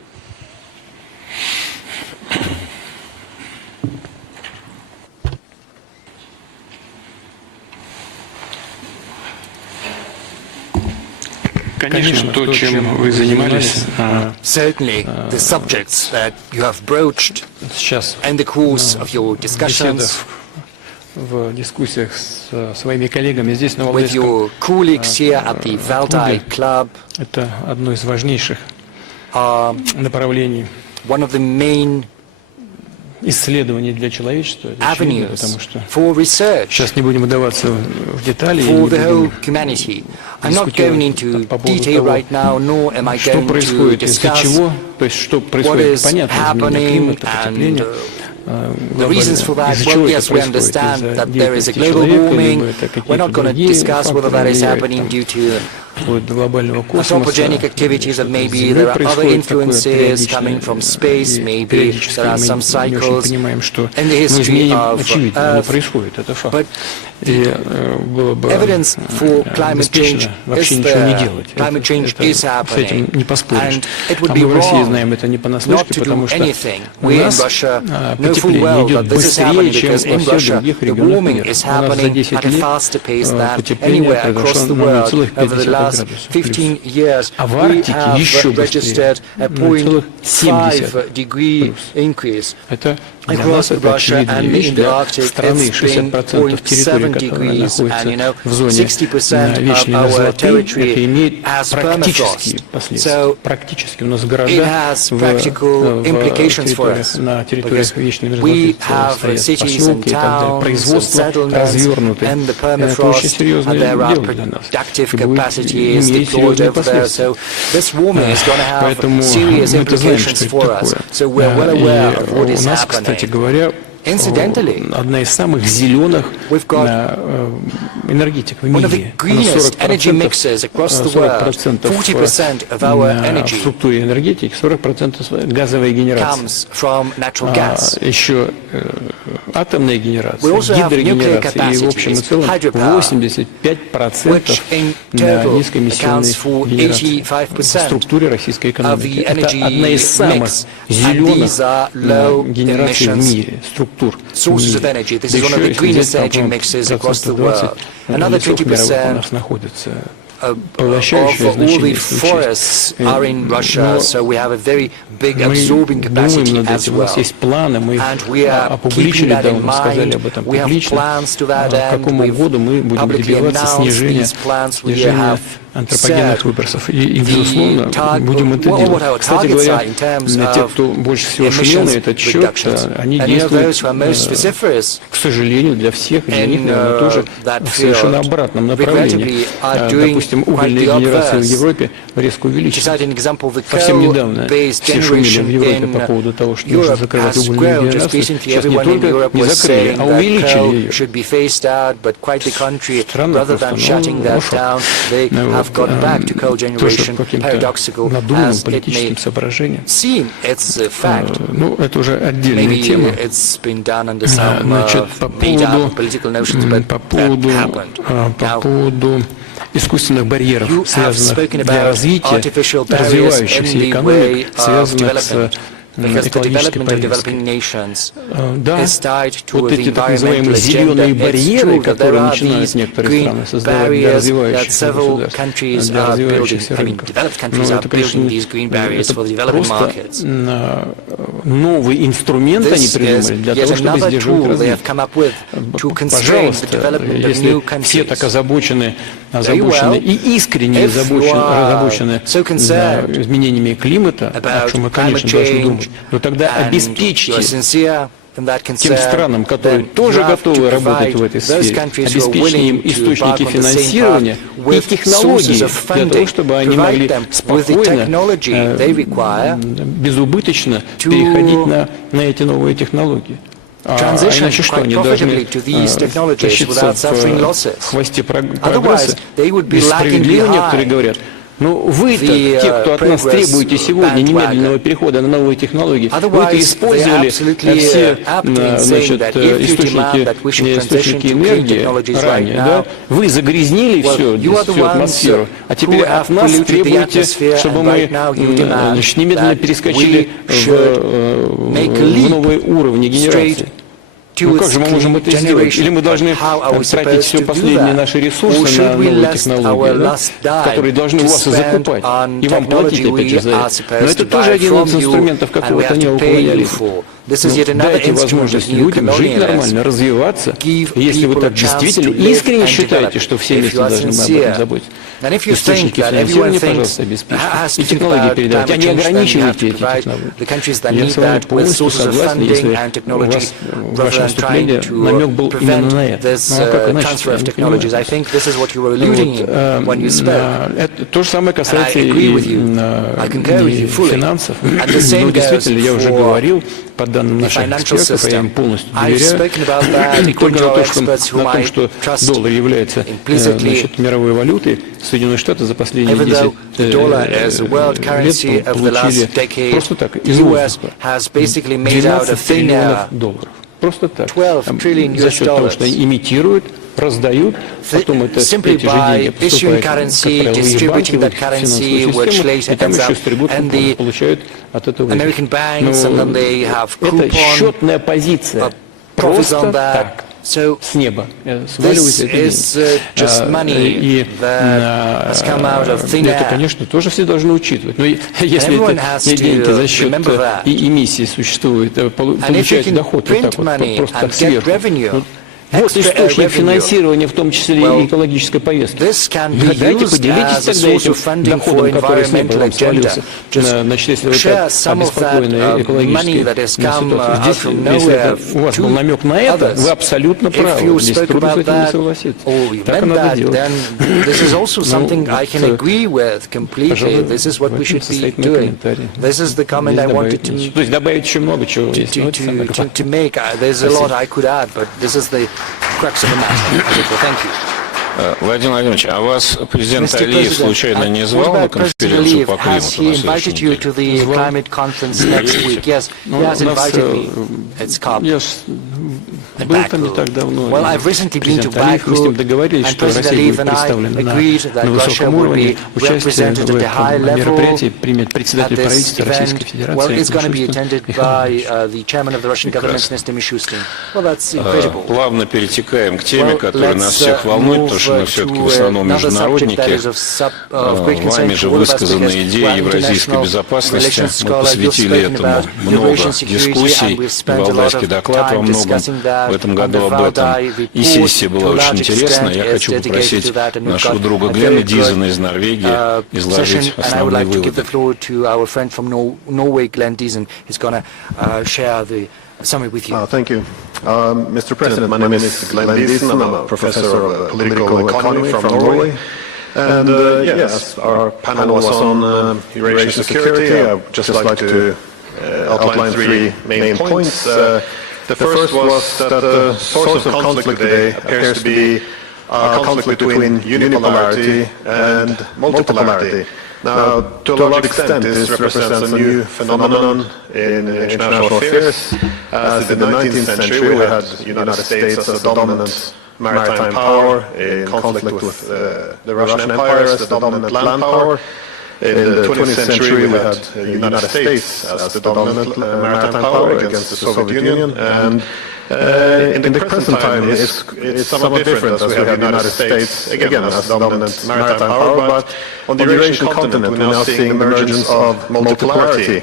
Конечно, то, чем вы занимались, certainly the subjects that you have broached in the course of your discussions в дискуссиях с своими коллегами здесь на with your colleagues here at the Valdai Club, это одно из важнейших направлений one of the main исследований для человечества, avenues потому что for research сейчас не будем вдаваться в детали, for the whole humanity. I'm not going into detail right now, nor am I going to discuss what is happening and The reasons for that, well, yes, we understand that there is a global warming. We're not going to discuss whether that is happening due to anthropogenic activities, that maybe there are other influences coming from space, maybe there are some cycles in the history of Earth. But the evidence for climate change is there. Climate change is happening, and it would be wrong not to do anything. We in Russia know full well that this is happening because in Russia the warming is happening at a faster pace than anywhere across the world. Over the last 15 years, we have registered a 0.5 degree increase. Across Russia and in the Arctic, it's been 0.7 degrees, and 60% of our territory has permafrost. So it has practical implications for us, because we have cities and towns and settlements and the permafrost, and there are productive capacities deployed over there. So this warming is going to have serious implications for us. So we're well aware of what is happening. Incidentally, одна из самых зеленых энергетик в мире. One of the greenest energy mixes across the world. 40% of our energy в структуре энергетики, 40% газовой генерации. Comes from natural gas. Еще атомная генерация, гидрогенерация и в общем и целом 85% низкоэмиссионной генерации в структуре российской экономики. Это одна из самых зеленых генераций в мире, структур. Sources of energy. This is one of the greenest energy mixes across the world. Another 20% of all the forests are in Russia, so we have a very big absorbing capacity as well. And we are keeping that in mind. We have plans to that end. We've publicly announced these plans. We have антропогенных выбросов. И безусловно, будем это делать. Кстати говоря, те, кто больше всего шумел на этот счет, они действуют, к сожалению, для всех, для них, наверное, тоже в совершенно обратном направлении. Допустим, угольная генерация в Европе резко увеличилась. Совсем недавно все шумели в Европе по поводу того, что нужно закрывать угольную генерацию. Сейчас не только не закрыли, а увеличили ее. Странно просто, но have gone back to coal generation, paradoxical as it may seem. It's a fact. Это уже отдельная тема. It's been done under some made-up political notions, but that happened. По поводу искусственных барьеров, связанных для развития развивающихся экономик, связанных с экологической повесткой. Да, вот эти так называемые зеленые барьеры, которые начинают некоторые страны создавать для развивающихся государств, для развивающихся рынков. Но это, конечно, это просто новый инструмент они придумали для того, чтобы сдерживать развитие. Пожалуйста, если все так озабочены и искренне озабочены изменениями климата, о чем мы, конечно, должны думать, но тогда обеспечьте тем странам, которые тоже готовы работать в этой сфере, обеспечьте им источники финансирования и технологии для того, чтобы они могли спокойно, безубыточно переходить на эти новые технологии. Иначе что, они должны тащиться в хвосте прогресса? И справедливо некоторые говорят, вы-то, те, кто от нас требуете сегодня немедленного перехода на новые технологии, вы-то использовали все источники энергии ранее, да? Вы загрязнили всю атмосферу, а теперь от нас требуете, чтобы мы немедленно перескочили в новые уровни генерации. Как же мы можем это сделать? Или мы должны тратить все последние наши ресурсы на новые технологии, которые должны у вас и закупать, и вам платить опять же за это. Но это тоже один из инструментов какого-то неоколониализма. Дайте возможность людям жить нормально, развиваться. Если вы так действительно искренне считаете, что все вместе должны об этом заботиться, источники финансирования, пожалуйста, обеспечьте. И технологии передавайте, а не ограничивайте эти технологии. Я с вами полностью согласен, если у вас в вашем выступления намек был именно на это. Ну а как иначе? То же самое касается и финансов. Ну, действительно, я уже говорил, по данным наших экспертов, я им полностью доверяю, не только на том, что доллар является мировой валютой, Соединенные Штаты за последние 10 лет получили просто так, из воздуха, 12 триллионов долларов. Просто так. За счет того, что они имитируют, раздают, потом эти же деньги поступают, как правило, в их банки, в финансовую систему, и там еще стригут, получают от этого выигрыш. Но это счетная позиция. Просто так. С неба сваливаются эти деньги. И это, конечно, тоже все должны учитывать. Но если эти деньги за счет эмиссии существуют, получают доход вот так вот, просто так сверху. Вот источник финансирования, в том числе и экологической повестки. Дайте, поделитесь тогда этим доходом, который с неба вам свалился. Значит, если вы так обеспокоены экологической ситуацией, здесь, если у вас был намек на это, вы абсолютно правы. Здесь трудно с этим не согласиться. Так и надо делать. Пожалуй, в этом состоит мой комментарий. То есть добавить еще много чего есть. Crux of the matter. Thank you. Владимир Владимирович, а вас президент Алиев случайно не звал на конференцию по климату на следующей неделе? Я был там не так давно. Президент Алиев, мы с ним договорились, что Россия будет представлена на высоком уровне. Участие в этом мероприятии примет председатель правительства Российской Федерации Плавно перетекаем к теме, которая нас всех волнует, потому что мы все-таки в основном международники. Вами же высказаны идеи евразийской безопасности. Мы посвятили этому много дискуссий. Валдайский доклад во многом в этом году об этом. И сессия была очень интересная. Я хочу попросить нашего друга Глена Дизена из Норвегии изложить основные выводы. Summary with you. Thank you. Mr. President, my name is Glenn Diesen. I'm a professor of political economy from Norway. And yes, our panel was on Eurasian security. I would just like to outline three main points. The first was that the source of conflict today appears to be a conflict between unipolarity and multipolarity. Now, to a large extent, this represents a new phenomenon in international affairs. As in the 19th century, we had the United States as a dominant maritime power in conflict with the Russian Empire as the dominant land power. In the 20th century, we had the United States as the dominant maritime power against the Soviet Union. And in the present time, it's somewhat different, as we have the United States, again, as the dominant maritime power, but on the Eurasian continent, we're now seeing the emergence of multipolarity,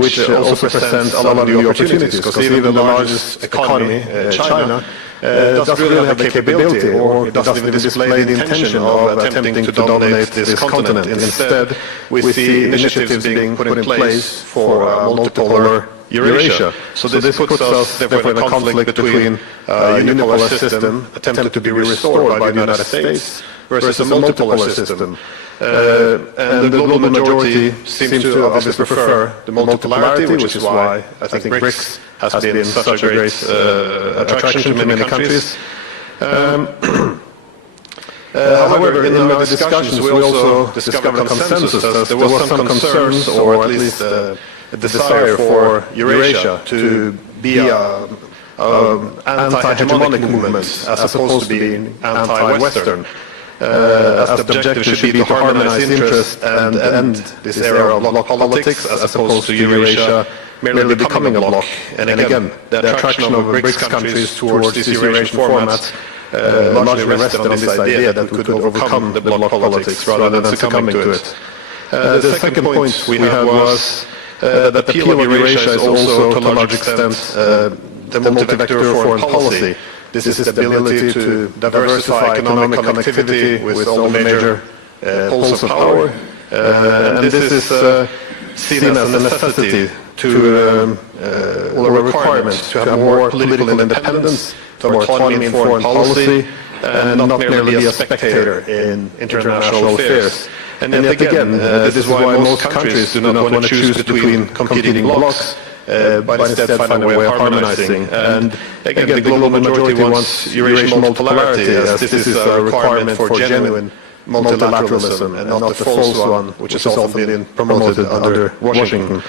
which also presents a lot of new opportunities, because even the largest economy, China, doesn't really have the capability, or doesn't even display the intention of attempting to dominate this continent. Instead, we see initiatives being put in place for multipolar Eurasia. So this puts us therefore in a conflict between a unipolar system attempted to be restored by the United States versus a multipolar system. And the global majority seems to obviously prefer the multipolarity, which is why I think BRICS has been such a great attraction to many countries. However, in our discussions, we also discovered a consensus that there was some concerns, or at least a desire for Eurasia to be an anti-hegemonic movement as opposed to being anti-Western. As the objective should be to harmonize interests and end this era of bloc politics as opposed to Eurasia merely becoming a bloc. And again, the attraction of BRICS countries towards this Eurasian format largely rested on this idea that we could overcome the bloc politics rather than succumbing to it. The second point we had was that the appeal of Eurasia is also, to a large extent, the multi-vector foreign policy. This is the ability to diversify economic connectivity with all the major poles of power. And this is seen as a necessity to, or a requirement to have more political independence, to have autonomy in foreign policy, and not merely be a spectator in international affairs. And yet again, this is why most countries do not want to choose between competing blocs, but instead find a way of harmonizing. And again, the global majority wants Eurasian multipolarity, as this is a requirement for genuine multilateralism and not the false one, which has often been promoted under Washington.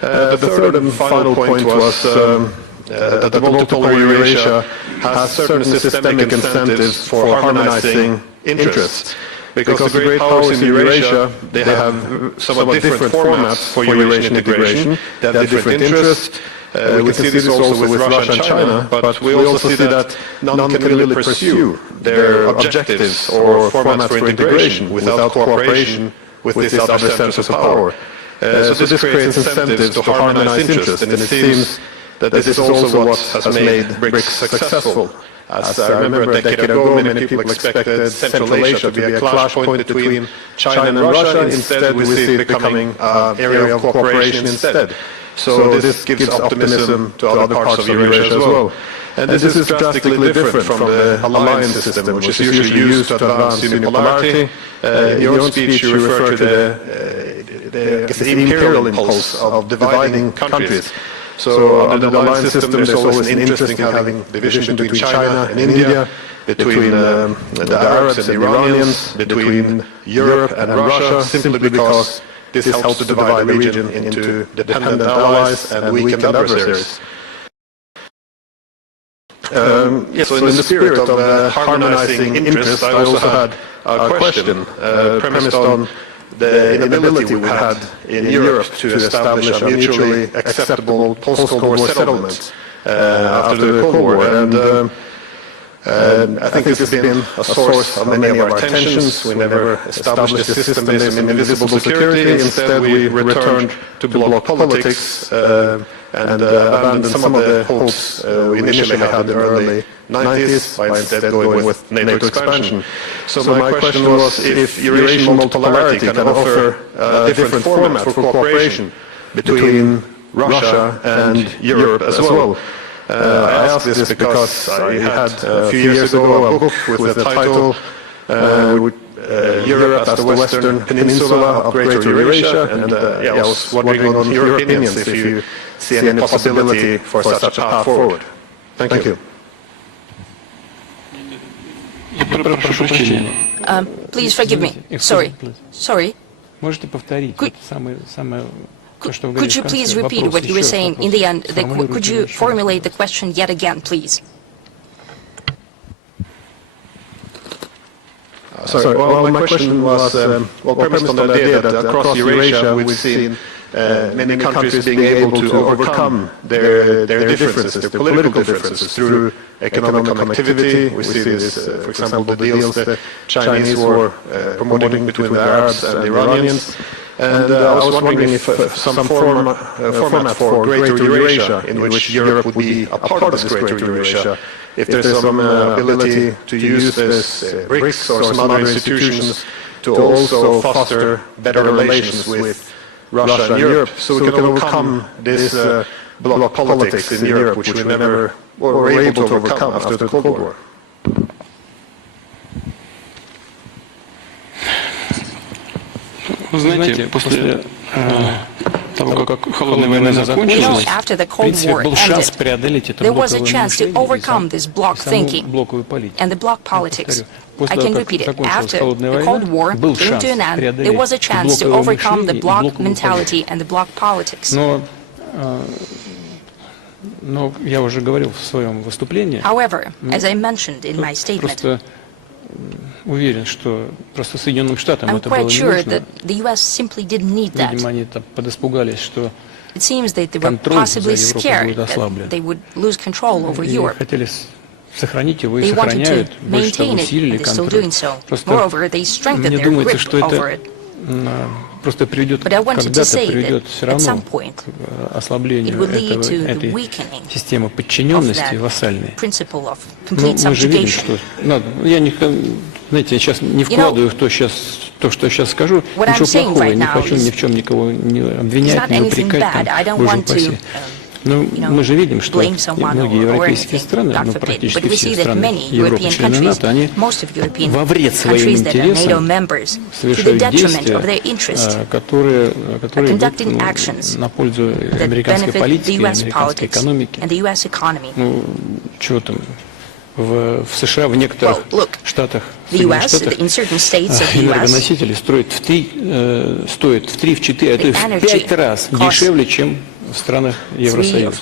The third and final point was that the multipolar Eurasia has certain systemic incentives for harmonizing interests. Because the great powers in Eurasia, they have somewhat different formats for Eurasian integration, they have different interests. We can see this also with Russia and China, but we also see that none can really pursue their objectives or formats for integration without cooperation with these other centers of power. So this creates incentives to harmonize interests, and it seems that this is also what has made BRICS successful. As I remember a decade ago, many people expected Central Asia to be a clash point between China and Russia. Instead, we see it becoming an area of cooperation instead. So this gives optimism to other parts of Eurasia as well. And this is drastically different from the alliance system, which is usually used to advance unipolarity. In your own speech, you refer to the imperial impulse of dividing countries. So under the alliance system, there's always an interest in having division between China and India, between the Arabs and the Iranians, between Europe and Russia, simply because this helps to divide the region into dependent allies and weakened adversaries. So in the spirit of harmonizing interests, I also had a question premised on the inability we had in Europe to establish a mutually acceptable post-Cold War settlement after the Cold War. And I think this has been a source of many of our tensions. We never established a system based on invisible security. Instead, we returned to bloc politics and abandoned some of the hopes we initially had in the early 90s by instead going with NATO expansion. So my question was if Eurasian multipolarity can offer a different format for cooperation between Russia and Europe as well. I asked this because I had a few years ago a book with the title Europe as the Western Peninsula of Greater Eurasia, and I was wondering on your opinions if you see any possibility for such a path forward. Thank you. Please forgive me. Sorry. Could you please repeat what you were saying in the end? Could you formulate the question yet again, please? Sorry, well, my question was, premised on the idea that across Eurasia we've seen many countries being able to overcome their differences, their political differences, through economic connectivity. We see this, for example, the deals that Chinese were promoting between the Arabs and the Iranians. And I was wondering if some format for Greater Eurasia, in which Europe would be a part of this Greater Eurasia, if there's some ability to use this BRICS or some other institutions to also foster better relations with Russia and Europe, so we can overcome this bloc politics in Europe, which we never were able to overcome after the Cold War. Вы знаете, после того, как холодная война закончилась, в принципе, был шанс преодолеть это блоковое мышление и саму блоковую политику. После того, как закончилась холодная война, был шанс преодолеть блоковое мышление и блок политики. Но я уже говорил в своем выступлении, просто уверен, что просто Соединенным Штатам это было не нужно. Видимо, они там подиспугались, что контроль за Европой будет ослаблен. И хотели сохранить его и сохраняют, больше того, усилили контроль. Просто мне думается, что это просто приведет, когда-то приведет все равно к ослаблению этой системы подчиненности вассальной. Но мы же видим, что... я не Знаете, я сейчас не вкладываю в то, что сейчас скажу, ничего плохого, я не хочу ни в чем никого не обвинять, не упрекать, там, боже упаси. Но мы же видим, что многие европейские страны, ну, практически все страны Европы, члены НАТО, они во вред своим интересам совершают действия, которые идут на пользу американской политики, американской экономики. Ну, чего там? В США, в некоторых штатах, энергоносители стоят в 3, в 4, а то и в 5 раз дешевле, чем в странах Евросоюза.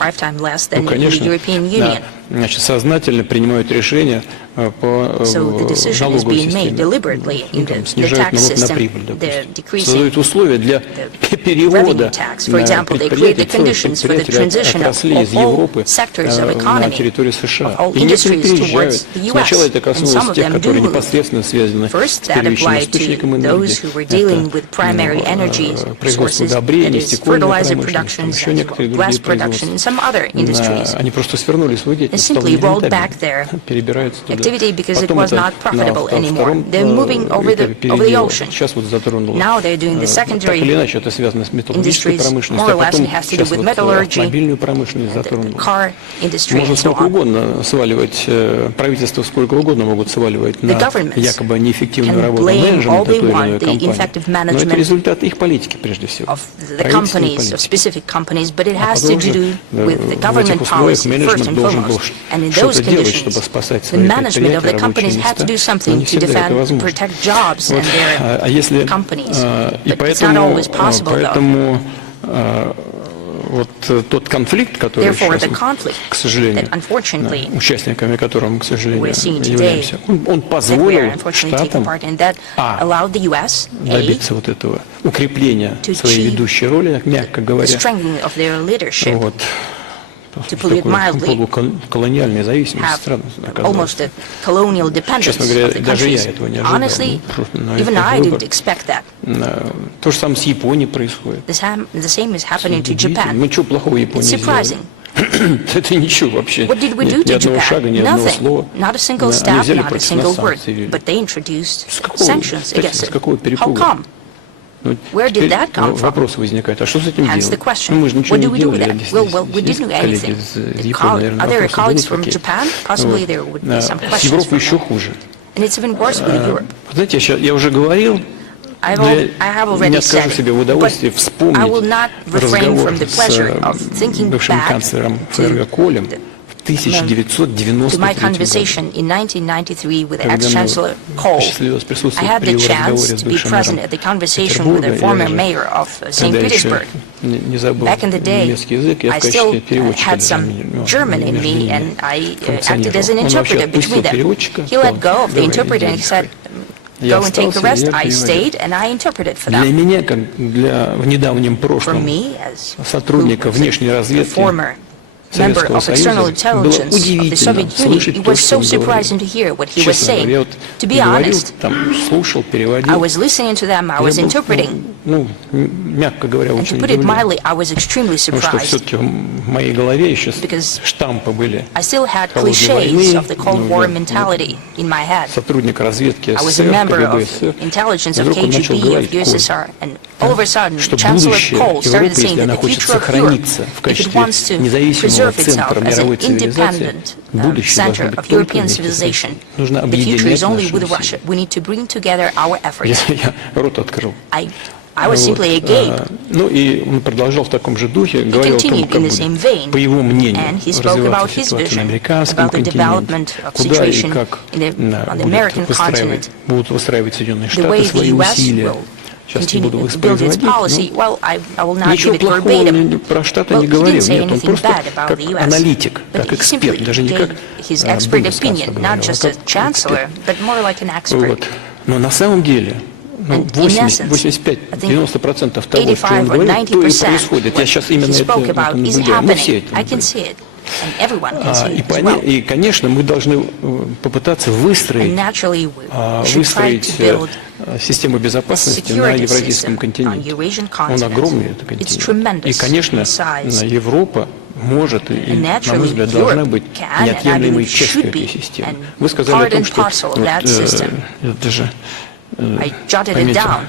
Ну, конечно, да, значит, сознательно принимают решения по налоговой системе. Ну, там, снижают налог на прибыль, допустим. Создают условия для перевода предприятий, целых предприятий, отраслей из Европы на территорию США. И некоторые переезжают. Сначала это коснулось тех, которые непосредственно связаны с первичным источником энергии. Это производство удобрений, стекольная промышленность, еще некоторые другие производства. Они просто свернули свою деятельность, стало нерентабельно, перебираются туда. Потом это на втором передел. Сейчас вот затронуло. Так или иначе, это связано с металлургической промышленностью, а потом сейчас вот автомобильную промышленность затронуло. Можно сколько угодно сваливать, правительство сколько угодно могут сваливать на якобы неэффективную работу менеджмента той или иной компании. Но это результат их политики, прежде всего. Правительственной политики. А потом в этих условиях менеджмент должен был что-то делать, чтобы спасать свои предприятия, рабочие места. Но не всегда это возможно. Вот, а если, и поэтому вот тот конфликт, который сейчас, к сожалению, участниками которого мы, к сожалению, являемся, он позволил Штатам добиться вот этого укрепления своей ведущей роли, мягко говоря, вот, полуколониальной зависимости стран оказалось. Честно говоря, даже я этого не ожидал. То же самое с Японией происходит. Мы что плохого Японии сделали? Это ничего вообще. Ни одного шага, ни одного слова. Они взяли против нас санкции ввели. С какого перепуга? Ну, вопрос возникает, а что с этим делать? Ну, мы же ничего не делали. Есть коллеги из Японии, наверное, вопросы будут какие? Вот. С Европой еще хуже. Знаете, я уже говорил, но я не откажу себе в удовольствии вспомнить разговор с бывшим канцлером ФРГ Колем в 1993 году, когда мне посчастливилось присутствовать при его разговоре с бывшим мэром Петербурга, когда я еще не забыл немецкий язык, я в качестве переводчика между ними функционировал. Он вообще отпустил переводчика, сказал, я остался, Для меня, как в недавнем прошлом сотрудника внешней разведки Советского Союза, было удивительно слышать то, что он говорил. Честно говоря, я вот говорил, там, слушал, переводил. Я был, мягко говоря, очень удивлен. Потому что все-таки в моей голове еще штампы были холодной войны, сотрудник разведки СССР, КГБ СССР. И вдруг он начал говорить, что будущее Европы, если она хочет сохраниться в качестве независимого центра мировой цивилизации, будущее должно быть только вместе с Россией. Нужно объединять наши усилия. Я рот открыл. Ну и он продолжал в таком же духе, говорил о том, как будет, по его мнению, развиваться ситуация на американском континенте, куда и как будут выстраивать Соединенные Штаты свои усилия. Сейчас не буду воспроизводить, но ничего плохого он про Штаты не говорил. Нет, он просто как аналитик, как эксперт, даже не как Бундесканцлер говорил, а как эксперт. Вот. Но на самом деле 85-90% того, что он говорит, то и происходит. Я сейчас именно это наблюдаю. Мы все это наблюдаем. И, конечно, мы должны попытаться выстроить систему безопасности на Евразийском континенте. Он огромный, этот континент. И, конечно, Европа может и, на мой взгляд, должна быть неотъемлемой частью этой системы. Вы сказали о том, что даже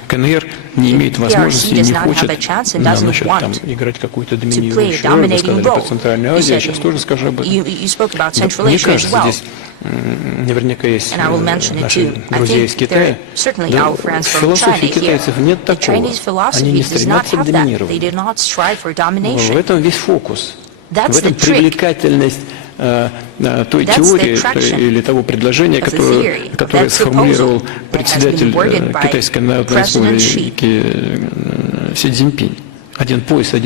КНР не имеет возможности и не хочет играть какую-то доминирующую роль. Вы сказали про Центральную Азию, я сейчас тоже скажу об этом. Мне кажется, здесь наверняка есть наши друзья из Китая. Да, в философии китайцев нет такого. Они не стремятся к доминированию. В этом весь фокус. В этом привлекательность той теории или того предложения, которое сформулировал председатель Китайской Народной Республики Си Цзиньпинь. Один пояс, один